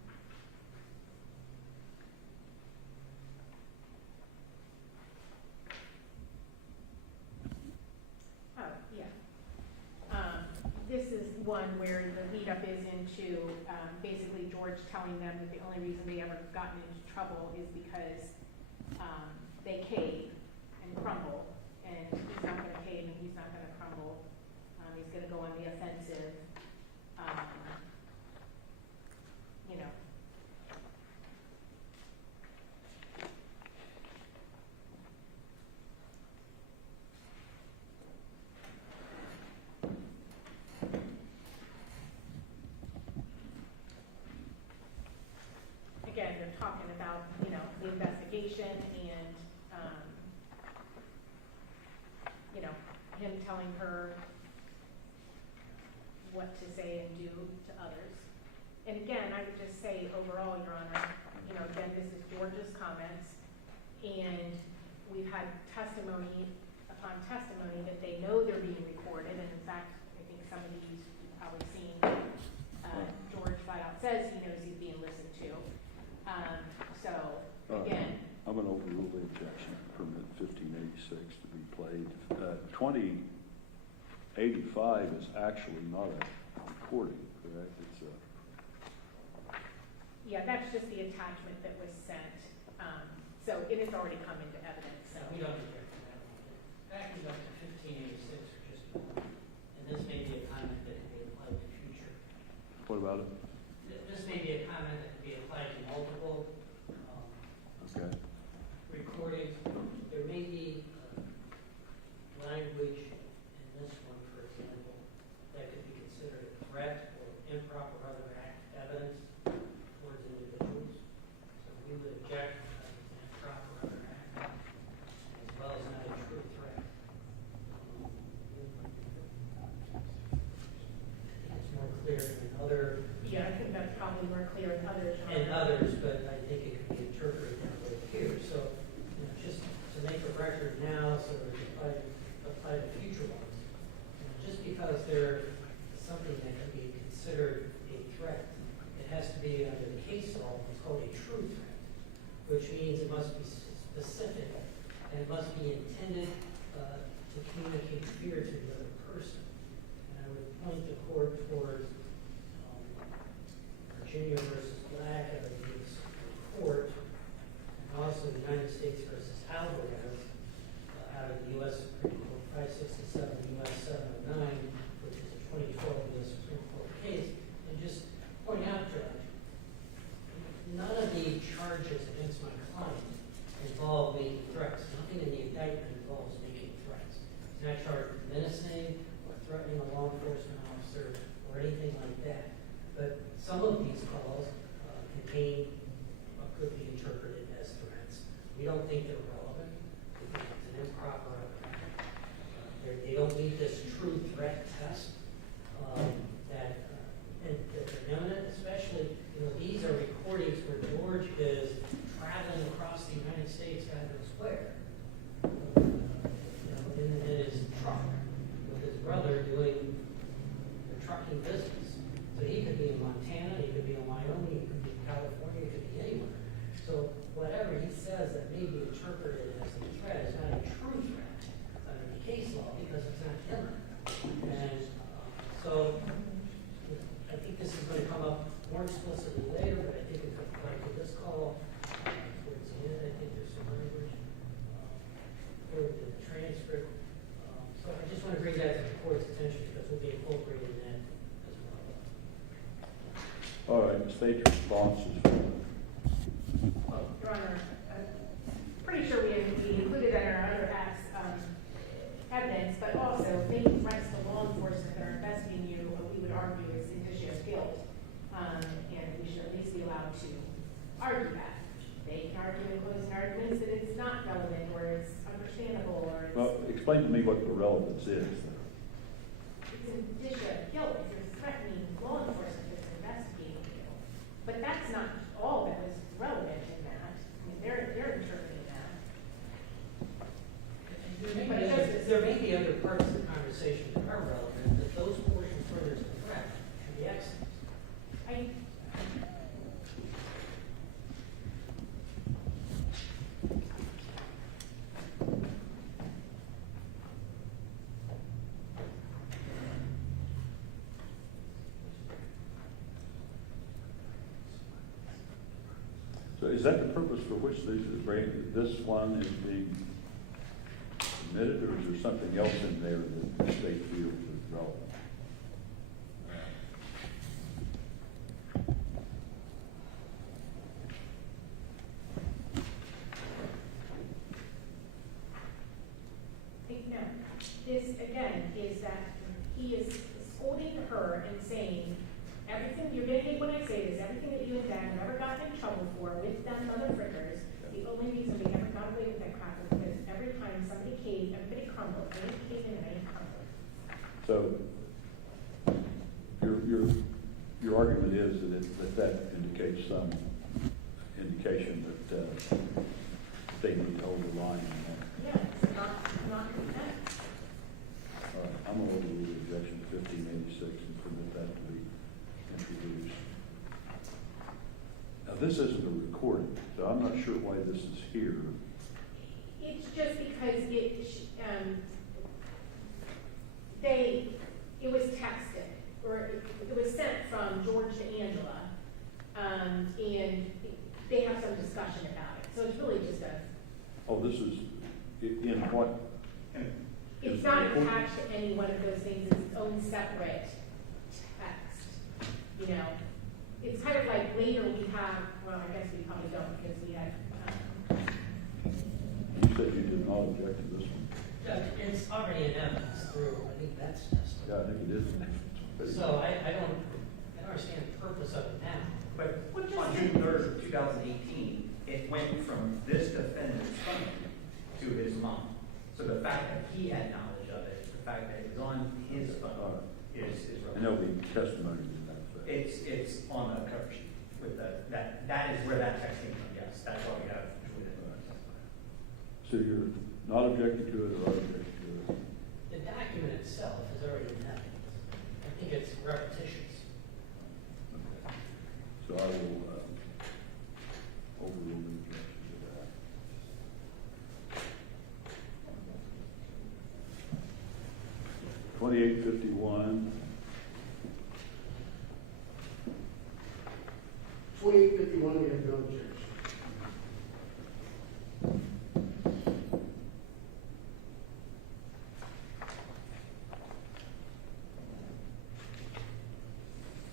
Oh, yeah. This is one where the lead-up is into, basically George telling them that the only reason they ever gotten into trouble is because, they cave and crumble, and he's not gonna cave and he's not gonna crumble. He's gonna go on the offensive, you know. Again, they're talking about, you know, the investigation and, you know, him telling her what to say and do to others. And again, I would just say overall, Your Honor, you know, again, this is George's comments, and we've had testimony upon testimony that they know they're being recorded, and in fact, I think some of these you've probably seen, George flat out says he knows he's being listened to. So, again. I'm going to overrule the objection, permit 1586 to be played. 2085 is actually not a recording, correct? It's a... Yeah, that's just the attachment that was sent. So it has already come into evidence, so. We don't object to that one. Backing up to 1586 or just, and this may be a comment that can be applied to future. What about it? This may be a comment that can be applied to multiple Okay. recordings. There may be language in this one, for example, that could be considered a threat or improper other evidence towards individuals. So we would object because it's an improper other act, as well as not a true threat. It's more clear than other. Yeah, I think that's probably more clear than others. And others, but I think it could be interpreted that way here. So, you know, just to make a record now, so that it apply to future ones. You know, just because they're something that can be considered a threat, it has to be under the case law, it's called a true threat, which means it must be specific and it must be intended to communicate fear to the other person. And I would point the court towards Virginia versus Black out of the Supreme Court, and also the United States versus Alvarez out of the U.S. Supreme Court, 567 U.S. 709, which is a 2012 U.S. Supreme Court case, and just point out, Judge, none of the charges against my client involve making threats. Nothing in the indictment involves making threats. He's not charged with menacing or threatening a law enforcement officer or anything like that. But some of these calls contain what could be interpreted as threats. We don't think they're relevant. We think it's an improper they don't meet this true threat test and that they're imminent, especially, you know, these are recordings where George is traveling across the United States out of square, you know, in his truck with his brother doing the trucking business. So he could be in Montana, he could be in Wyoming, he could be in California, he could be anywhere. So whatever he says that may be interpreted as a threat is not a true threat under the case law because it's not imminent. And so I think this is going to come up more explicitly later, but I think it could apply to this call. Towards the end, I think there's some language for the transcript. So I just want to bring that to the court's attention because we'll be incorporating that as well. All right, state responses. explain to me what the relevance is. It's an addition of guilt if you're threatening law enforcement that's investigating you. But that's not all that was relevant in that. I mean, they're interpreting that. There may be other parts of the conversation that are relevant, but those portions where there's a threat should be excellent. So is that the purpose for which this one is being submitted, or is there something else in there that the state feels is relevant? No, this again is that he is scolding her and saying, everything, you're gonna hate when I say this, everything that you and Dad have ever gotten in trouble for with them other frickers, the only reason we never got away with that crap was because every time somebody caved, everybody crumbled, I didn't cave in and I didn't crumble. So your argument is that indicates some indication that they need to hold the line on that. Yeah, it's not defense. All right, I'm going to overrule objection 1586 and permit that to be introduced. Now, this isn't a recording, so I'm not sure why this is here. It's just because it was texted, or it was sent from George to Angela, and they have some discussion about it. So it's really just a. Oh, this is in what? It's not attached to any one of those things. It's its own separate text. You know, it's kind of like later we have. Well, I guess we probably don't because we had. You said you did not object to this one. It's already in evidence through, I think that's testimony. Yeah, I think it is. So I don't understand the purpose of it now. But on June 3rd, 2018, it went from this defendant's phone to his mom. So the fact that he had knowledge of it, the fact that it was on his phone is I know relevant. the testimony is that fact. It's on the cover sheet with that is where that text came from, yes, that's why we have Julie that testify. So you're not objecting to it or objecting to it? The document itself is already in evidence. I think it's repetitious. Okay. So I will overrule the objection to that. $28.51. 2851, we have no objection.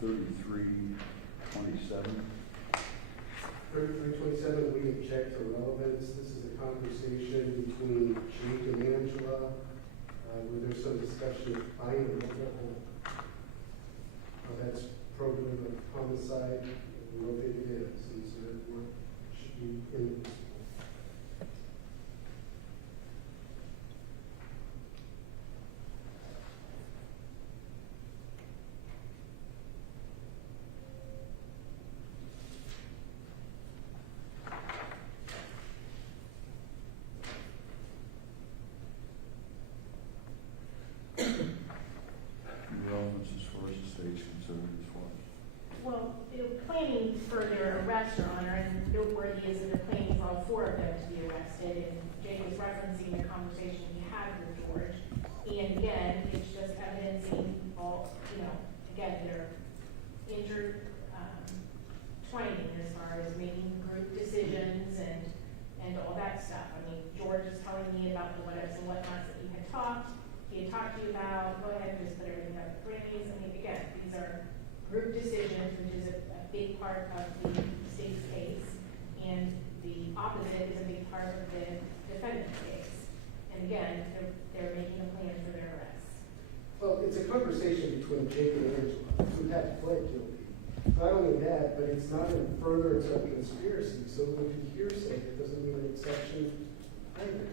$33.27. 3327, we object to relevance. This is a conversation between Jake and Angela, where there's some discussion of buying a multiple. That's probative of homicide. We don't think it is, and so therefore it should be in. Relevance as far as the state's concerned as far as. Well, they're planning for their arrest, Your Honor, and noteworthy is that they're planning for all four of them to be arrested, and Jake was referencing the conversation he had with George. And again, it's just evidencing all, again, they're intertwining as far as making group decisions and all that stuff. I mean, George is telling me about the whatevs and whatnots that he had talked to you about. Go ahead and just put everything up at Grammys. I mean, again, these are group decisions, which is a big part of the state's case, and the opposite is a big part of the defendant's case. And again, they're making a plan for their arrests. Well, it's a conversation between Jake and Angela, who had to plead guilty. Not only that, but it's not in furtherance of conspiracy, so it would be hearsay. It doesn't mean an exception either.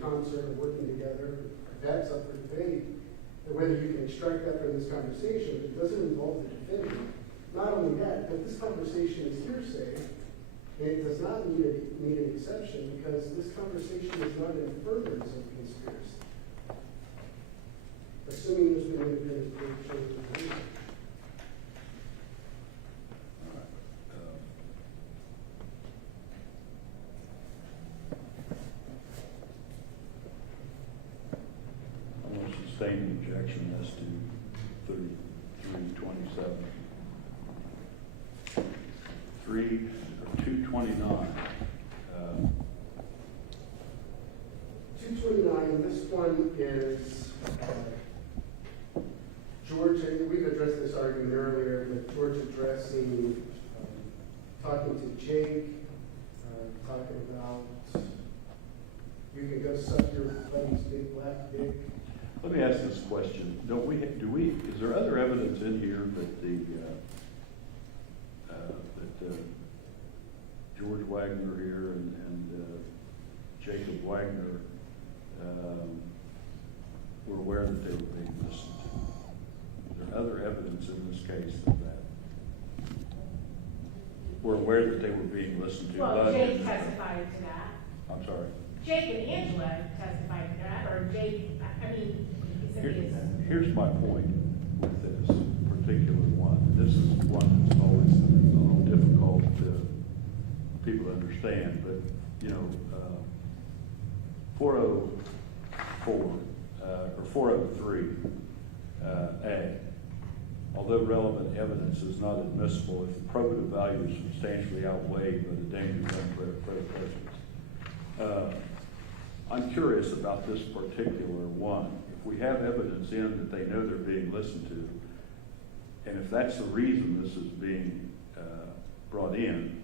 concert or working together, that's up for debate. And whether you can extract that from this conversation, it doesn't involve the defendant. Not only that, but this conversation is hearsay. It does not need an exception because this conversation is not in furtherance of conspiracy. Assuming there's been independent proof. I want to sustain the objection as to 3327. 229. 229, this one is, George, we've addressed this argument earlier, but George addressing, talking to Jake, talking about, you can go suck your buddy's big black dick. Let me ask this question. Is there other evidence in here that George Wagner here and Jacob Wagner were aware that they were being listened to? Is there other evidence in this case of that? Were aware that they were being listened to? Well, Jake testified to that. I'm sorry. Jake and Angela testified to that, or Jake, I mean, he said he is. Here's my point with this particular one. This is one that's always a little difficult to people to understand, but, 404, or 403, A, although relevant evidence is not admissible if the probative value is substantially outweighed by the danger of unfair prejudice. I'm curious about this particular one. If we have evidence in that they know they're being listened to, and if that's the reason this is being brought in,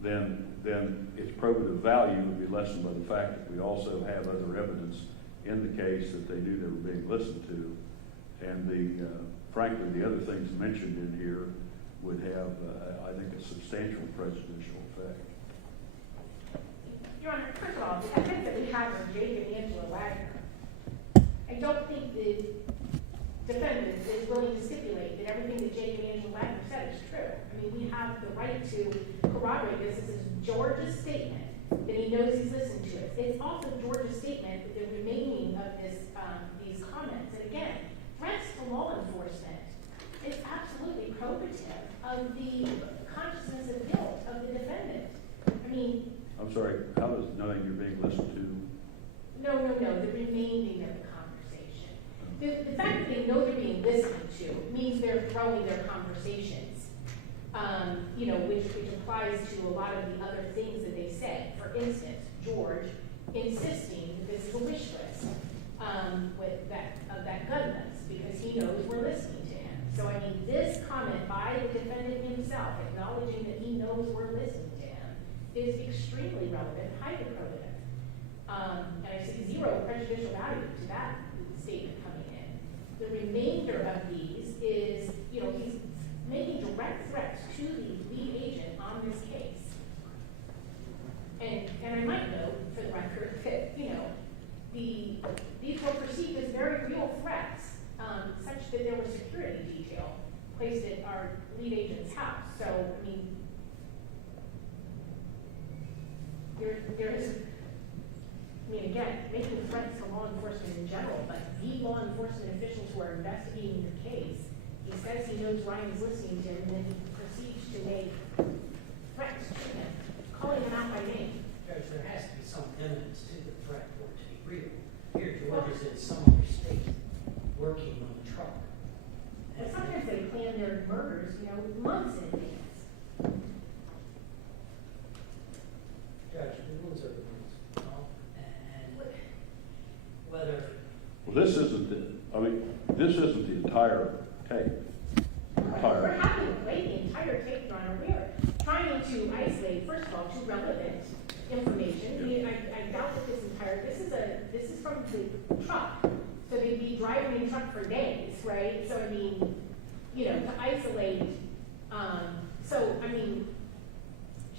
then its probative value would be lessened by the fact that we also have other evidence in the case that they knew they were being listened to, and frankly, the other things mentioned in here would have, I think, a substantial prejudicial effect. Your Honor, first of all, the evidence that we have of Jake and Angela Wagner, I don't think the defendant is willing to stipulate that everything that Jake and Angela Wagner said is true. I mean, we have the right to corroborate this. This is George's statement that he knows he's listened to it. It's also George's statement that the remaining of these comments, and again, threats to law enforcement is absolutely probative of the consciousness of guilt of the defendant. I mean, I'm sorry, how does knowing you're being listened to? No, the remaining of the conversation. The fact that they know they're being listened to means they're throwing their conversations, which applies to a lot of the other things that they said. For instance, George insisting that this is a wish list of that gun list because he knows we're listening to him. So, I mean, this comment by the defendant himself, acknowledging that he knows we're listening to him, is extremely relevant, highly probative. And I see zero prejudicial value to that statement coming in. The remainder of these is, he's making direct threats to the lead agent on this case. And I might note, for the record, that, these were perceived as very real threats, such that there was security detail placed at our lead agent's house. So, I mean, again, making threats to law enforcement in general, but the law enforcement officials who are investigating the case, he says he knows Ryan is listening to him, and then he proceeds to make threats to him, calling him out by name. Judge, there has to be some evidence to the threat for it to be real. Here, George is in some other state, working on the truck. And sometimes they plan their murders, months in advance. Judge, the rules are the rules, and whether. Well, this isn't the entire tape. We're happy to play the entire tape, Your Honor. We are trying to isolate, first of all, two relevant information. I doubt that this is from the truck. So they'd be driving a truck for days, right? So, I mean, to isolate,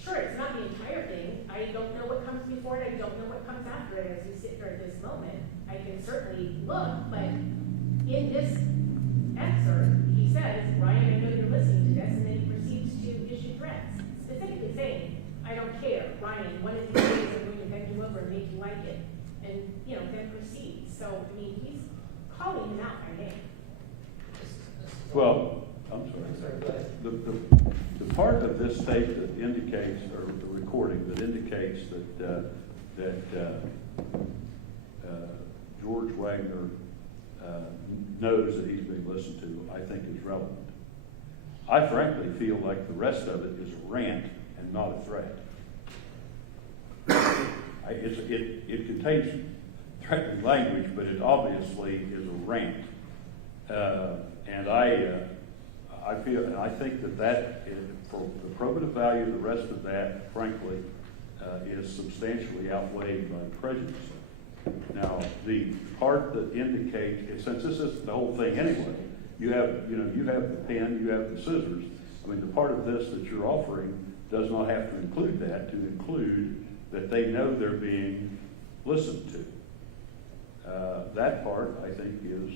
sure, it's not the entire thing. I don't know what comes before it. I don't know what as we sit here at this moment. I can certainly look, but in this excerpt, he says, Ryan, I know you're listening to this, and then he proceeds to issue threats, specifically saying, I don't care, Ryan, one of these days I'm going to bend you over and make you like it, and, you know, then proceeds. So, I mean, he's calling him out by name. Well, I'm sorry. The part of this tape that indicates, or the recording that indicates that George Wagner knows that he's being listened to, I think is relevant. I frankly feel like the rest of it is a rant and not a threat. It contains threatening language, but it obviously is a rant. And I feel, and I think that is, for the probative value, the rest of that, frankly, is substantially outweighed by the prejudice. Now, the part that indicates, since this is the whole thing anyway, you have the pen, you have the scissors. I mean, the part of this that you're offering does not have to include that, to include that they know they're being listened to. That part, I think, is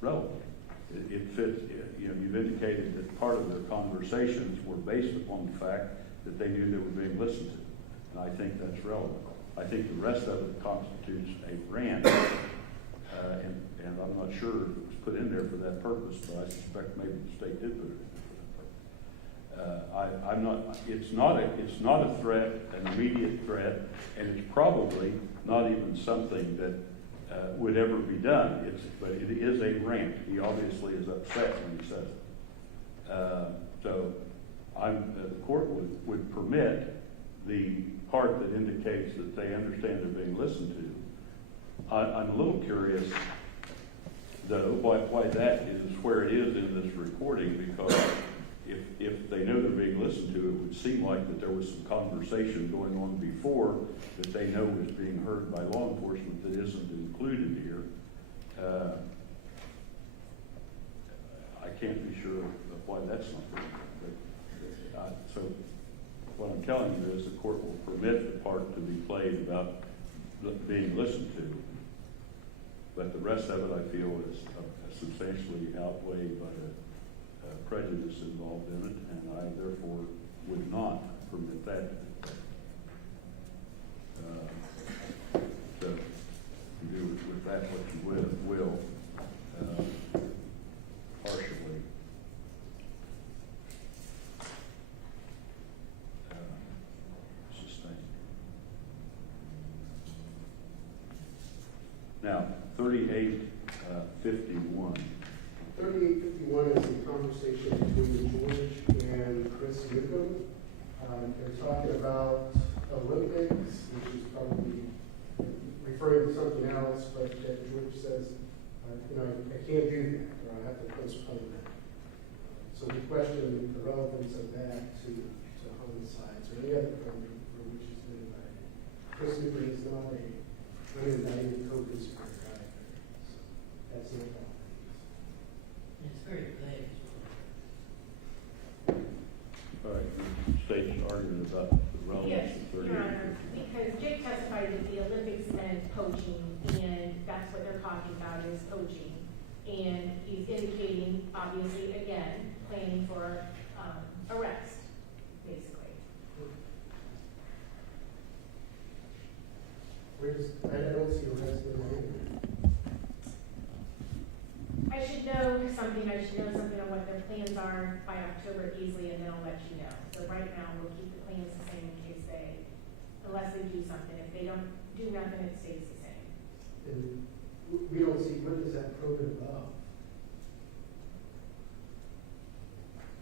relevant. It fits, you've indicated that part of their conversations were based upon the fact that they knew they were being listened to. And I think that's relevant. I think the rest of it constitutes a rant, and I'm not sure it was put in there for that purpose, but I suspect maybe the state did put it in there for that purpose. It's not a threat, an immediate threat, and it's probably not even something that would ever be done. But it is a rant. He obviously is upset when he says it. So the court would permit the part that indicates that they understand they're being listened to. I'm a little curious, though, why that is where it is in this recording, because if they know they're being listened to, it would seem like that there was some conversation going on before that they know is being heard by law enforcement that isn't included here. I can't be sure of why that's not there. But, so what I'm telling you is the court will permit the part to be played about being listened to, but the rest of it I feel is substantially outweighed by the prejudice involved in it, and I therefore would not permit that. So you do with that what you will partially sustain. Now, 3851. 3851 is a conversation between George and Chris Rhoden. They're talking about Olympics, which is probably referring to something else, but George says, I can't do that, or I have to postpone that. So we question the relevance of that to homicides or any other crime for which has been indicted. Chris Rhoden is not an indicted co-conspirator either. So that's no problem. It's very vague as well. All right, the state's arguing about the relevance Yes, of Your Honor, 3851. because Jake testified that the Olympics meant poaching, and that's what they're talking about is poaching. And he's indicating, obviously, again, planning for arrest, basically. I don't see arrest in there. I should know something on what their plans are by October easily, and then I'll let you know. So right now, we'll keep the plans the same in case unless they do something. If they don't do nothing, it stays the same. And we don't see, what is that program about?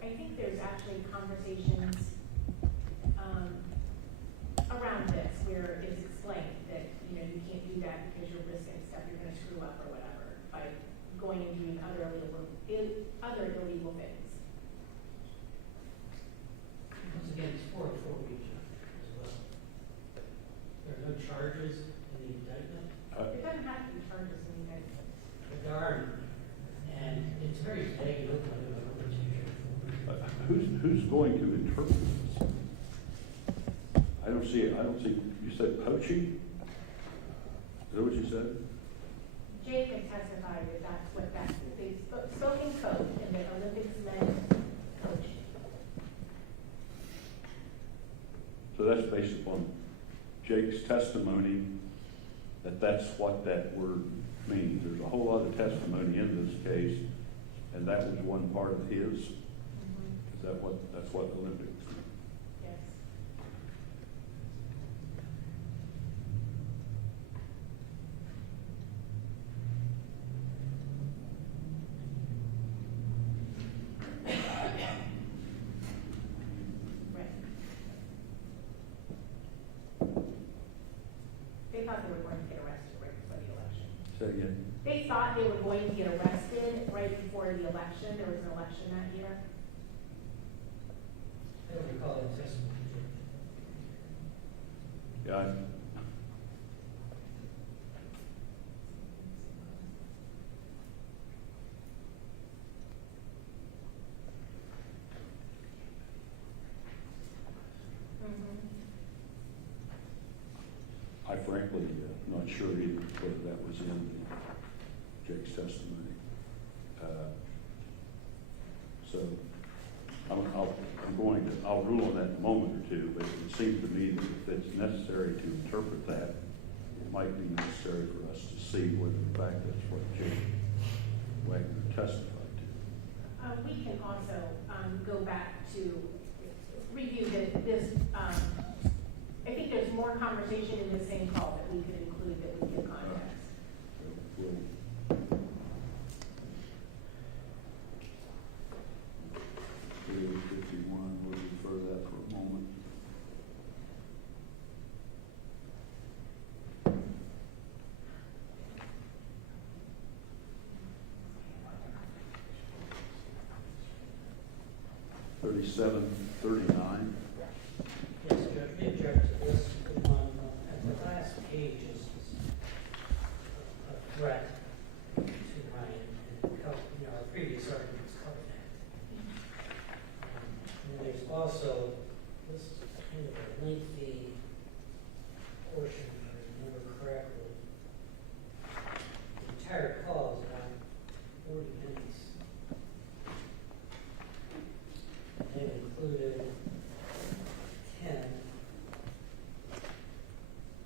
I think there's actually conversations around this where it's explained that, you can't do that because you're risking stuff, you're gonna screw up or whatever by going and doing other illegal things. Once again, it's for a forgery as well. There are no charges in the indictment, It doesn't have to be charges in the indictment. but there are, and it's very vague, look like a forgery. Who's going to interpret this? I don't see, you said poaching? that what you said? Jake had testified that that's what that, they spoke in code and the Olympics meant coach. So that's based upon Jake's testimony that that's what that word means. There's a whole lot of testimony in this case, and that was one part of his. Is that what, that's what Olympics means? Yes. Right. They thought they were going to get arrested right before the election. Say again? They thought they were going to get arrested right before the election. There was an election that year. I don't recall that testimony. Yeah, I frankly not sure either whether that was in Jake's testimony. So I'll rule on that in a moment or two, but it seems to me that if it's necessary to interpret that, it might be necessary for us to see whether in fact that's what Jake Wagner testified to. We can also go back to review this. I think there's more conversation in the same call that we could include that would give context. We'll Page 51, we'll defer that for a moment. $37, $39. Yes, Judge, we object to this on, at the last page is a threat to Ryan, and our previous arguments covered that. And there's also, this is kind of a lengthy portion, if I remember correctly. The entire call is about 40 minutes. They've included 10.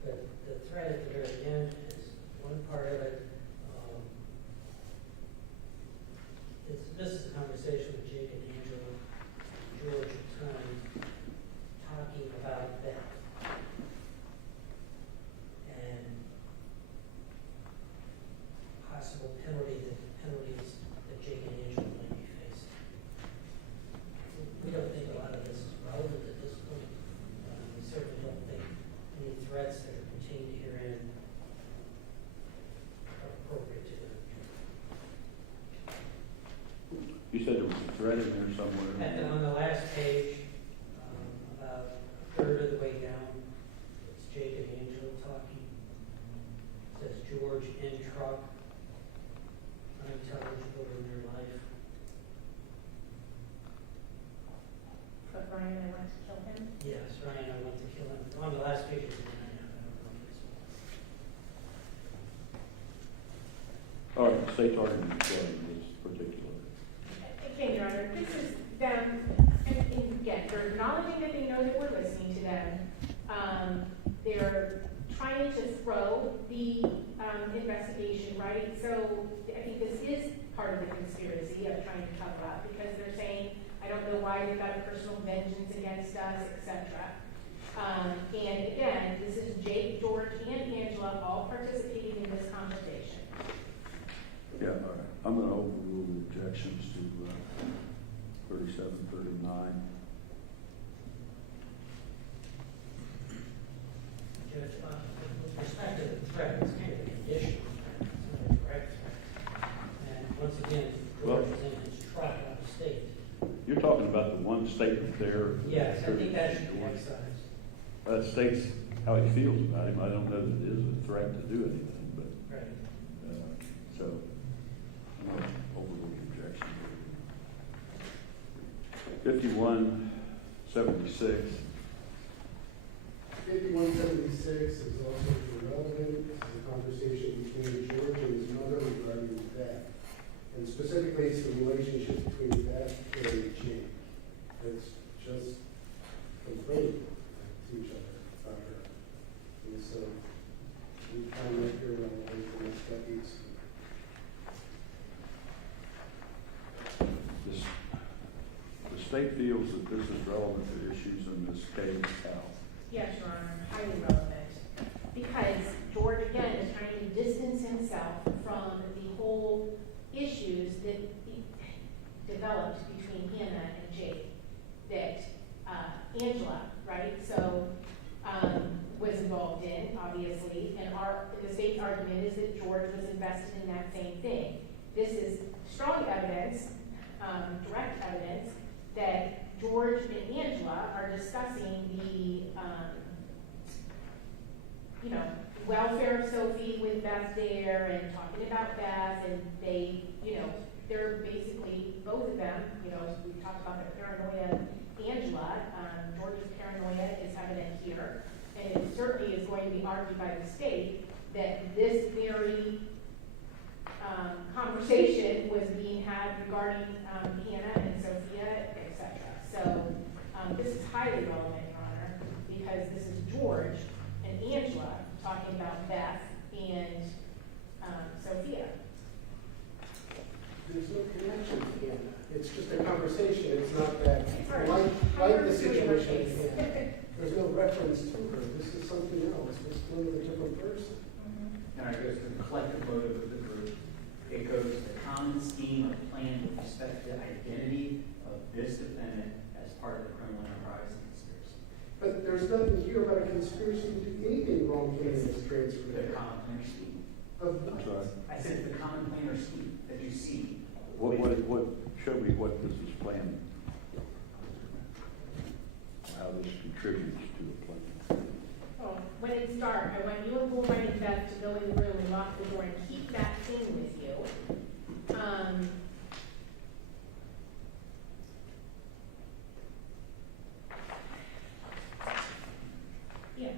But the threat at the very end is one part of it. This is a conversation with Jake and Angela, George at the time, talking about that. And possible penalties that Jake and Angela might be facing. We don't think a lot of this is relevant at this point. We certainly don't think any threats that are contained herein are appropriate to them. You said there was a threat in there somewhere? And on the last page, about a third of the way down, it's Jake and Angela talking. It says George in truck, unintelligible in their life. But Ryan, I want to kill him. Yes, Ryan, I want to kill him. On the last page of the I don't know if it's. All right, the state's argument regarding this particular. Again, Your Honor, this is them, and again, they're acknowledging that they know that we're listening to them. They're trying to throw the investigation, right? So I think this is part of the conspiracy of trying to cover up, because they're saying, I don't know why they've got a personal vengeance against us, etc. And again, this is Jake, George, and Angela all participating in this conversation. Yeah, all right. I'm going to overrule the objections to 37, 39. Judge, with respect to the threat, it's kind of a conditional threat, it's not a direct threat. And once again, George is in his truck out of state. You're talking about the one statement there. Yes, I think that should be excised. That states how he feels about him. I don't know that it is a threat to do anything, but, Right. so, I'm going to overrule the objection. 5176. 5176 is also irrelevant. This is a conversation between George and his mother regarding Beth. And specifically, it's the relationship between Beth and Jake. It's just complaining to each other about her. And so we found that here on the next decades. The state feels that this is relevant to issues in this case, Al. Yes, Your Honor, highly relevant. Because George, again, is trying to distance himself from the whole issues that developed between Hanna and Jake. That Angela, right, so was involved in, obviously, and the state's argument is that George was invested in that same thing. This is strong evidence, direct evidence, that George and Angela are discussing the, welfare of Sophie with Beth there and talking about Beth, and they, they're basically, both of them, we talked about the paranoia, Angela, George's paranoia is evident here, and it certainly is going to be argued by the state that this very conversation was being had regarding Hanna and Sophia, etc. So this is highly relevant, Your Honor, because this is George and Angela talking about Beth and Sophia. There's no connection to Hanna. It's just a conversation. It's not that, Sorry, like the situation at hand. There's no reference to her. This is something else. This is a different person. And it goes to the collective motive of the group. It goes to the common scheme or plan with respect to the identity of this defendant as part of the criminal enterprise and conspiracy. But there's nothing here about a conspiracy to do anything wrong in this transfer. The common plan or scheme. Of I'm sorry. I said the common plan or scheme that you see. Show me what this is planned, how this contributes to the plan. Oh, when it's dark, I want you and Bull and Beth to go in the room and lock the door and keep that thing with you. Yeah.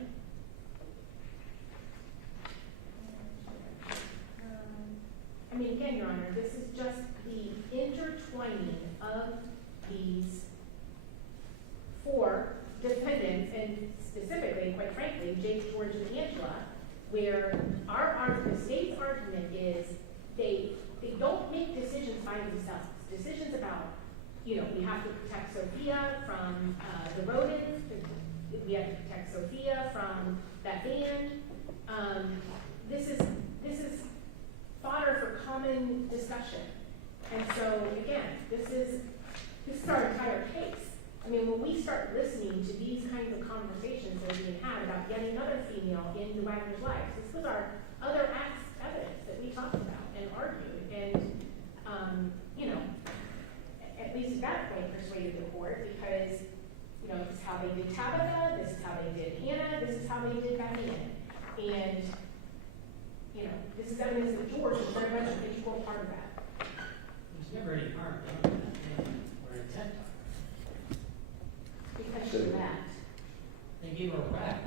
I mean, again, Your Honor, this is just the intertwining of these four defendants, and specifically, quite frankly, Jake, George, and Angela, where the state's argument is they don't make decisions by themselves. Decisions about, we have to protect Sophia from the Rhodens, we have to protect Sophia from that band. This is fodder for common discussion. And so, again, this is our entire case. I mean, when we start listening to these kinds of conversations that are being had about yet another female in the Wagner's life, this was our other evidence that we talked about and argued, and, at least at that point persuaded the court, because, this is how they did Tabitha, this is how they did Hanna, this is how they did Diane. And, this is evidence that George is very much an integral part of that. There's never any harm done to that man or intent on it. Because she left. They gave her a whack.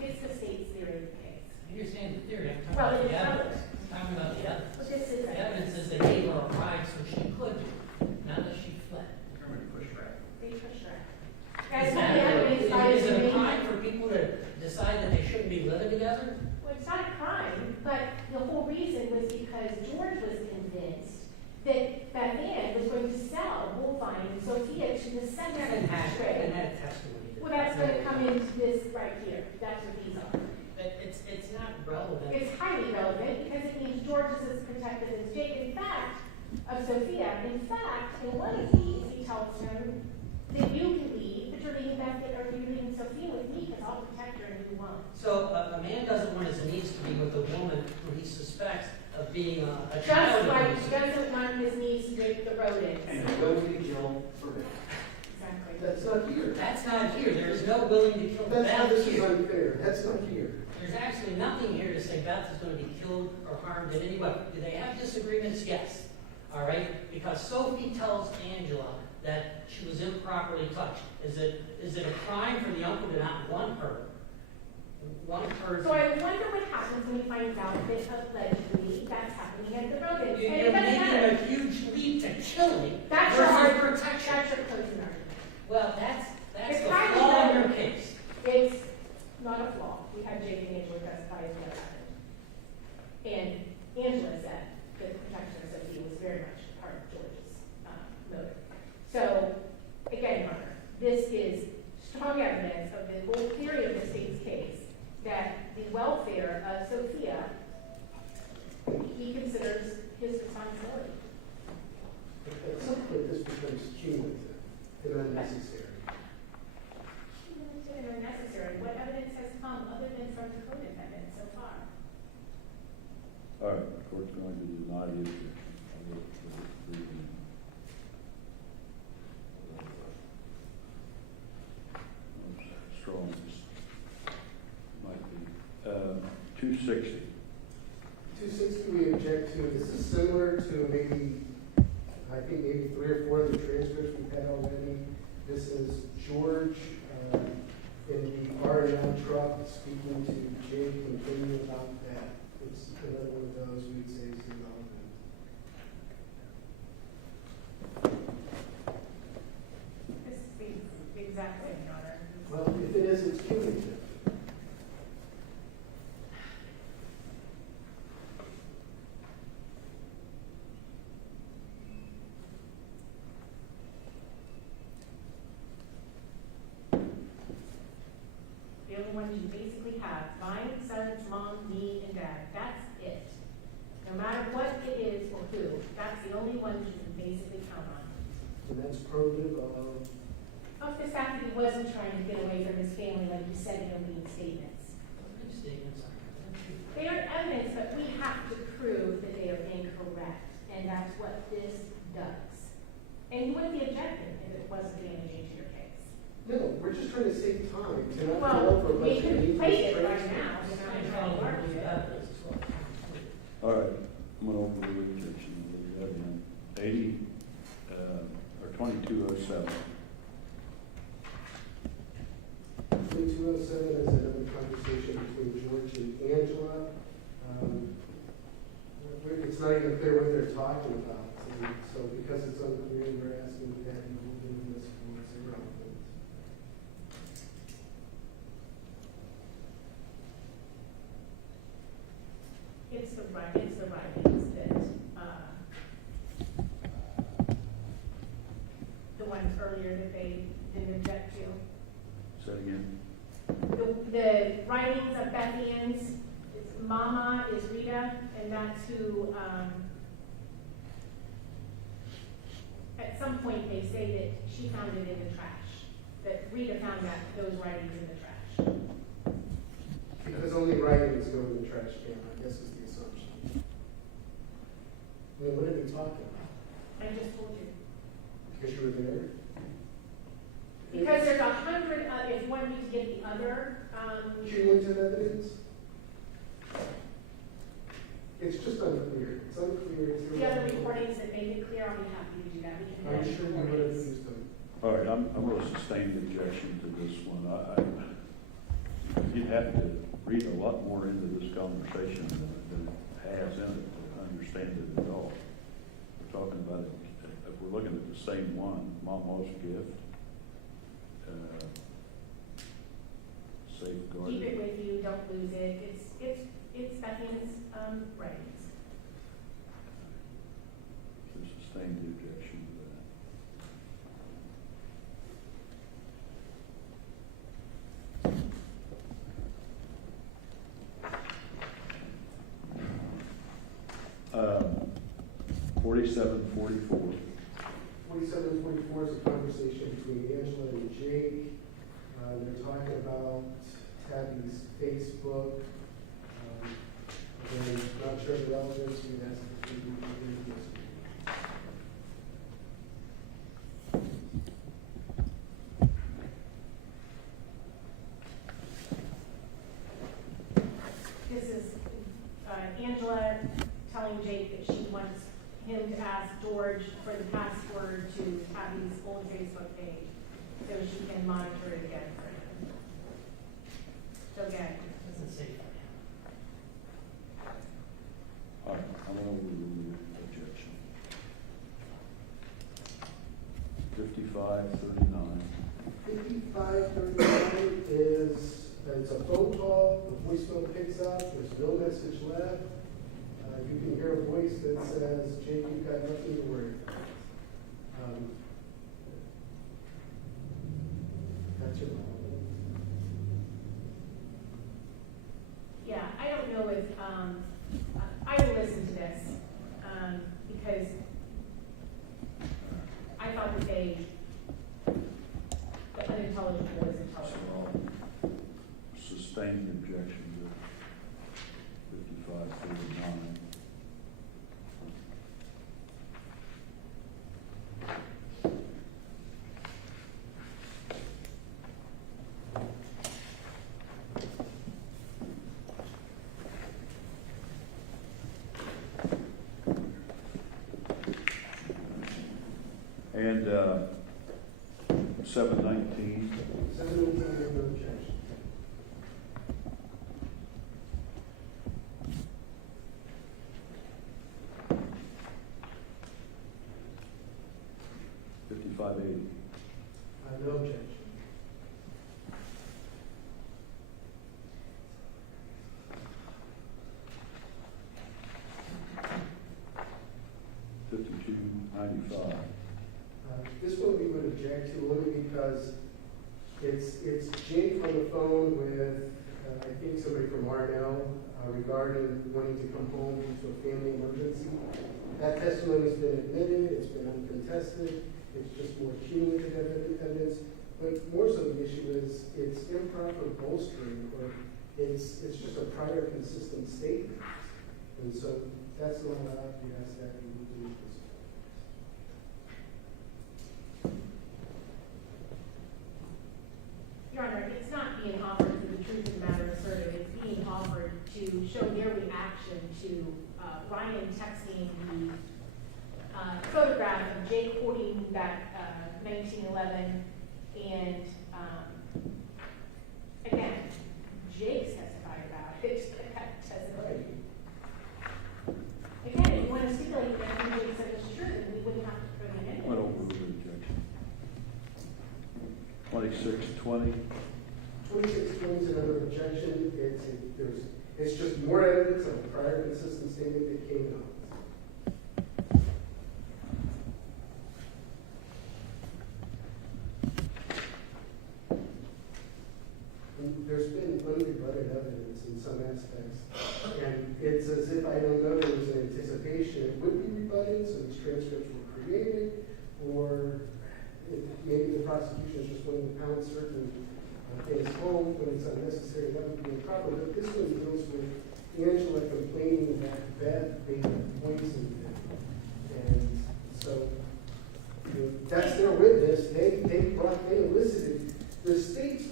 It's the state's theory of the case. I understand the theory, I'm Well, talking about it's the not. evidence. I'm talking about the evidence. But this is The evidence is they gave her a ride so she could do it, not that she fled. Somebody push back. They push her. Is it a crime for people to decide that they shouldn't be living together? Well, it's not a crime, but the whole reason was because George was convinced that man was going to sell Bullfine and Sophia to the seminary And trade. had a testimony. Well, that's going to come into this right here. That's what these are. But it's not relevant. It's highly relevant because it means George is as protected as Jake. In fact, of Sophia. In fact, in one of these, he tells him that you can leave, but you're leaving you're leaving Sophia with me because I'll protect her and you won't. So a man doesn't want his niece to be with a woman who he suspects of being a Just child like abuser. he doesn't want his niece with the Rhodens. And a willing to kill for it. Exactly. That's not here. That's not here. There is no willing to kill That's how Beth this is here. unfair. That's not here. There's actually nothing here to say Beth is going to be killed or harmed in any way. Do they have disagreements? Yes. All right? Because Sophie tells Angela that she was improperly touched. Is it a crime for the uncle to not want her? one person. So I wonder what happens when he finds out that allegedly that's happening at the Rhodens. And You're it doesn't making matter. a huge leap to killing That's your versus argument. protection. That's your closing argument. Well, that's It's the highly flaw in your relevant. case. It's not a flaw. We had Jake and Angela testify as what happened. And Angela said that the protection of Sophia was very much part of George's motive. So, again, Your Honor, this is strong evidence of the whole theory of the state's case that the welfare of Sophia, he considers his responsibility. At some point, this becomes cumulative and unnecessary. Cumulative and unnecessary. What evidence has come other than from the co-defendant so far? All right, the court's going to deny the objection. I will read them. Strong as might be. 260. 260 we object to. This is similar to maybe, I think maybe 3 or 4 of the transcripts we've had already. This is George in the R&M truck speaking to Jake and thinking about that. It's another one of those we'd say is irrelevant. This is the exact way, Your Honor. Well, if it is, it's cumulative. The only ones you basically have, mine, sons, mom, me, and dad. That's it. No matter what it is or who, that's the only ones you can basically count on. And that's probative of, Of the fact that he wasn't trying to get away from his family like he said in opening statements. Those statements are true. They are evidence, but we have to prove that they are incorrect, and that's what this does. And you wouldn't be objecting if it wasn't damaging to your case. no, we're just trying to save time. To not Well, go over a we bunch of can needless play it right transcripts. now. It's We're not not trying trying to to argue argue that, that. this is what I'm concluding. All right, I'm going to open the objection. We'll leave that in. 80, or 2207. 2207 is another conversation between George and Angela. It's not even clear what they're talking about. And so because it's unclear, we're asking that you move in this for what's irrelevant. It's the writings that, the ones earlier that they didn't object to. Say it again. The writings of Beth Ann's, Mama is Rita, and that's who, at some point they say that she found it in the trash, that Rita found those writings in the trash. Because only writings go in the trash can, I guess is the assumption. I mean, what are they talking about? I just told you. Because you were there? Because there's 100, if you want me to get the other, Cumulative evidence? It's just unclear. It's unclear. It's the other irrelevant. recordings that make it clear, I'll be happy to do that. We can I'm match sure you would have recordings. used them. All right, I'm going to sustain the objection to this one. You'd have to read a lot more into this conversation than it has in it to understand it at all. We're talking about it, if we're looking at the same one, Mama's gift, safeguard. Keep it with you, don't lose it. It's Beth Ann's writings. To sustain the objection to that. 4744. 4744 is a conversation between Angela and Jake. They're talking about Tabby's Facebook. Again, not sure the relevance. We'd ask if we could do this. This is Angela telling Jake that she wants him to ask George for the password to Tabby's old Facebook page so she can monitor it again for him. So again, Doesn't message left, you can hear a voice that says, Jake, you've got nothing to worry about. That's your problem. Yeah, I don't know if, I will listen to this, because I thought that the unintelligible was intelligible. Sustained objection to 5539. And 719. 719, no objection. No objection. This one we would object to only because it's Jake on the phone with, I think somebody from Marnell regarding wanting to come home due to a family emergency. That testimony's been admitted, it's been uncontested, it's just more cumulative evidence. But more so the issue is it's improper bolstering, or it's just a prior consistent statement. And so that's not allowed, we ask that we do this. Your Honor, it's not being offered for the truth of the matter asserted. It's being offered to show their reaction to Ryan texting the photograph of Jake holding that 1911. And again, Jake's testified about it. Testimony. Again, if you want to stipulate that Jake said it's true, then we wouldn't have to put it in. Went over the objection. 2620. 2620 is another objection. It's just more evidence of a prior consistent statement that came out. There's been unrebutted evidence in some aspects, and it's as if I don't know there was an anticipation it would be rebutted, so these transcripts were created, or maybe the prosecution is just wanting to pound certain things home when it's unnecessary. That would be improper. But this one deals with Angela complaining that Beth they poisoned them, and so that's their witness. They elicited the state's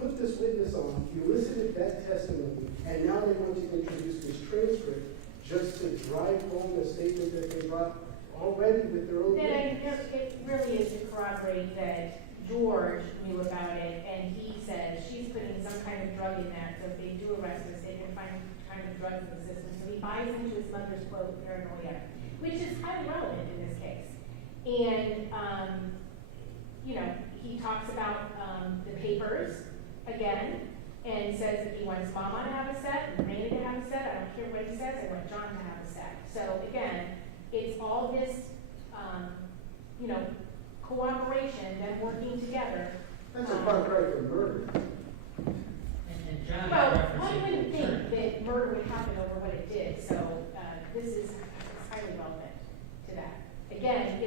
put this witness on, elicited that testimony, and now they want to introduce this transcript just to drive home the statement that they brought already with their own Then witness. it really is to corroborate that George knew about it, and he says she's putting some kind of drug in there, so if they do arrest us, they can find kind of drugs in the system. So he buys into his mother's quote, paranoia, which is highly relevant in this case. And, he talks about the papers, again, and says that he wants Mama to have a set and Randy to have a set. I don't care what he says, I want John to have a set. So again, it's all this, cooperation, them working together. That's a far cry from murder. And John Well, referencing one wouldn't the think attorney. that murder would happen over what it did, so this is highly relevant to that. Again,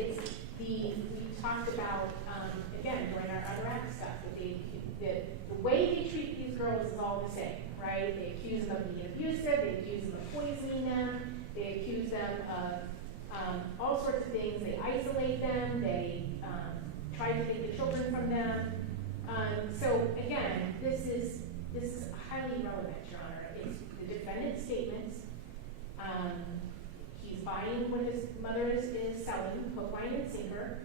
we talked about, again, during our other act stuff, that the way they treat these girls is all the same, right? They accuse them of being abusive, they accuse them of poisoning them, they accuse them of all sorts of things. They isolate them, they try to take the children from them. So again, this is highly relevant, Your Honor. It's the defendant's statements. He's buying what his mother is selling, hook, line, and sinker,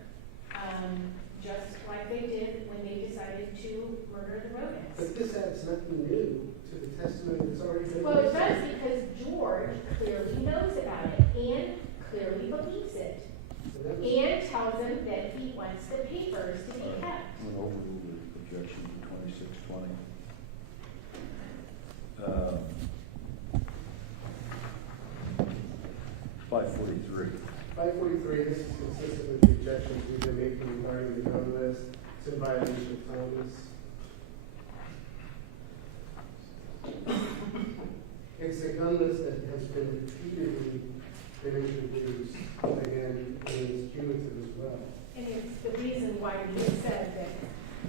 just like they did when they decided to murder the Rhodens. But this adds nothing new to the testimony that's already been Well, it released. does because George clearly knows about it and clearly believes it. And tells him that he wants the papers to be kept. Went over the objection to 2620. 543. 543, this is consistent with the objections we've been making regarding the gun list. It's in violation of Thomas. It's a gun list that has been repeatedly been introduced, and it's cumulative as well. And it's the reason why we have said that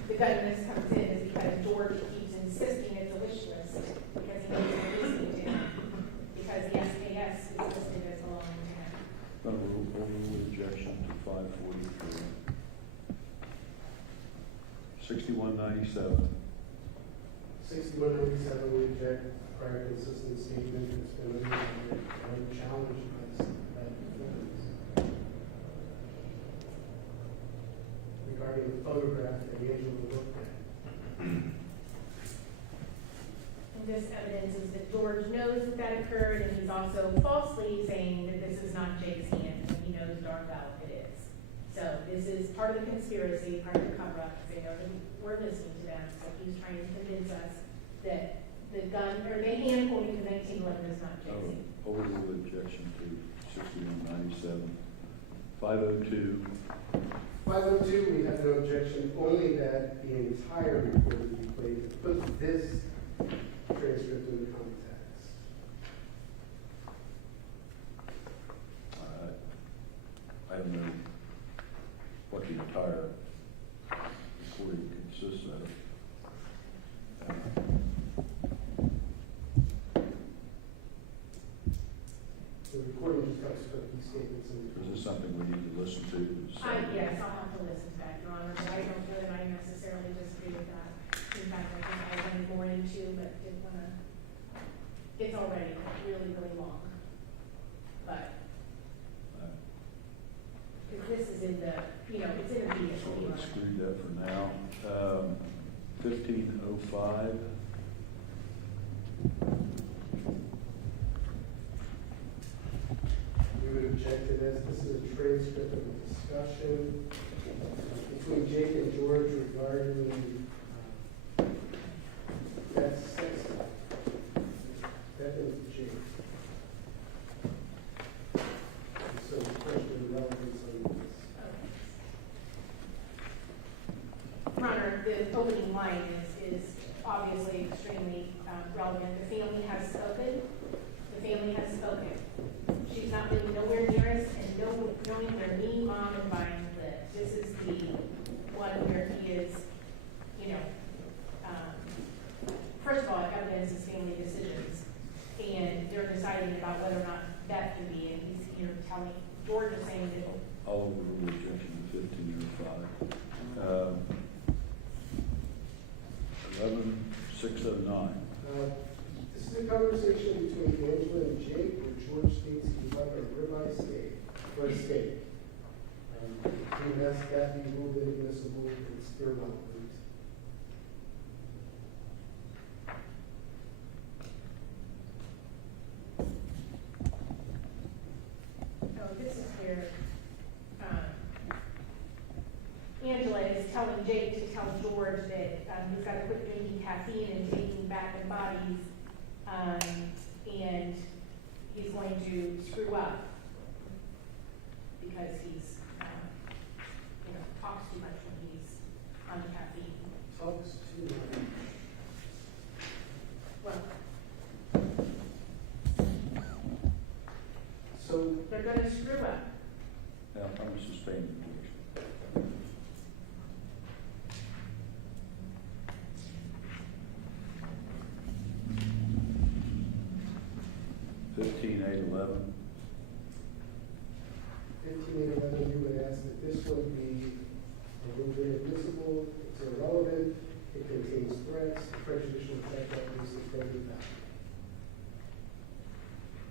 the gun list comes in is because George keeps insisting it's a wish list, because he knows it's listening to him, because the SKS is listed as belonging to him. Overrule objection to 543. 6197. 6197, we reject prior consistent statement that's been unchallenged by the defendants. Regarding the photograph that Angela looked at. And this evidence is that George knows that that occurred, and he's also falsely saying that this is not Jake's hand, and he knows darn well it is. So this is part of the conspiracy, part of the cover-up, because they know that we're listening to them, so he's trying to convince us that the gun, or the hand pointing to 1911 is not Jake's. Overrule objection to 6197. 502. 502, we have no objection, only that the entire report be played. Put this transcript in the context. I don't know what the entire recording consists of. The recording just got to these statements in the. Is this something we need to listen to? Yes, I'll have to listen to that, Your Honor, but I don't know that I necessarily disagree with that. In fact, I think I went more into, but didn't want to, it's already really, really long. But, because this is in the, it's in the vehicle. So let's exclude that for now. 1505. We would object to this. This is a transcript of a discussion between Jake and George regarding that sex. That is Jake. And so the question of relevance on this. Your Honor, the opening line is obviously extremely relevant. The family has spoken. The family has spoken. She's not living nowhere near us, and knowing their mean mom and violent live. This is the one where he is, first of all, it evidences family decisions, and they're deciding about whether or not Beth can be, and he's here telling, George is saying that. All overrule objection to 1505. 11609. This is a conversation between Angela and Jake where George states he would like a ribeye steak or a steak. He asked that be ruled inadmissible and still not please. This is where Angela is telling Jake to tell George that he's got to quit drinking caffeine and taking bath and bodies, and he's going to screw up because he's, talks too much when he's on the caffeine. Talks too much. Well, So they're going to screw up. Now, I'm going to suspend the objection. $15,811. 1511, you would ask that this one be ruled inadmissible, it's irrelevant, it contains threats, prejudicial effect that is the probative value.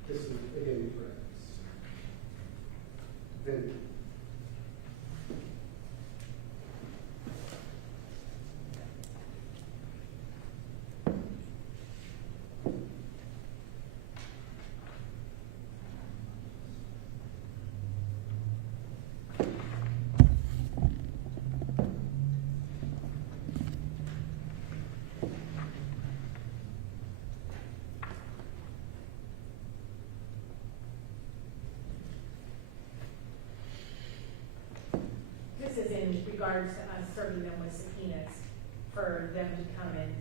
This is, again, threats. Then, regards to us serving them with subpoenas for them to come and,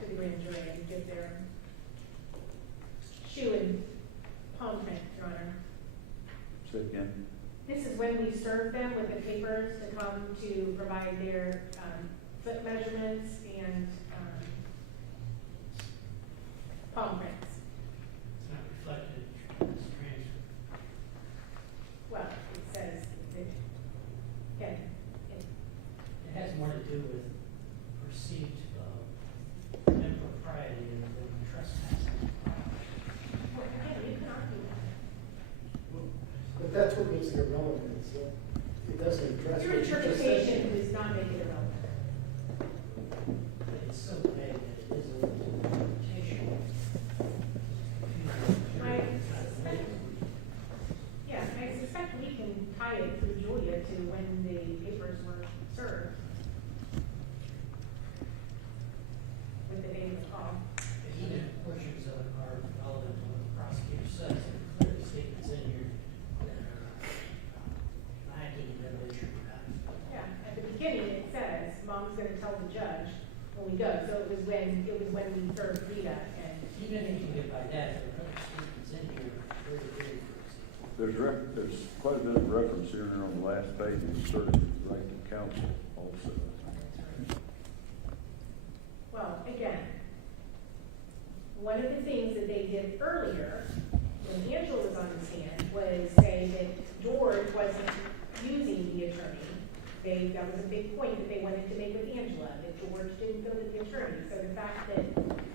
to the grand jury and give their shoe and palm print, Your Honor. Say again. This is when we serve them with the papers to come to provide their foot measurements and palm prints. It's not reflected in this transcript. Well, it says, again, It has more to do with perceived impropriety than trespassing. well, again, you can argue that. But that's what makes it irrelevant, so it doesn't address Your what you just said. interpretation does not make it irrelevant. But it's so vague that it is a interpretation. I suspect we can tie it through Julia to when the papers were served. With the date of the call. Even if portions of it are relevant to what the prosecutor says, there are clear statements in here that are lacking in evidentiary value. Yeah, at the beginning it says, Mom's gonna tell the judge when we go, so it was when we served Rita and. Even if you get by that, there are other statements in here very, very foreseeable. There's quite a bit of reference here on the last page, inserted right to counsel also. Well, again, one of the things that they did earlier, when Angela was on the stand, was say that George wasn't using the attorney. That was a big point that they wanted to make with Angela, that George didn't go to the attorney. So the fact that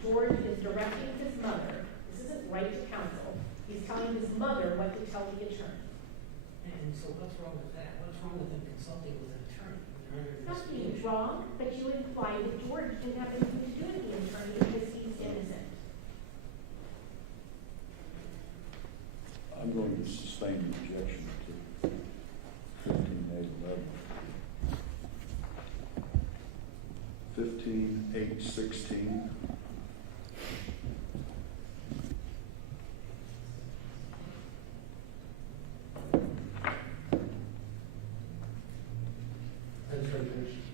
George is directing his mother, this isn't right to counsel, he's telling his mother what to tell the attorney. And so what's wrong with that? What's wrong with them consulting with an attorney? They're under Nothing investigation. wrong, but you imply that George didn't have anything to do with the attorney because he's innocent. I'm going to sustain the objection to 15-8-11. 15-8-16.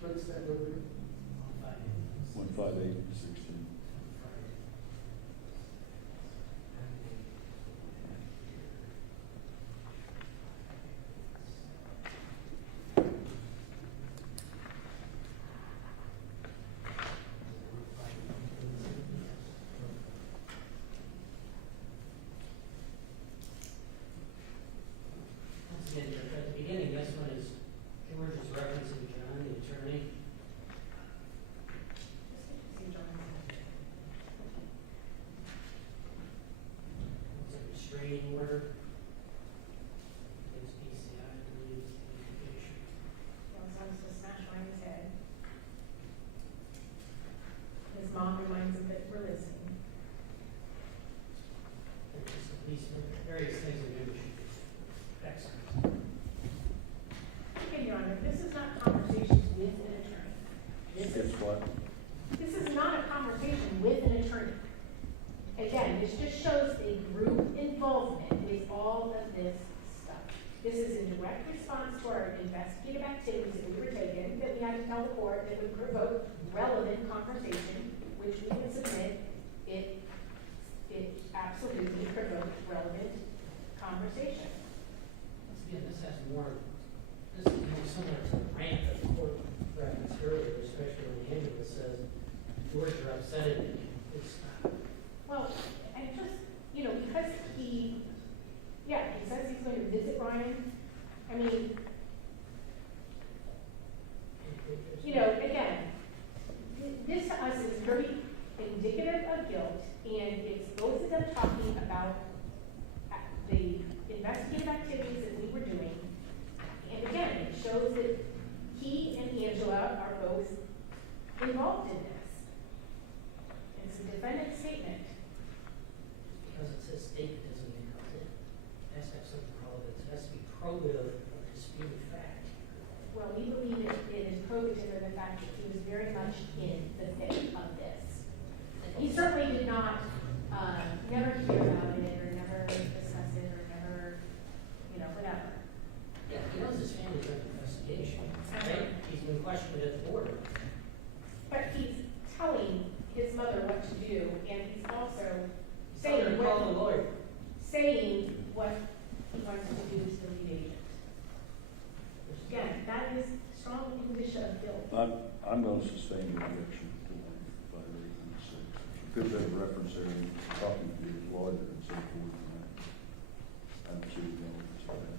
What's that number? 158-16. Once again, at the beginning, this one is George's referencing John, the attorney. It's a restraining order. It's PCI, I believe, it's the indication. Wants to smash Ryan's head. His mom reminds him that we're listening. There's just at least various things that maybe should be excellent. Again, Your Honor, this is not conversations with an attorney. Guess what? This is not a conversation with an attorney. Again, this just shows a group involvement with all of this stuff. This is in direct response to our investigative activities that we were taking, that we had to tell the court that would provoke relevant conversation, which we can submit. It absolutely provoked relevant conversation. Once again, this has more, this is more similar to the rant that the court referenced earlier, especially when the ambulance says, George, you're upset at me. It's not. Well, and just, because he says he's going to visit Ryan. I mean, again, this to us is very indicative of guilt, and it's both of them talking about the investigative activities that we were doing. And again, it shows that he and Angela are both involved in this. It's a defendant's statement. Because it says statement doesn't mean it. It has to have something relevant. It has to be probative of disputed fact. Well, we believe it is probative of the fact that he was very much in the thick of this. He certainly did not, never hear about it, or never discuss it, or never, whatever. Could have a reference there and talking to his lawyer and so forth. I don't see the relevance of that.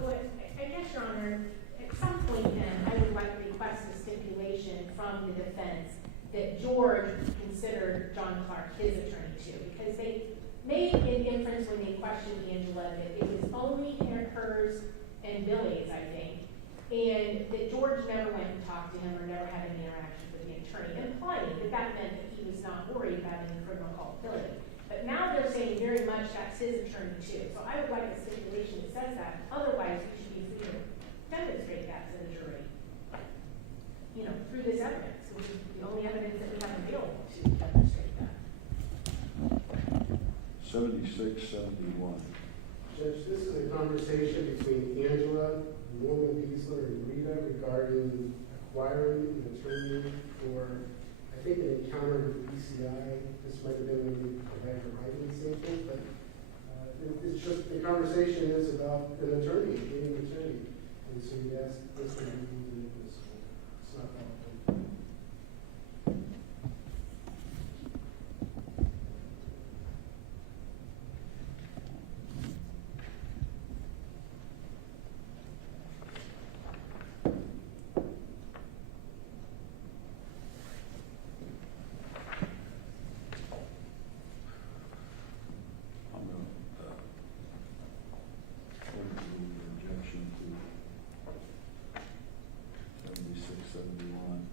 So I guess, Your Honor, at some point then, I would like to request a stipulation from the defense that George considered John Clark his attorney too, because they made an inference when they questioned Angela that it was only hers and Billy's, I think, and that George never went and talked to him or never had any interaction with the attorney, implying that that meant that he was not worried about any criminal culpability. But now they're saying very much that's his attorney too. So I would like a stipulation that says that. Otherwise, we should be free to demonstrate that to the jury, you know, through this evidence, which is the only evidence that we have available to demonstrate that. 7671. Judge, this is a conversation between Angela, Norman Beasler, and Rita regarding acquiring an attorney for, I think, an encounter with ECI. This might have been when we provided a writing sample, but it's just, the conversation is about an attorney, getting an attorney. And so you ask this to be moved in this. It's not helpful. Objection to 7671.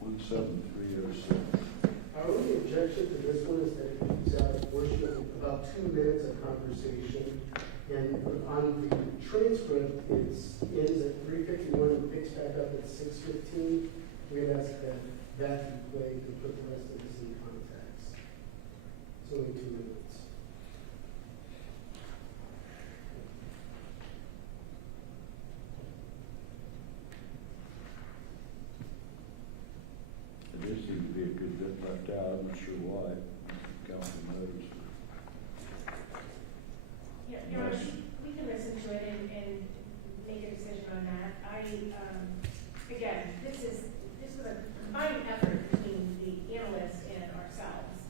One 7306. Our only objection to this one is that it leaves out a portion of about 2 minutes of conversation. And on the transcript, it ends at 3:51 and picks back up at 6:15. We'd ask that that be played to put the rest of this in context. It's only 2 minutes. It does seem to be a good bit left out. I'm not sure why. Council knows. Yeah, Your Honor, we can listen to it and make a decision on that. Again, this was a combined effort between the analyst and ourselves.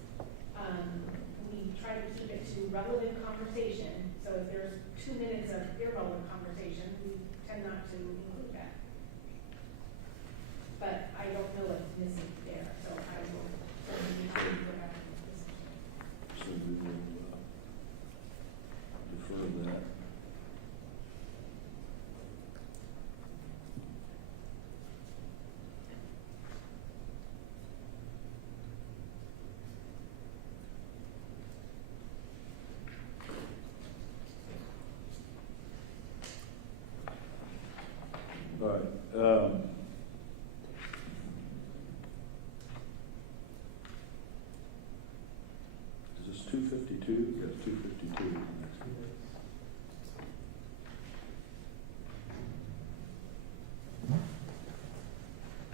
We try to keep it to relevant conversation, so if there's 2 minutes of irrelevant conversation, we tend not to include that. But I don't know what's missing there, so I will certainly need to go back and listen to it. So we will defer that. All right. Is this 252? Yes, 252.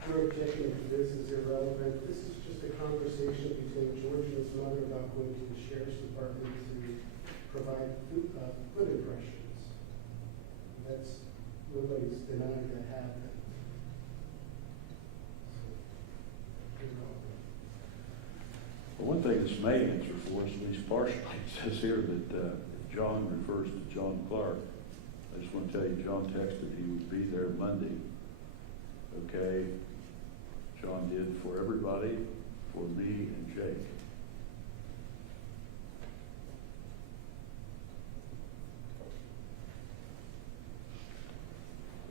Your objection to this is irrelevant. This is just a conversation between George and his mother about going to the sheriff's department to provide good impressions. That's, nobody's denying that happened. So, irrelevant. Well, one thing this may answer for us, at least partially, it says here that if John refers to John Clark, I just want to tell you, John texted he would be there Monday. Okay, John did for everybody, for me and Jake.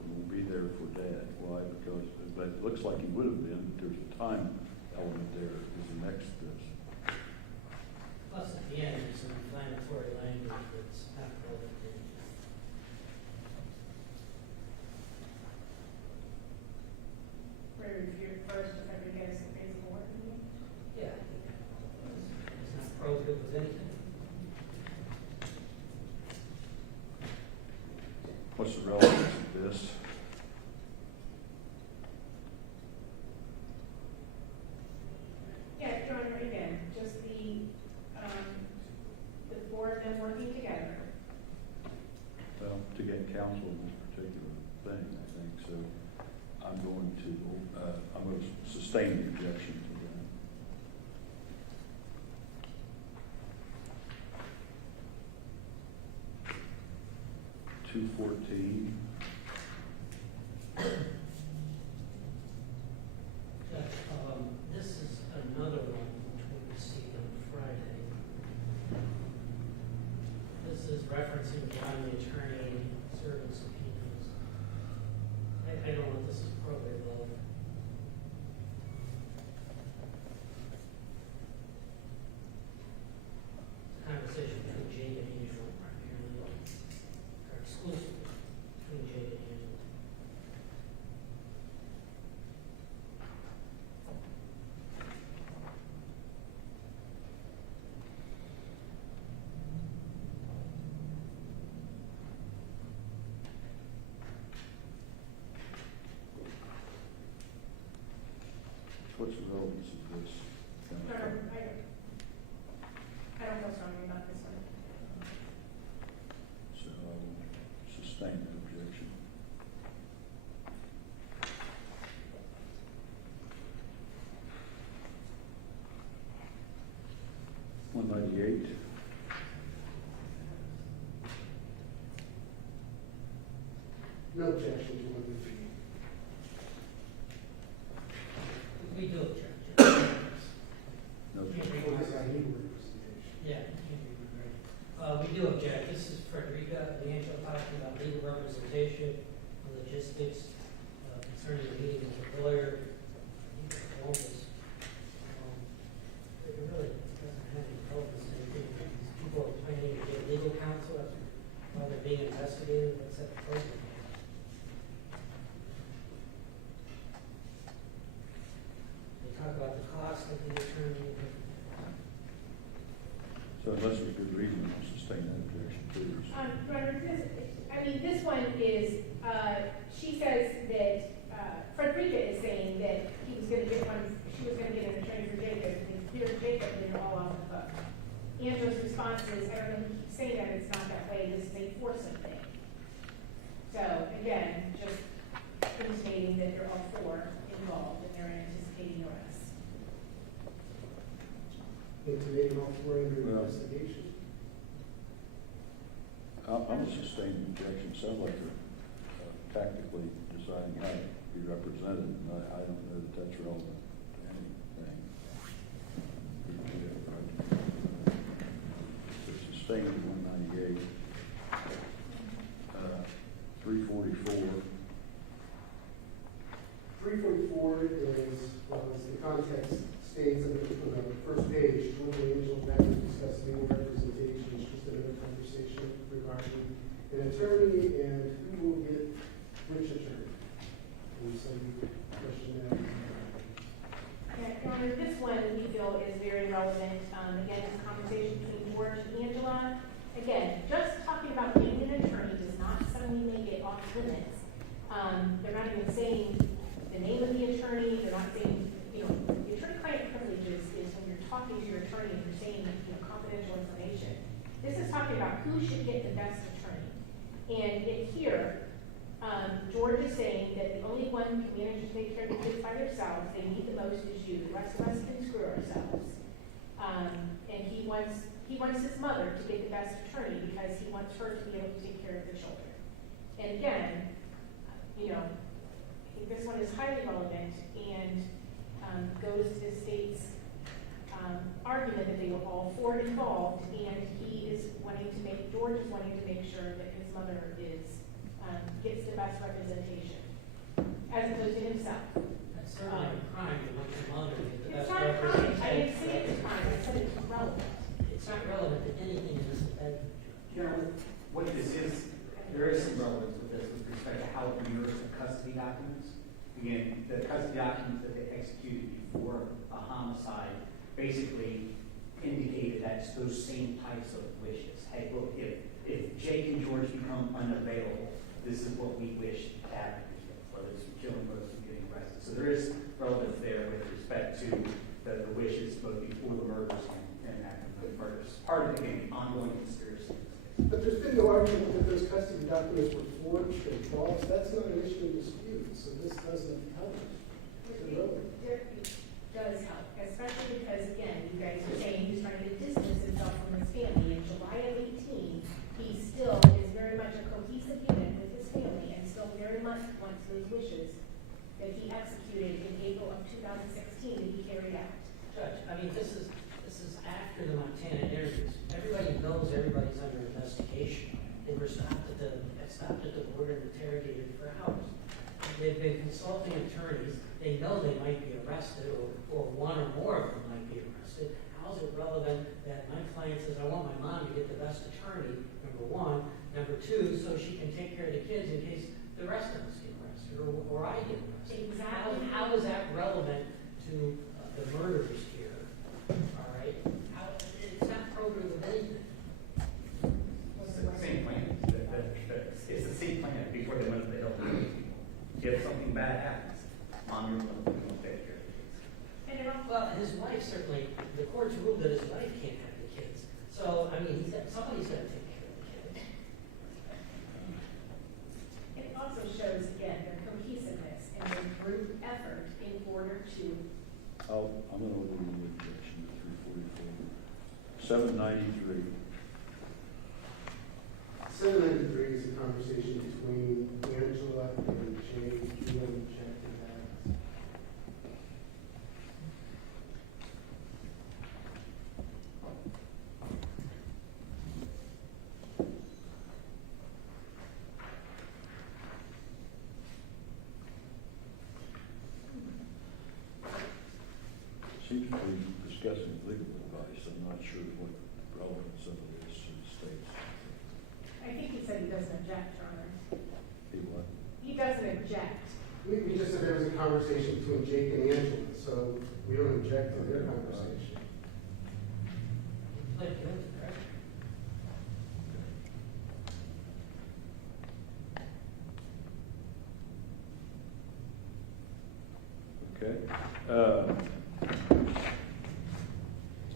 We'll be there for Dad. Why? Because, but it looks like he would have been, but there's a time element there. Is the next Plus, at the end, there's some inflammatory language that's not relevant to it. Where if you're first, if I could get us a phase of order, Yeah. It's not prohibited with anything. What's the relevance of this? Yeah, Your Honor, again, just the four of them working together. Well, to get counsel in this particular. thing, I think, so I'm going to sustain the objection to that. 214. This is another one which we received on Friday. This is referencing the county attorney serving subpoenas. I don't know what this is appropriate of. It's a conversation between Jake and Hazel primarily, or exclusively between Jake and Hazel. What's the relevance of this? I don't know strongly about this one. So I will sustain that objection. $198. No objection to what we see. We do object. No Can't objection. bring Well, us- this I need representation. Yeah, it can't be right. We do object. This is Frederica D'Angelo talking about legal representation and logistics concerning the meeting with the lawyer. I think it's Columbus. It really doesn't have any relevance to anything. These people are planning to get legal counsel while they're being investigated. What's that program? They talk about the cost of the attorney. So unless there's good reason, I'll sustain that objection too. Robert, this one is, she says that, Frederica is saying that she was gonna get an attorney for Jacob, and here Jacob did it all off the hook. Angela's response is, I don't know, he keeps saying that it's not that way, this is a foursome thing. So, again, just intimating that they're all four involved, and they're anticipating arrests. Intimating all four under Well- investigation. I'm going to sustain the objection. Sounds like they're tactically deciding how to be represented, and I don't know that that's relevant to anything. So sustain 198. 344. 344 is, well, as the context states on the first page, Jordan and Angel met to discuss legal representation, it's just another conversation regarding an attorney and who will get which attorney. And so you question that. Yeah, Your Honor, this one we feel is very relevant. Again, this conversation between George and Angela. Again, just talking about getting an attorney does not suddenly make it off limits. They're not even saying the name of the attorney. They're not saying, the attorney-client privileges is when you're talking to your attorney and you're saying, confidential information. This is talking about who should get the best attorney. And here, George is saying that the only one who can manage to take care of the kids by themselves, they need the most is you. The rest of us can screw ourselves. And he wants his mother to get the best attorney because he wants her to be able to take care of the children. And again, I think this one is highly relevant and goes to the state's argument that they were all four involved, and George is wanting to make sure that his mother gets the best representation, as opposed to himself. That's certainly a crime to want your mother to get the It's best not a crime. representation. I didn't say it's a crime. I said it's relevant. It's not relevant to anything in this bedroom. What this is, there is some relevance with this with respect to how it mirrors the custody documents. Again, the custody documents that they executed before a homicide basically indicated that's those same types of wishes. Hey, look, if Jake and George become unavailable, this is what we wish to happen, whether it's from killing, whether it's from getting arrested. So there is relevance there with respect to the wishes both before the murders and after the murders. Part of the ongoing conspiracy in this case. But there's been no argument that those custody documents were forged and false. That's not an issue in dispute, so this doesn't help. It does help, especially because, again, you guys are saying he's trying to distance himself from his family. In July of 18, he still is very much a cohesive unit with his family and still very much wants those wishes that he executed in April of 2016 to be carried out. Judge, I mean, this is after the Montana interviews. Everybody knows everybody's under investigation. They were stopped at the border and interrogated for hours. They've been consulting attorneys. They know they might be arrested, or one or more of them might be arrested. How is it relevant that my client says, I want my mom to get the best attorney, number one. Number two, so she can take care of the kids in case the rest of us get arrested, or I get arrested. Exactly. How is that relevant to the murders here? All right? It's not probative of anything. It's the same plan. It's the same plan before they went to the hill. If something bad happens, mom, you're going to take care of the kids. And it also, Well, his wife certainly, the court's ruled that his wife can't have the kids. So, I mean, somebody's got to take care of the kids. it also shows, again, their cohesiveness and their group effort in order to I'm going to overrule the objection to 344. 793. 793 is a conversation between Angela and Jake. You don't object to that. Seems to be discussing legal advice. I'm not sure what the relevance of it is to the states. I think he said he doesn't object, Your Honor. He what? He doesn't object. We just said there was a conversation between Jake and Angela, so we don't object to their conversation. Pled guilty, correct? Okay.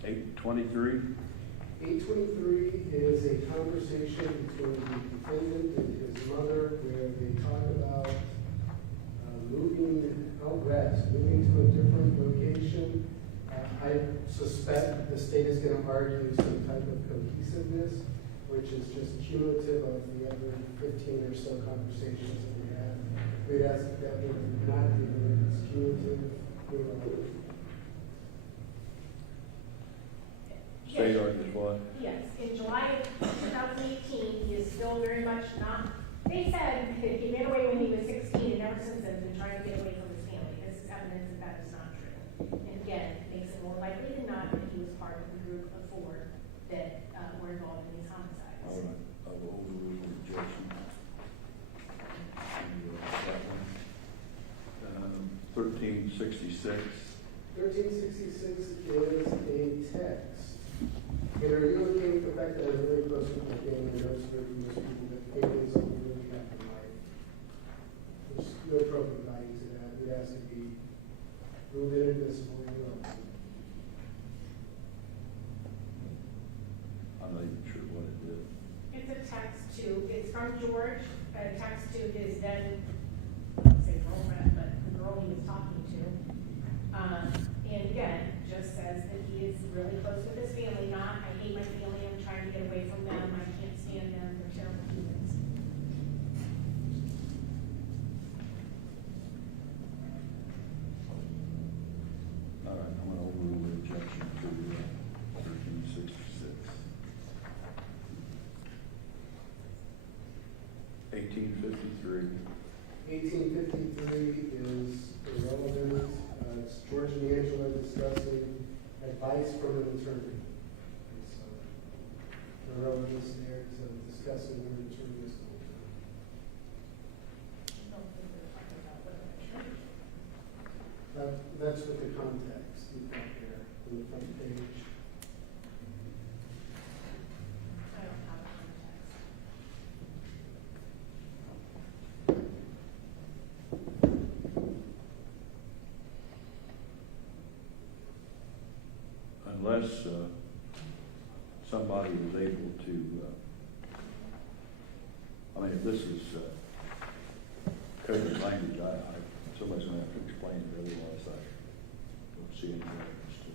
823. 823 is a conversation between the defendant and his mother where they talk about moving out west, moving to a different location. I suspect the state is going to argue some type of cohesiveness, which is just cumulative of the other 15 or so conversations that we had. We'd ask that would not be it's cumulative. State argues what? Yes, in July of 2018, he is still very much not, they said that he ran away when he was 16 and ever since then been trying to get away from his family. This is evidence that that is not true. And again, it makes it more likely than not that he was part of the group of 4 that were involved in these homicides. All right. I will overrule the objection. That one. 1366. 1366 is a text. And are you okay with the fact that I'm very close with my family notes for most people that families don't really have in life? There's no appropriate value to that. It has to be ruled inadmissible and irrelevant. I'm not even sure what it is. It's a text to, it's from George, a text to his then, I won't say girlfriend, but the girl he was talking to. And again, just says that he is really close with his family, not, I hate my family, I'm trying to get away from them, I can't stand them, they're terrible humans. All right, I'm going to overrule the objection to 1366. 1853. 1853 is irrelevant. It's George and Angela discussing advice from an attorney. And so the relevance there to discussing what an attorney is going to. I don't think they're talking about what an attorney. That's what the context you've got there on the front page. I don't have a context. Unless somebody was able to this is code language. Somebody's gonna have to explain it, otherwise I don't see any reference to it.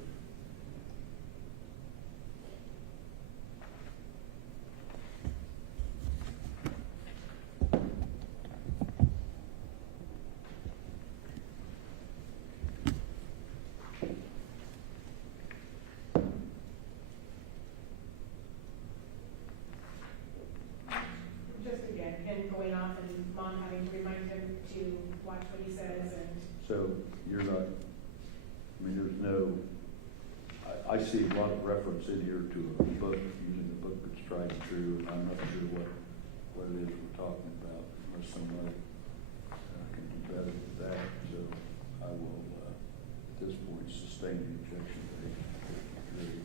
Just again, him going off and mom having to remind him to watch what he says and. So you're not, I mean, there's no, I see a lot of reference in here to a book, using a book that's tried and true, and I'm not sure what it is we're talking about, unless somebody can do better with that. So I will, at this point, sustain the objection to Agent Gilley.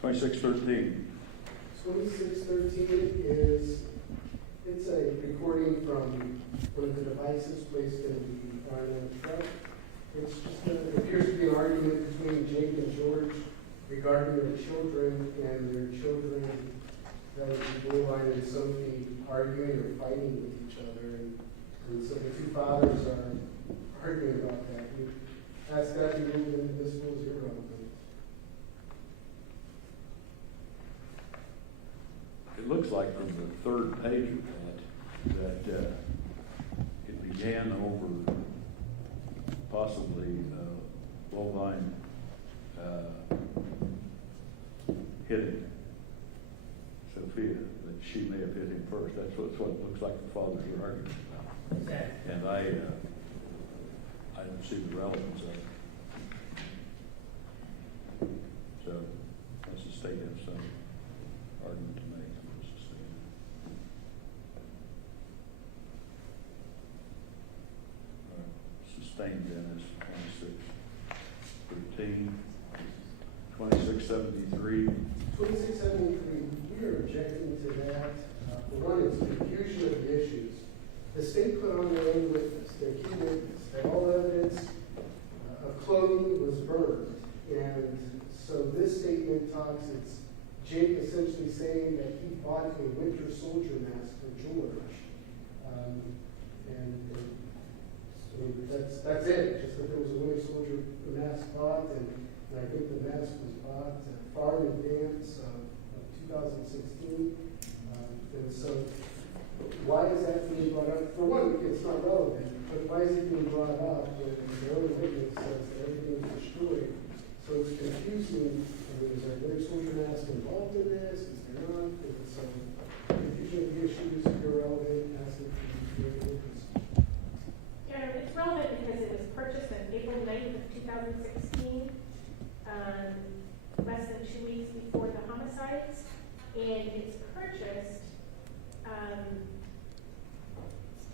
2613. 2613 is, it's a recording from one of the devices placed in the Wagner truck. It's just, it appears to be an argument between Jake and George regarding their children and their children, that would be Bullline and Sophie, arguing or fighting with each other. And so the two fathers are arguing about that. We ask that to be ruled indivisible as irrelevant. It looks like from the third page of that it began over possibly Bullline hitting Sophia, that she may have hit him first. That's what it looks like the fathers are arguing about. Exactly. And I don't see the relevance of it. So, unless the state has some argument to make, I'm going to sustain it. Sustained then is 2613. 2673. 2673, we are objecting to that. For one, it's confusion of the issues. The state put on their own witness, their key witness, that all evidence of clothing was burned. And so this statement talks, it's Jake essentially saying that he bought a winter soldier mask for George. That's it, just that there was a winter soldier mask bought, and I think the mask was bought far in advance of 2016. And so why is that being brought up? For one, it's not relevant, but why is it being brought up when the own witness says that everything was destroyed? So it's confusing. I mean, is there a winter soldier mask involved in this? Is there not? And so confusion of the issues, irrelevant, asking for the witness. Yeah, it's relevant because it was purchased on April 9th of 2016, less than 2 weeks before the homicides, and it's purchased,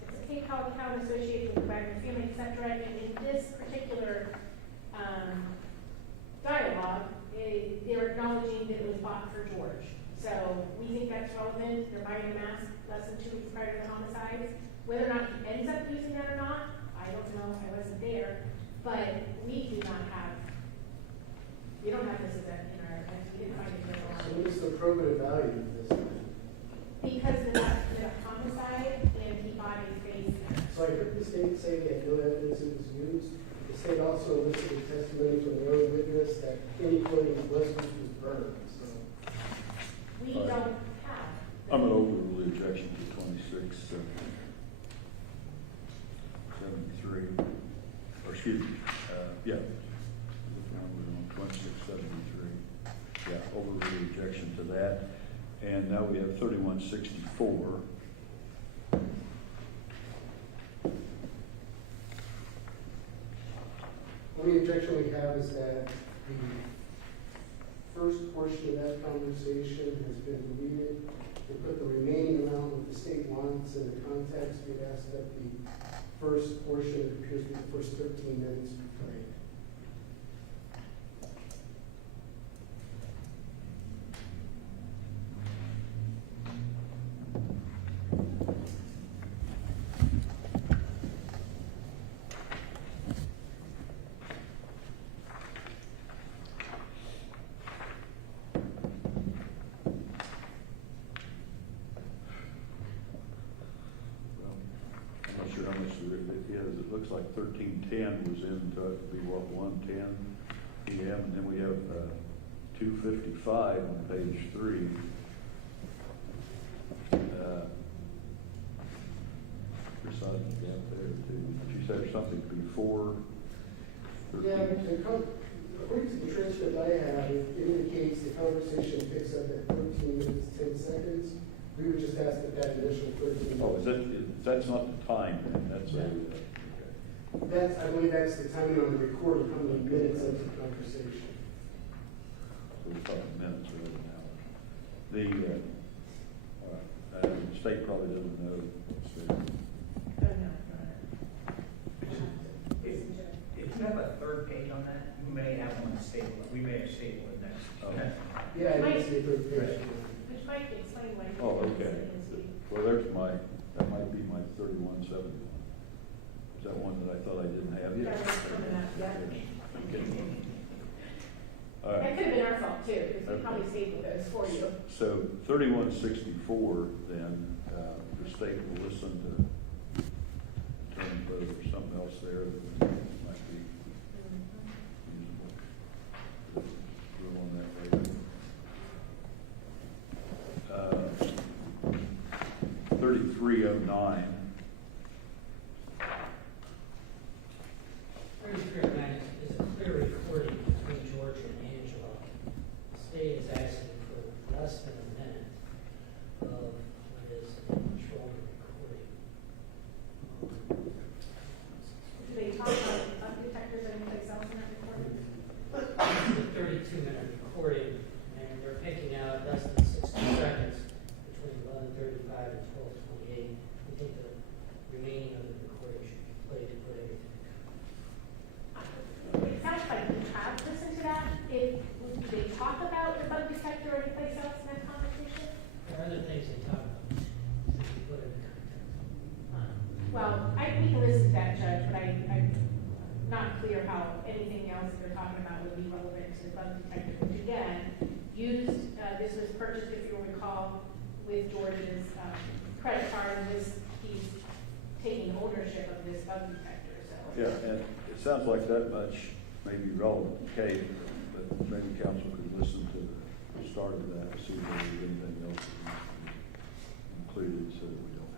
it's a Cape Cod account associated with the Wagner family, etc., and in this particular dialogue, they're acknowledging that it was bought for George. So we think that's relevant. They're buying a mask less than 2 weeks prior to the homicides. Whether or not he ends up using that or not, I don't know. I wasn't there. But we do not have, we don't have this event in our, we didn't find it in our. So what is the probative value of this? Because the homicide and he bought a face mask. So I heard the state say that no evidence it was used. The state also elicited testimony from their own witness that any clothing was burned. So We don't have. I'm going to overrule the objection to 2673. Or excuse me, yeah. Now we're on 2673. Yeah, overrule the objection to that. And now we have 3164. only objection we have is that the first portion of that conversation has been deleted. To put the remaining amount that the state wants in the context, we'd ask that the first portion, it appears to be the first 13 minutes, be played. looks like 1310 was in, to be what, 1:10 p.m., and then we have 2:55 on page 3. Chris Rhoden got there too. She said something before 13. Yeah, according to the transcript I have, it indicates the conversation picks up at 13 minutes, 10 seconds. We would just ask that initial 13 minutes. Oh, that's not the time then, that's a, I believe that's the timing on the recording, how many minutes of the conversation. so we're talking minutes rather than hours. The state probably doesn't know what's there. If you have a third page on that, you may have one stapled, we may have stapled it next. Oh. Yeah, I didn't see a third page. Which might explain why. Oh, okay. Well, there's that might be my 3171. Is that one that I thought I didn't have yet? Yeah, it's coming up, yeah. Okay. All That right. could have been our fault too, because we probably stapled those for you. So 3164, then, the state will listen to determine whether there's something else there that might be usable. Rule on that later. 3309. 3309 is a clear recording between George and Angela. The state is asking for less than a minute of what is a controlled recording. Do they talk about detectors anyplace else in that recording? It's a 32-minute recording, and they're picking out less than 60 seconds between 11:35 and 12:28. We think the remaining of the recording should be played to put everything. It sounds like we have listened to that. Do they talk about the bug detector or anyplace else in that conversation? There are other things they talk about. Should be put in the context. Well, we can listen to that, Judge, but I'm not clear how anything else they're talking about would be relevant to the bug detector, which again, this was purchased, if you'll recall, with George's credit card, and he's taking ownership of this bug detector, so. Yeah, and it sounds like that much may be relevant, Kate, but maybe council could listen to the start of that, to see if there's anything else that needs to be included, so that we don't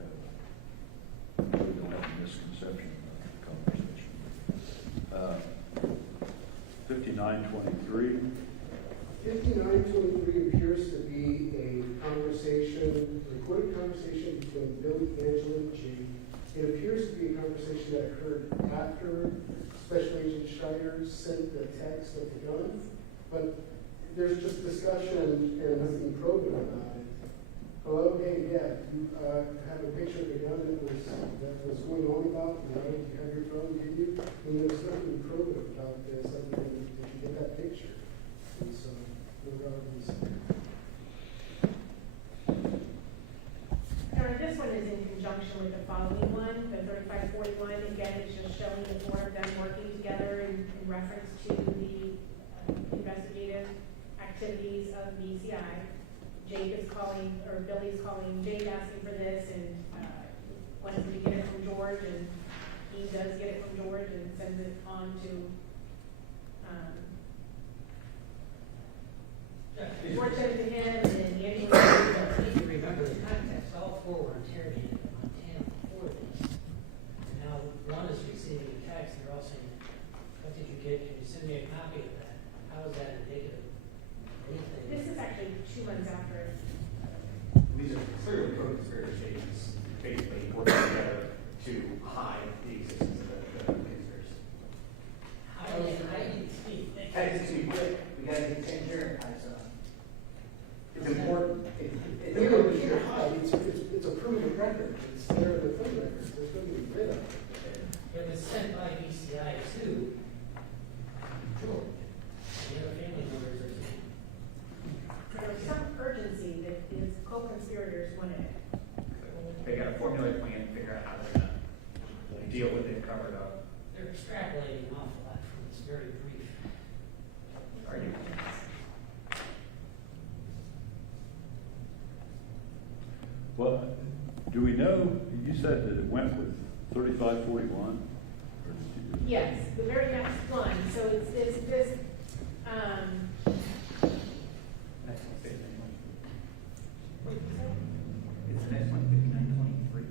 have a misconception of the conversation. 5923. 5923 appears to be a recorded conversation between Billy, Angela, and Jake. It appears to be a conversation that occurred after Special Agent Schneider sent the text of the gun, but there's just discussion and nothing proven about it. Hello, hey, yeah, you have a picture of the gun that was going on about, you have your phone, did you? And there's nothing proven about this other than did you get that picture? And so, no relevance there. This one is in conjunction with the following one, the 3541. Again, it's just showing the four of them working together in reference to the investigative activities of BCI. Jake is calling, or Billy's calling Jake asking for this, and wants to get it from George, and he does get it from George and sends it on to George sends it to him, and then You need to remember the context. All four were interrogated in Montana before this. Now, one is receiving a text, they're all saying, what did you get? Can you send me a copy of that? How is that indicative of anything? this is actually 2 months after. These are clearly co-conspiracy agents, basically working together to hide the existence of the conspiracy. How do you see things? Hey, it's too quick. We gotta get in here. It's important. You can't hide, it's a proven record, it's there in the phone records, there's nothing to rid of. It was sent by BCI to George. The other family members are saying, There was some urgency that his co-conspirators wanted. They got a formula plan to figure out how they're gonna deal with it, cover it up. they're extrapolating an awful lot from this very brief. Argument. Well, do we know, you said that it went with 3541? Or did you do- Yes, the very next one, so it's this, Next one, 59. what did you say? It's the next one, 5923.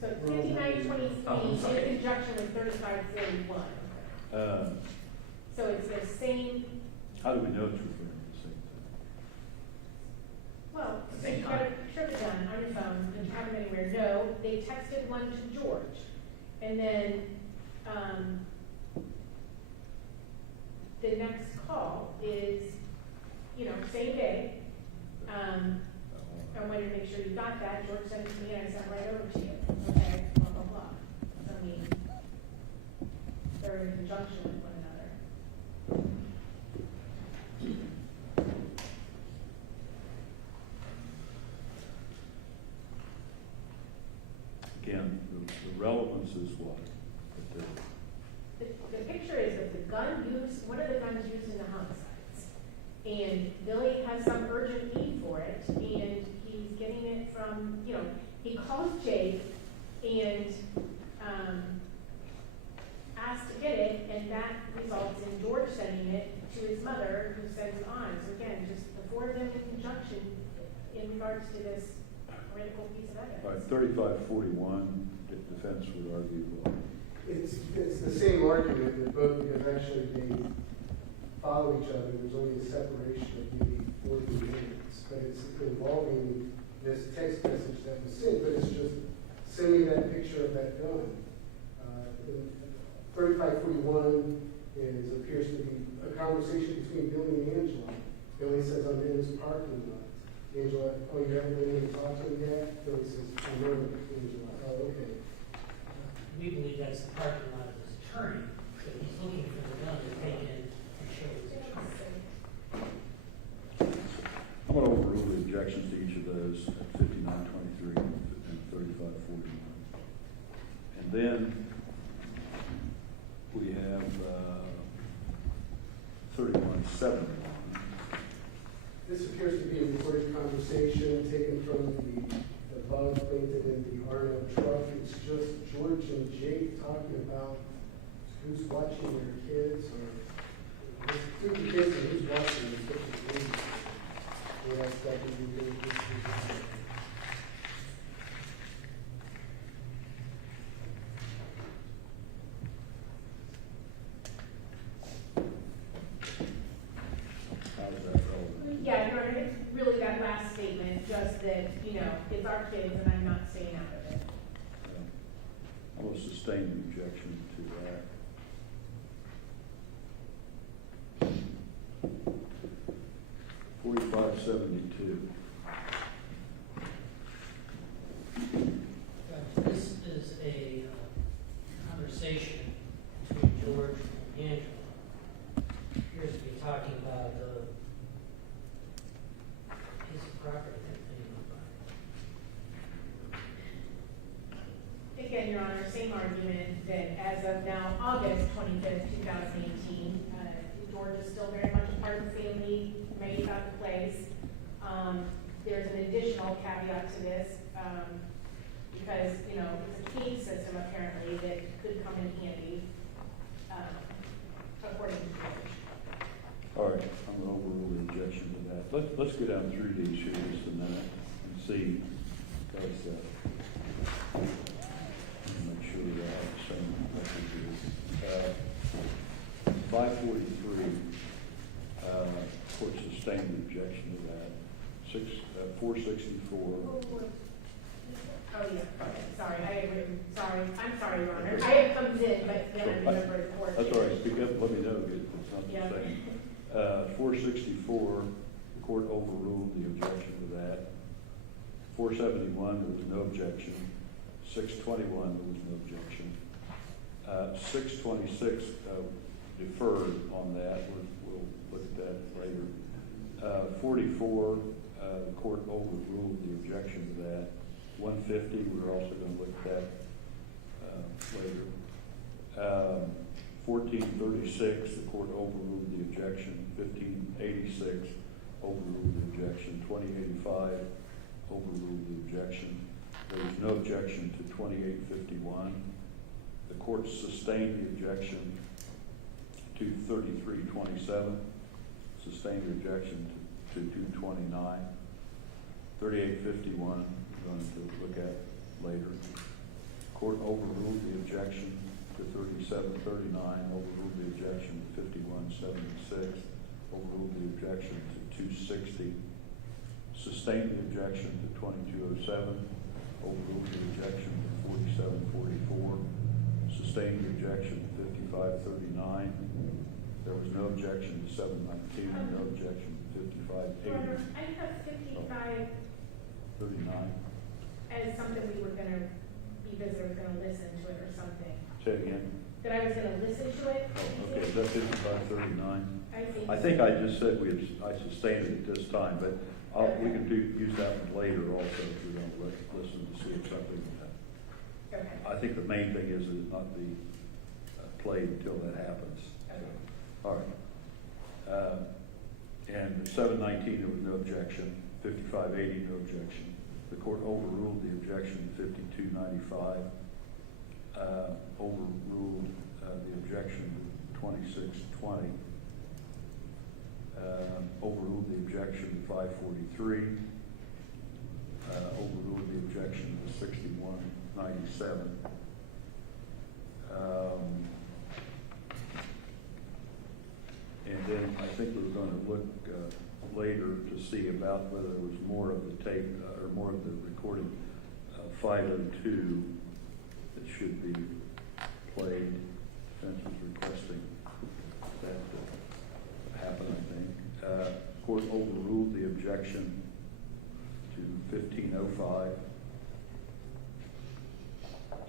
So 5923 Oh, sorry. in conjunction with 3541. So it's the same, How do we know it's referring to the same thing? well, The same you got a time. picture of the gun on your phone, and you have them anywhere. No, they texted one to George. And then, the next call is, same day. I wanted to make sure you got that. George sent it to me, and I sent it right over to you. Okay, blah, blah, blah. So, I mean, they're in conjunction with one another. Again, the relevance is what? That The picture is of the gun used, one of the guns used in the homicides. And Billy has some urgent need for it, and he's getting it from, he calls Jake and, asks to get it, and that results in George sending it to his mother, who sends it on. So again, just the four of them in conjunction in regards to this critical piece of All right, evidence. 3541, defense would argue, It's the same argument that both, because actually they follow each other, there's only a separation of maybe 40 minutes, but it's involving this text message that was sent, but it's just sending that picture of that gun. 3541 appears to be a conversation between Billy and Angela. Billy says, I'm in this parking lot. Angela, oh, you haven't been in to talk to him yet? Billy says, I know Angela. Oh, okay. We believe that's the parking lot of his attorney, so he's looking for the gun to take in and show his attorney. I'm going to overrule the objections to each of those at 5923 and 3541. And then we have 3171. This appears to be a recorded conversation taken from the above painted in the Arnold truck. It's just George and Jake talking about who's watching their kids, or who's the kids and who's watching the kids. Well, that's that could be really good. How is that relevant? Yeah, Your Honor, it's really that last statement, just that, it's our kids and I'm not staying out of it. I will sustain the objection to that. $45.72. This is a conversation between George and Angela. Appears to be talking about the piece of property that they own. Again, Your Honor, same argument that as of now, August 25th, 2018, George is still very much a part of the family, made about the place. There's an additional caveat to this, because, it's a key system apparently that could come in handy, according to George. All right, I'm going to overrule the objection to that. Let's go down through these here just a minute and see, because make sure we have the same record here. 543, court sustained the objection to that. 464. Oh, yeah, okay, sorry, I had written, I'm sorry, Your Honor. I had thumbs in, but then I remembered the court. That's all right, speak up, let me know if it's not Yeah. the same. 464, the court overruled the objection to that. 471, there was no objection. 621, there was no objection. 626, deferred on that, we'll look at that later. 44, the court overruled the objection to that. 150, we're also going to look at that later. 1436, the court overruled the objection. 1586, overruled the objection. 2085, overruled the objection. There was no objection to 2851. The court sustained the objection to 3327, sustained the objection to 229. 3851, we're going to look at later. Court overruled the objection to 3739, overruled the objection to 5176, overruled the objection to 260, sustained the objection to 2207, overruled the objection to 4744, sustained the objection to 5539. There was no objection to 719, no objection to 5580. I have 55 39. as something we were gonna, because I was gonna listen to it or something. Say it again. That I was gonna listen to it. Oh, okay, is that 5539? I I think I just said I sustained it at this time, but we can use that one later also if we don't listen to see if something. Okay. I think the main thing is it not be played until that happens. Okay. All right. And 719, there was no objection. 5580, no objection. The court overruled the objection to 5295. Overruled the objection to 2620. Overruled the objection to 543. Overruled the objection to 6197. And then I think we're going to look later to see about whether there was more of the tape or more of the recorded 502 that should be played. Defense was requesting that happen, I think. Court overruled the objection to 1505.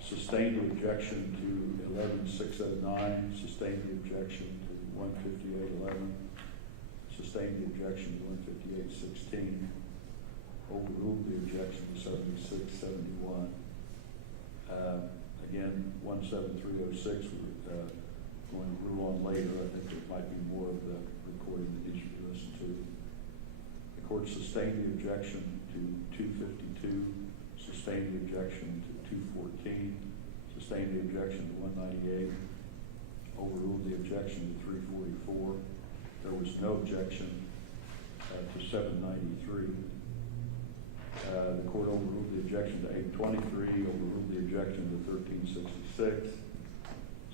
Sustained the objection to 11609. Sustained the objection to 15811. Sustained the objection to 15816. Overruled the objection to 7671. Again, 17306 we're going to rule on later. I think there might be more of the recording that needs to be listened to. The court sustained the objection to 252. Sustained the objection to 214. Sustained the objection to 198. Overruled the objection to 344. There was no objection to 793. The court overruled the objection to 823, overruled the objection to 1366,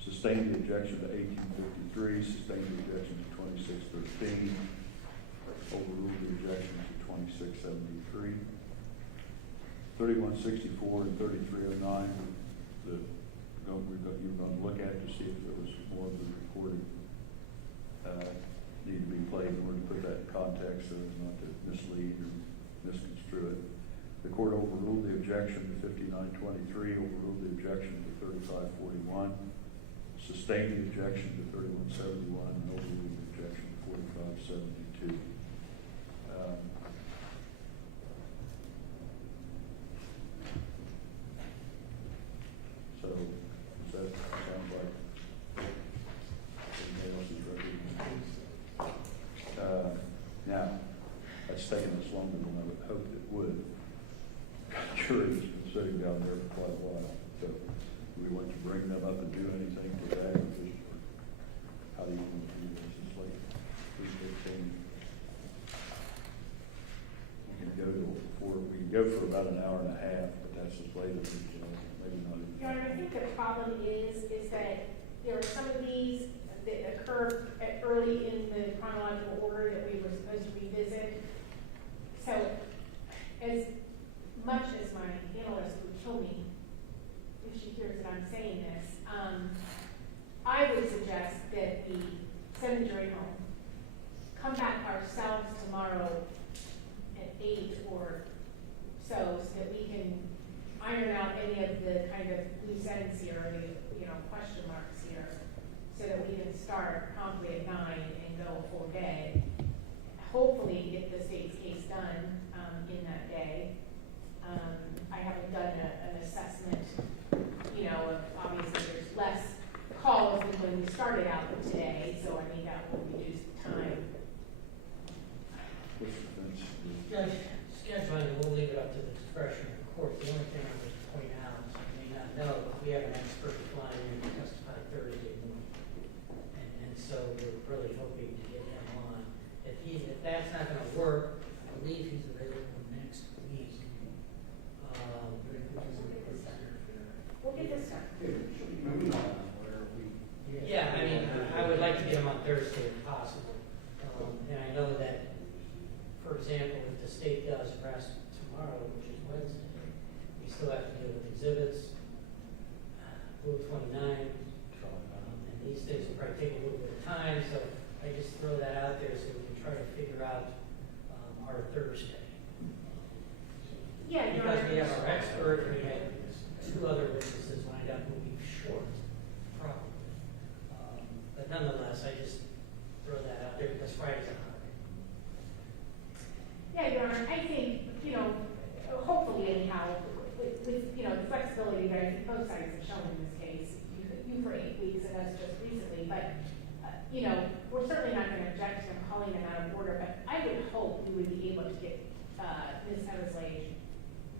sustained the objection to 1853, sustained the objection to 2613, overruled the objection to 2673. 3164 and 3309, you're going to look at to see if there was more of the recording need to be played in order to put that in context so as not to mislead or misconstrue it. The court overruled the objection to 5923, overruled the objection to 3541, sustained the objection to 3171, and overruled the objection to 4572. So, does that sound like anybody else is ready? Now, that's taken us longer than I would hope it would. Jury's been sitting down there for quite a while, so do we want to bring them up and do anything today? Or just, how do you want to do this? It's like 3:15. We can go for about an hour and a half, but that's as late as we can, maybe not even. Your Honor, I think the problem is that there are some of these that occur early in the chronological order that we were supposed to revisit. So, as much as my analyst would kill me if she hears that I'm saying this, I would suggest that we send the jury home, come back ourselves tomorrow at 8 or so that we can iron out any of the kind of loose ends here, or the question marks here, so that we can start promptly at 9 and go a full day. Hopefully get the state's case done in that day. I haven't done an assessment, of obviously there's less calls than when we started out today, so I mean that will reduce the time. Judge, scheduling, we'll leave it up to the discretion of the court. The only thing I would point out, you may not know, we have an expert flying in really hoping to get him on. If that's not gonna work, I believe he's available next week. We'll get this done. Yeah, I mean, I would like to get him on Thursday if possible. And I know that, for example, if the state does arrest tomorrow, which is Wednesday, we still have to deal with exhibits, Rule 29, and these things will probably take a little bit of time, so I just throw that out there so we can try to figure out our Thursday. Yeah, Your Because we Honor. have our expert, and we had 2 other witnesses lined up who will be short, probably. But nonetheless, I just throw that out there because Friday's a holiday. Yeah, Your Honor, I think, hopefully anyhow, with the flexibility that I think both sides have shown in this case, you for 8 weeks and us just recently, but, we're certainly not going to object to them calling them out of order, but I would hope we would be able to get Ms. Eversley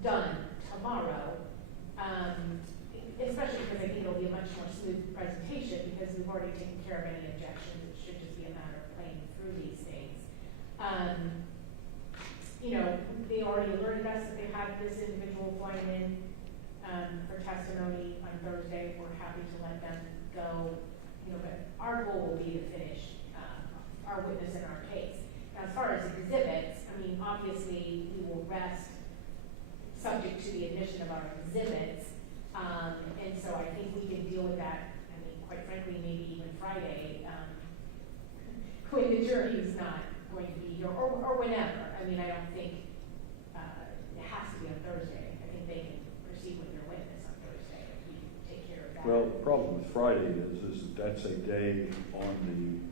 done tomorrow, especially because I think it'll be a much more smooth presentation because we've already taken care of any objections. It should just be a matter of playing through these things. They already alerted us that they had this individual flying in for testimony on Thursday. We're happy to let them go, but our goal will be to finish our witness in our case. Now, as far as exhibits, I mean, obviously, we will rest subject to the admission of our exhibits. And so I think we can deal with that, I mean, quite frankly, maybe even Friday, when the jury is not going to be here, or whenever. I mean, I don't think it has to be on Thursday. I think they can proceed with their witness on Thursday if we take care of that. Well, the problem with Friday is that that's a day on the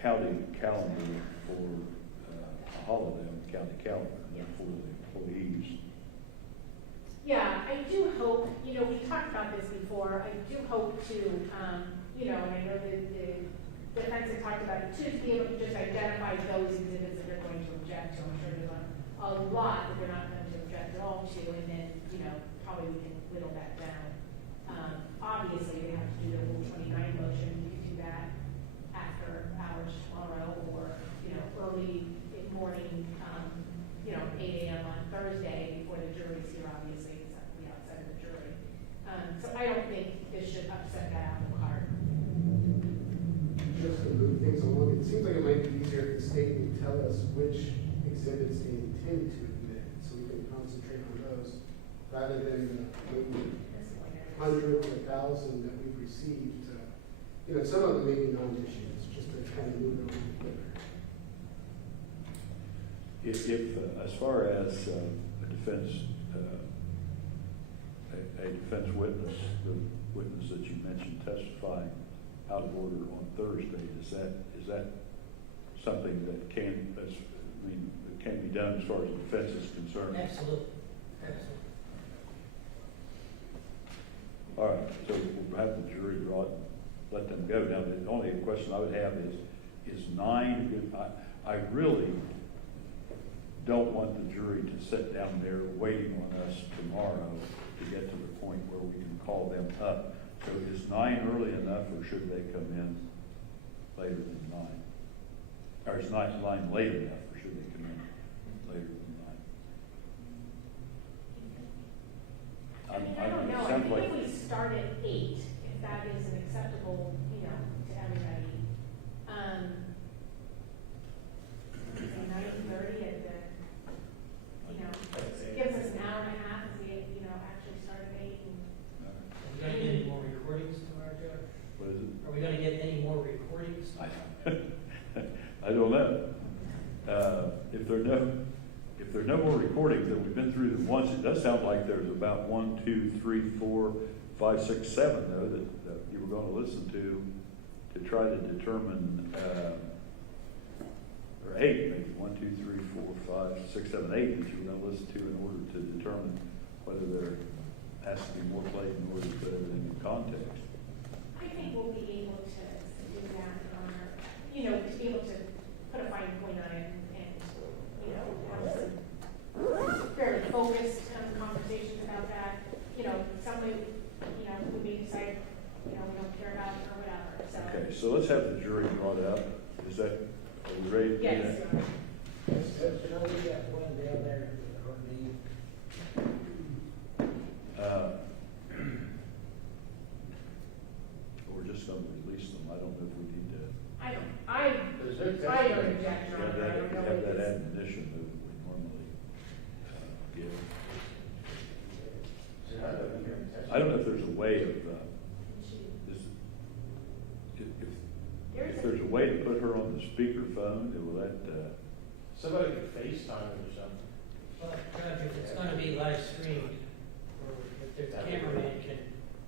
county calendar for a holiday on the county calendar for the employees. Yeah, I do hope, we talked about this before, I do hope to, and I know that the defense had talked about it too, to be able to just identify those exhibits that they're going to object to. I'm sure there's a lot that they're not going to object at all to, and then, probably we can whittle that down. Obviously, they have to do their Rule 29 motion, we can do that after hours tomorrow, or, early morning, 8 a.m. on Thursday before the jury's here, obviously, because that's the outside of the jury. So I don't think this should upset that apple cart. Just to move things along, it seems like it might be easier if the state would tell us which exhibits they intend to admit, so we can concentrate on those, rather than maybe hundreds or 1,000 that we've received. Some of them may be non-issues, just to kind of move it a little bit quicker. If as far as a defense witness, the witness that you mentioned testifying out of order on Thursday, is that something that can be done as far as the defense is concerned? Absolutely. All right, so we'll have the jury draw it, let them go. Now, the only question I would have is 9 good? I really don't want the jury to sit down there waiting on us tomorrow to get to the point where we can call them up. So is 9 early enough, or should they come in later than 9? Or is 9 late enough, or should they come in later than 9? I don't know. I sounds think like- if we start at 8, if that is an acceptable, to everybody. 9:30 at the, gives us an hour and a half if we, actually start at 8. Are we going to get any more recordings tomorrow, Joe? What is it? Are we going to get any more recordings? I don't know. If there are no more recordings, then we've been through them once. It does sound like there's about 1, 2, 3, 4, 5, 6, 7 though that you were going to listen to try to determine, or 8 maybe, 1, 2, 3, 4, 5, 6, 7, 8 that you were going to listen to in order to determine whether there has to be more played in order to put everything in context. I think we'll be able to do that, to be able to put a fine point on it and have some fairly focused conversations about that. Some we may decide, we don't care about it or whatever, so. Okay, so let's have the jury admonition that we normally give. I don't know if there's a way of, if there's a way to put her on the speakerphone, will that, Somebody could FaceTime it or something. But Judge, if it's gonna be live streamed, or if the cameraman can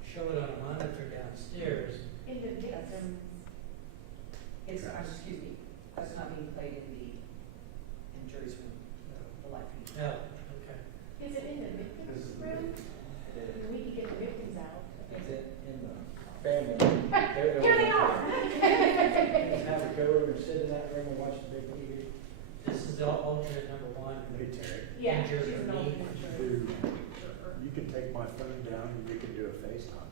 show it on a monitor downstairs, It's, excuse me, that's not being played in jury's room, the live feed. no, okay. Is it in the victim's room? We could get the victims out. It's in the family. Here they are. Have a go over and sit in that room and watch the big TV. This is the alternate number one. Hey, Terry, Yeah, Injured she's or an knee. alternate. you can take my phone down and you can do a FaceTime.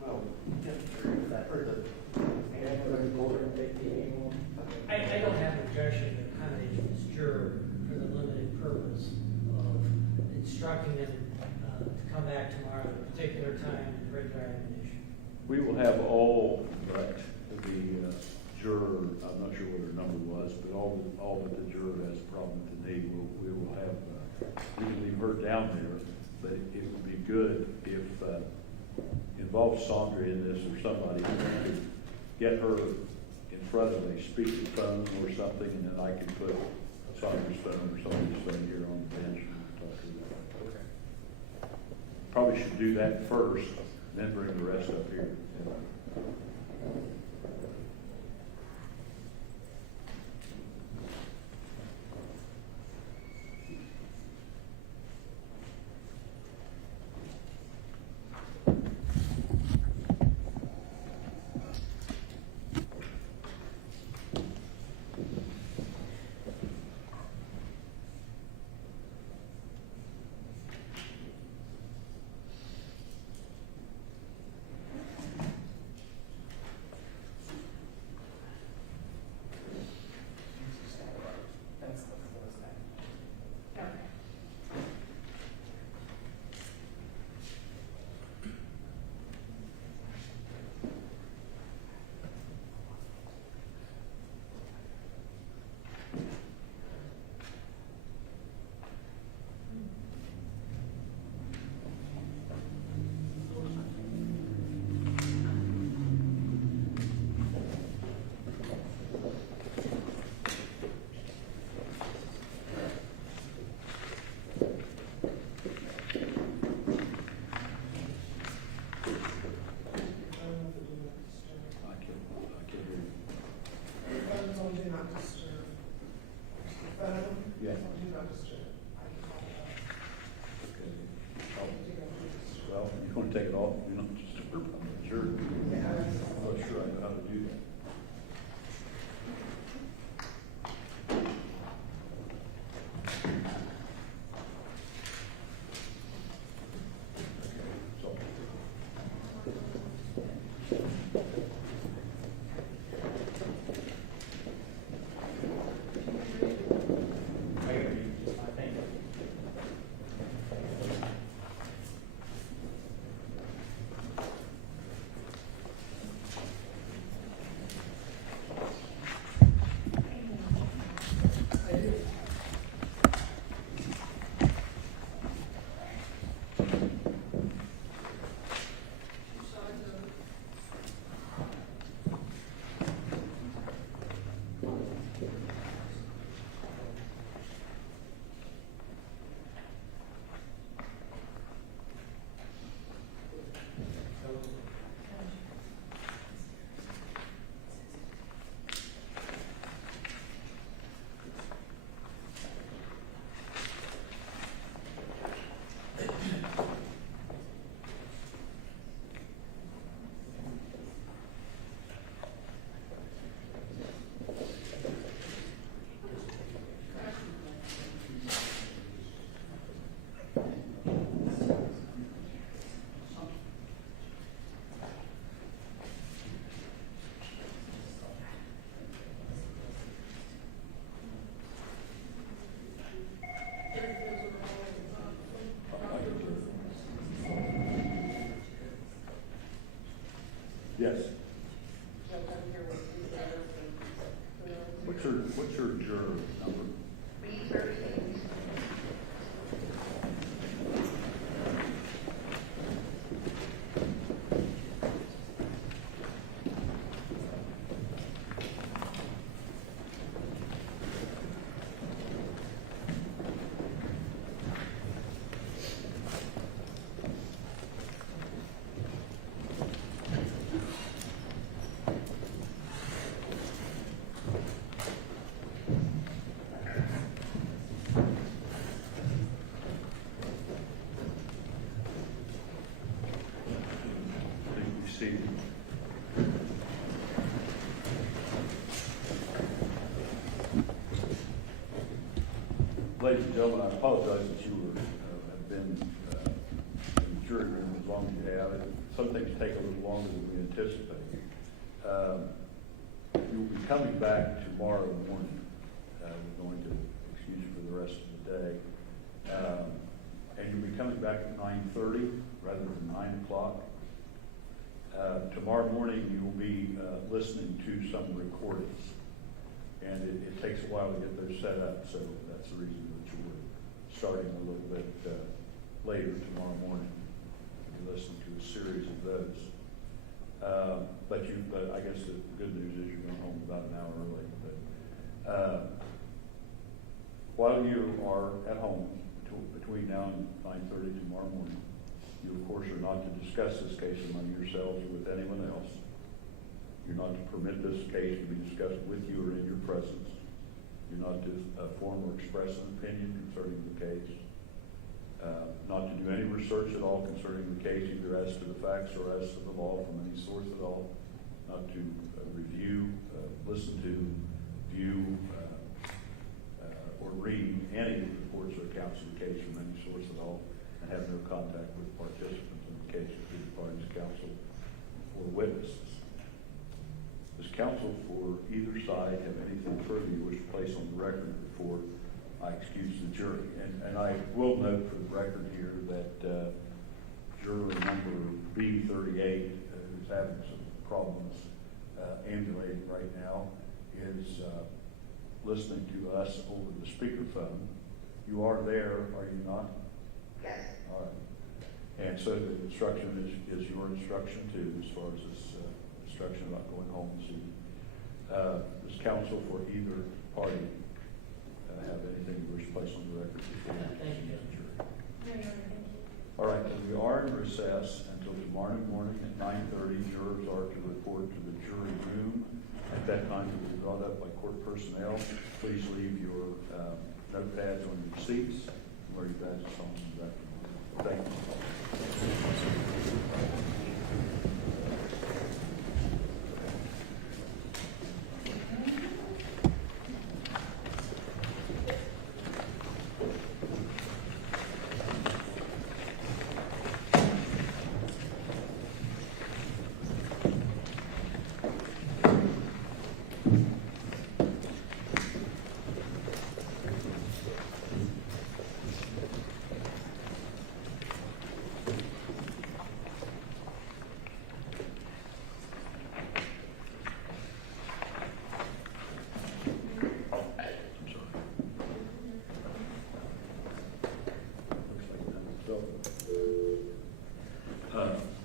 Well, I don't have an objection to accommodating this juror for the limited purpose of instructing them to come back tomorrow at a particular time and regular admonition. we will have all but the juror, I'm not sure what her number was, but all but the juror who has a problem with the knee, we will have, we can leave her down there, but it would be good if, involve Sandra in this or somebody, to get her in front of a speakerphone or something, and then I can put Sandra's phone or somebody's phone here on the bench and talk to her. Okay. Probably should do that first, then bring the rest up here. Ladies and gentlemen, I apologize that you have been in the jury room as long as you have. Some things take a little longer than we anticipated. You'll be coming back tomorrow morning. We're going to excuse you for the rest of the day. And you'll be coming back at 9:30 rather than 9 o'clock. Tomorrow morning, you'll be listening to some recordings. And it takes a while to get those set up, so that's the reason that you were starting a little bit later tomorrow morning. You're listening to a series of those. But I guess the good news is you're going home about an hour early. But while you are at home between now and 9:30 tomorrow morning, you of course are not to discuss this case among yourselves or with anyone else. You're not to permit this case to be discussed with you or in your presence. You're not to form or express an opinion concerning the case. Not to do any research at all concerning the case, either as to the facts or as to the law from any source at all. Not to review, listen to, view, or read any reports or accounts of the case from any source at all, and have no contact with participants in the case, including parties, counsel, or witnesses. Does counsel for either side have anything further you wish to place on the record before I excuse the jury? And I will note for the record here that juror number B38, who's having some problems ambulating right now, is listening to us over the speakerphone. You are there, are you not? Yes. All right. And so the instruction is your instruction too, as far as this instruction about going home this evening. Does counsel for either party have anything you wish to place on the record before we Thank you. the jury? No, no, thank you. All right, then we are in recess until tomorrow morning at 9:30. Jurors are to report to the jury room. At that time, you will be brought up by court personnel. Please leave your notepads on your seats and wear your badges on in the back. Thank you.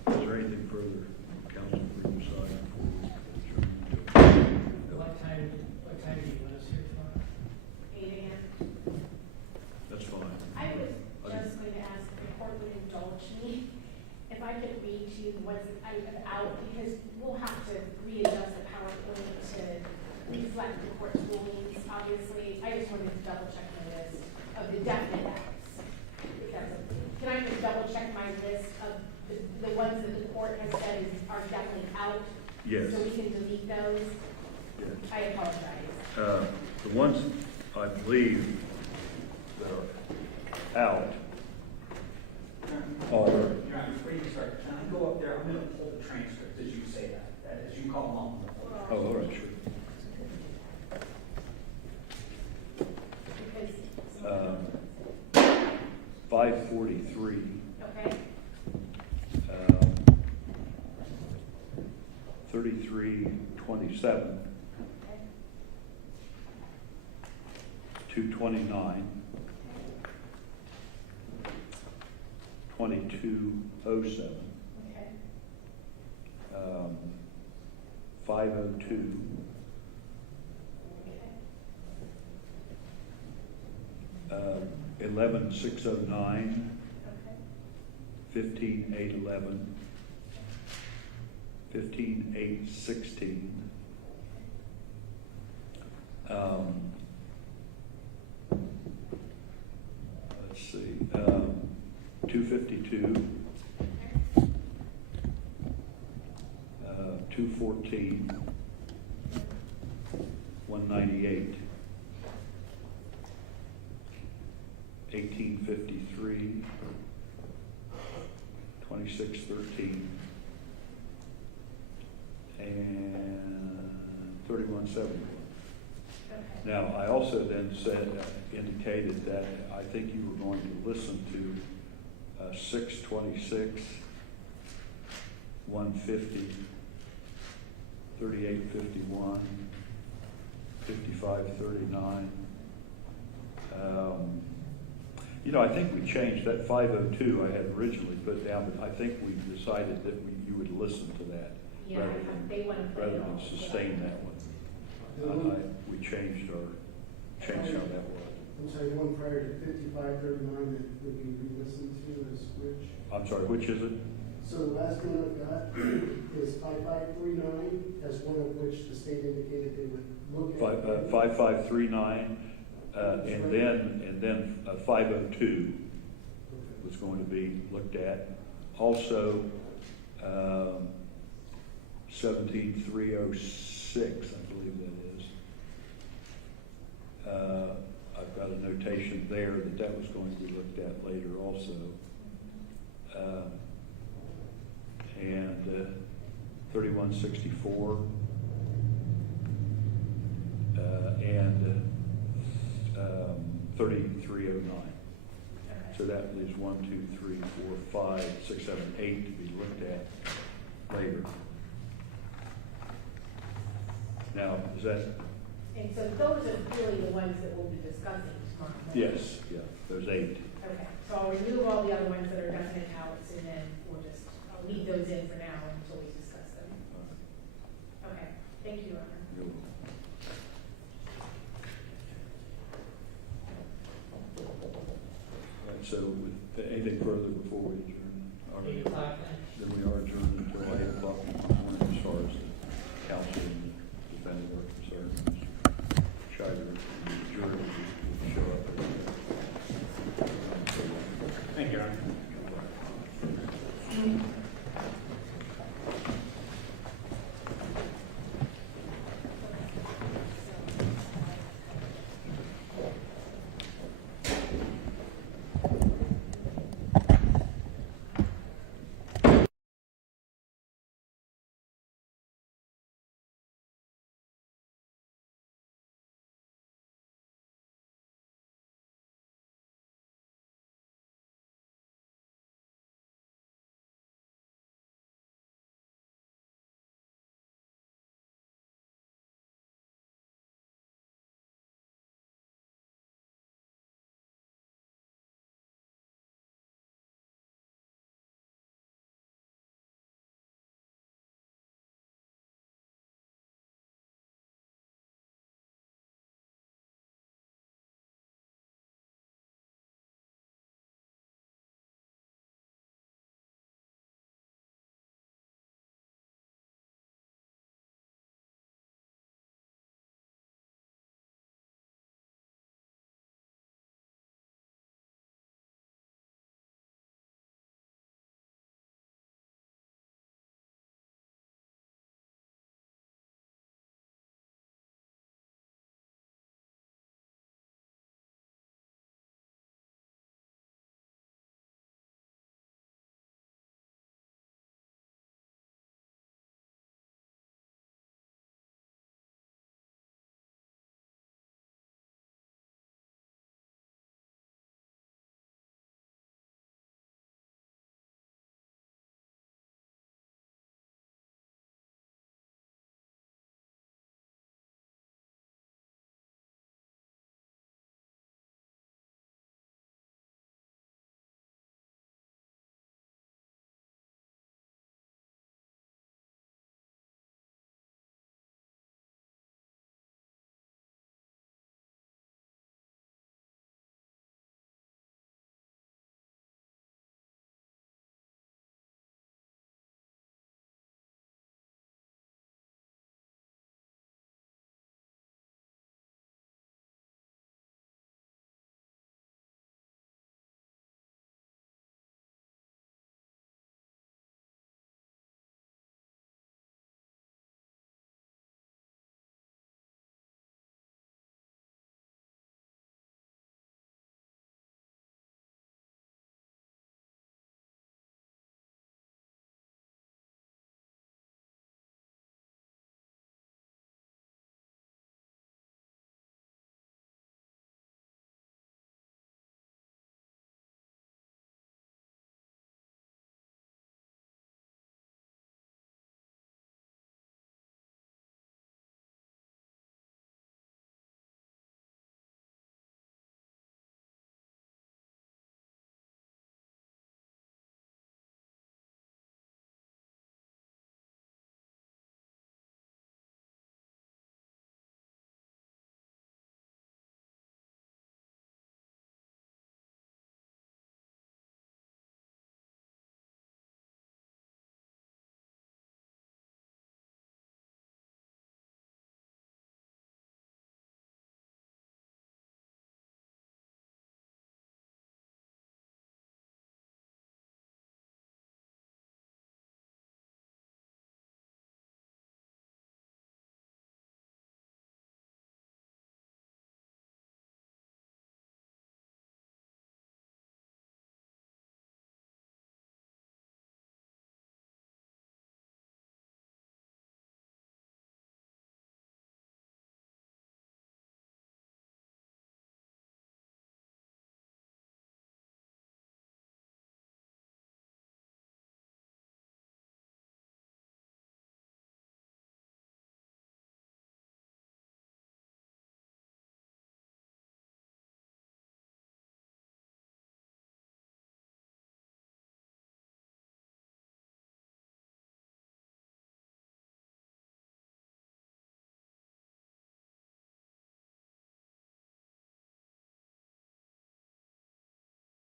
Is there anything further, counsel, for your side before we adjourn? What time do you want us here tomorrow? 8 a.m. That's fine. I was just going to ask if the court would indulge me, if I could read to you what's out, because we'll have to readjust the PowerPoint to reflect the court's rulings, obviously. I just wanted to double check my list of the definite acts. Can I just double check my list of the ones that the court has said are definitely out? Yes. So we can delete those? Yes. I apologize. The ones I believe that are out are, Your Honor, before you start, can I go up there? I'm going to pull the transcripts as you say that, as you call them on. oh, all right, sure. Because 543, okay. 3327, 229, 2207, Okay. 502, 11609, 15811, 15816. Let's see, 252, 214, 198, 1853, 2613, and 3171. Okay. Now, I also then indicated that I think you were going to listen to 626, 150, 3851, 5539. I think we changed that 502 I had originally put down, but I think we decided that you would listen to that Yeah, rather they want to play rather it all. than sustain that one. We changed how that was. I'm sorry, the one prior to 5539 that would be re-listened to is which? I'm sorry, which is it? So the last one I've got is 5539, as one of which the state indicated they would look at. 5539, and then 502 was going to be looked at. Also, 17306, I believe that is. I've got a notation there that was going to be looked at later also. And 3164 and 3309. So that leaves 1, 2, 3, 4, 5, 6, 7, 8 to be looked at later. Now, is that? And so those are really the ones that we'll be discussing tomorrow. right? Yes, yeah, there's 8. Okay, so I'll remove all the other ones that are definite outs, and then I'll leave those in for now until we discuss them. Okay, thank you, Your Honor. You're welcome. All right, so anything further before we adjourn? All right, 8 o'clock then. then we are adjourned.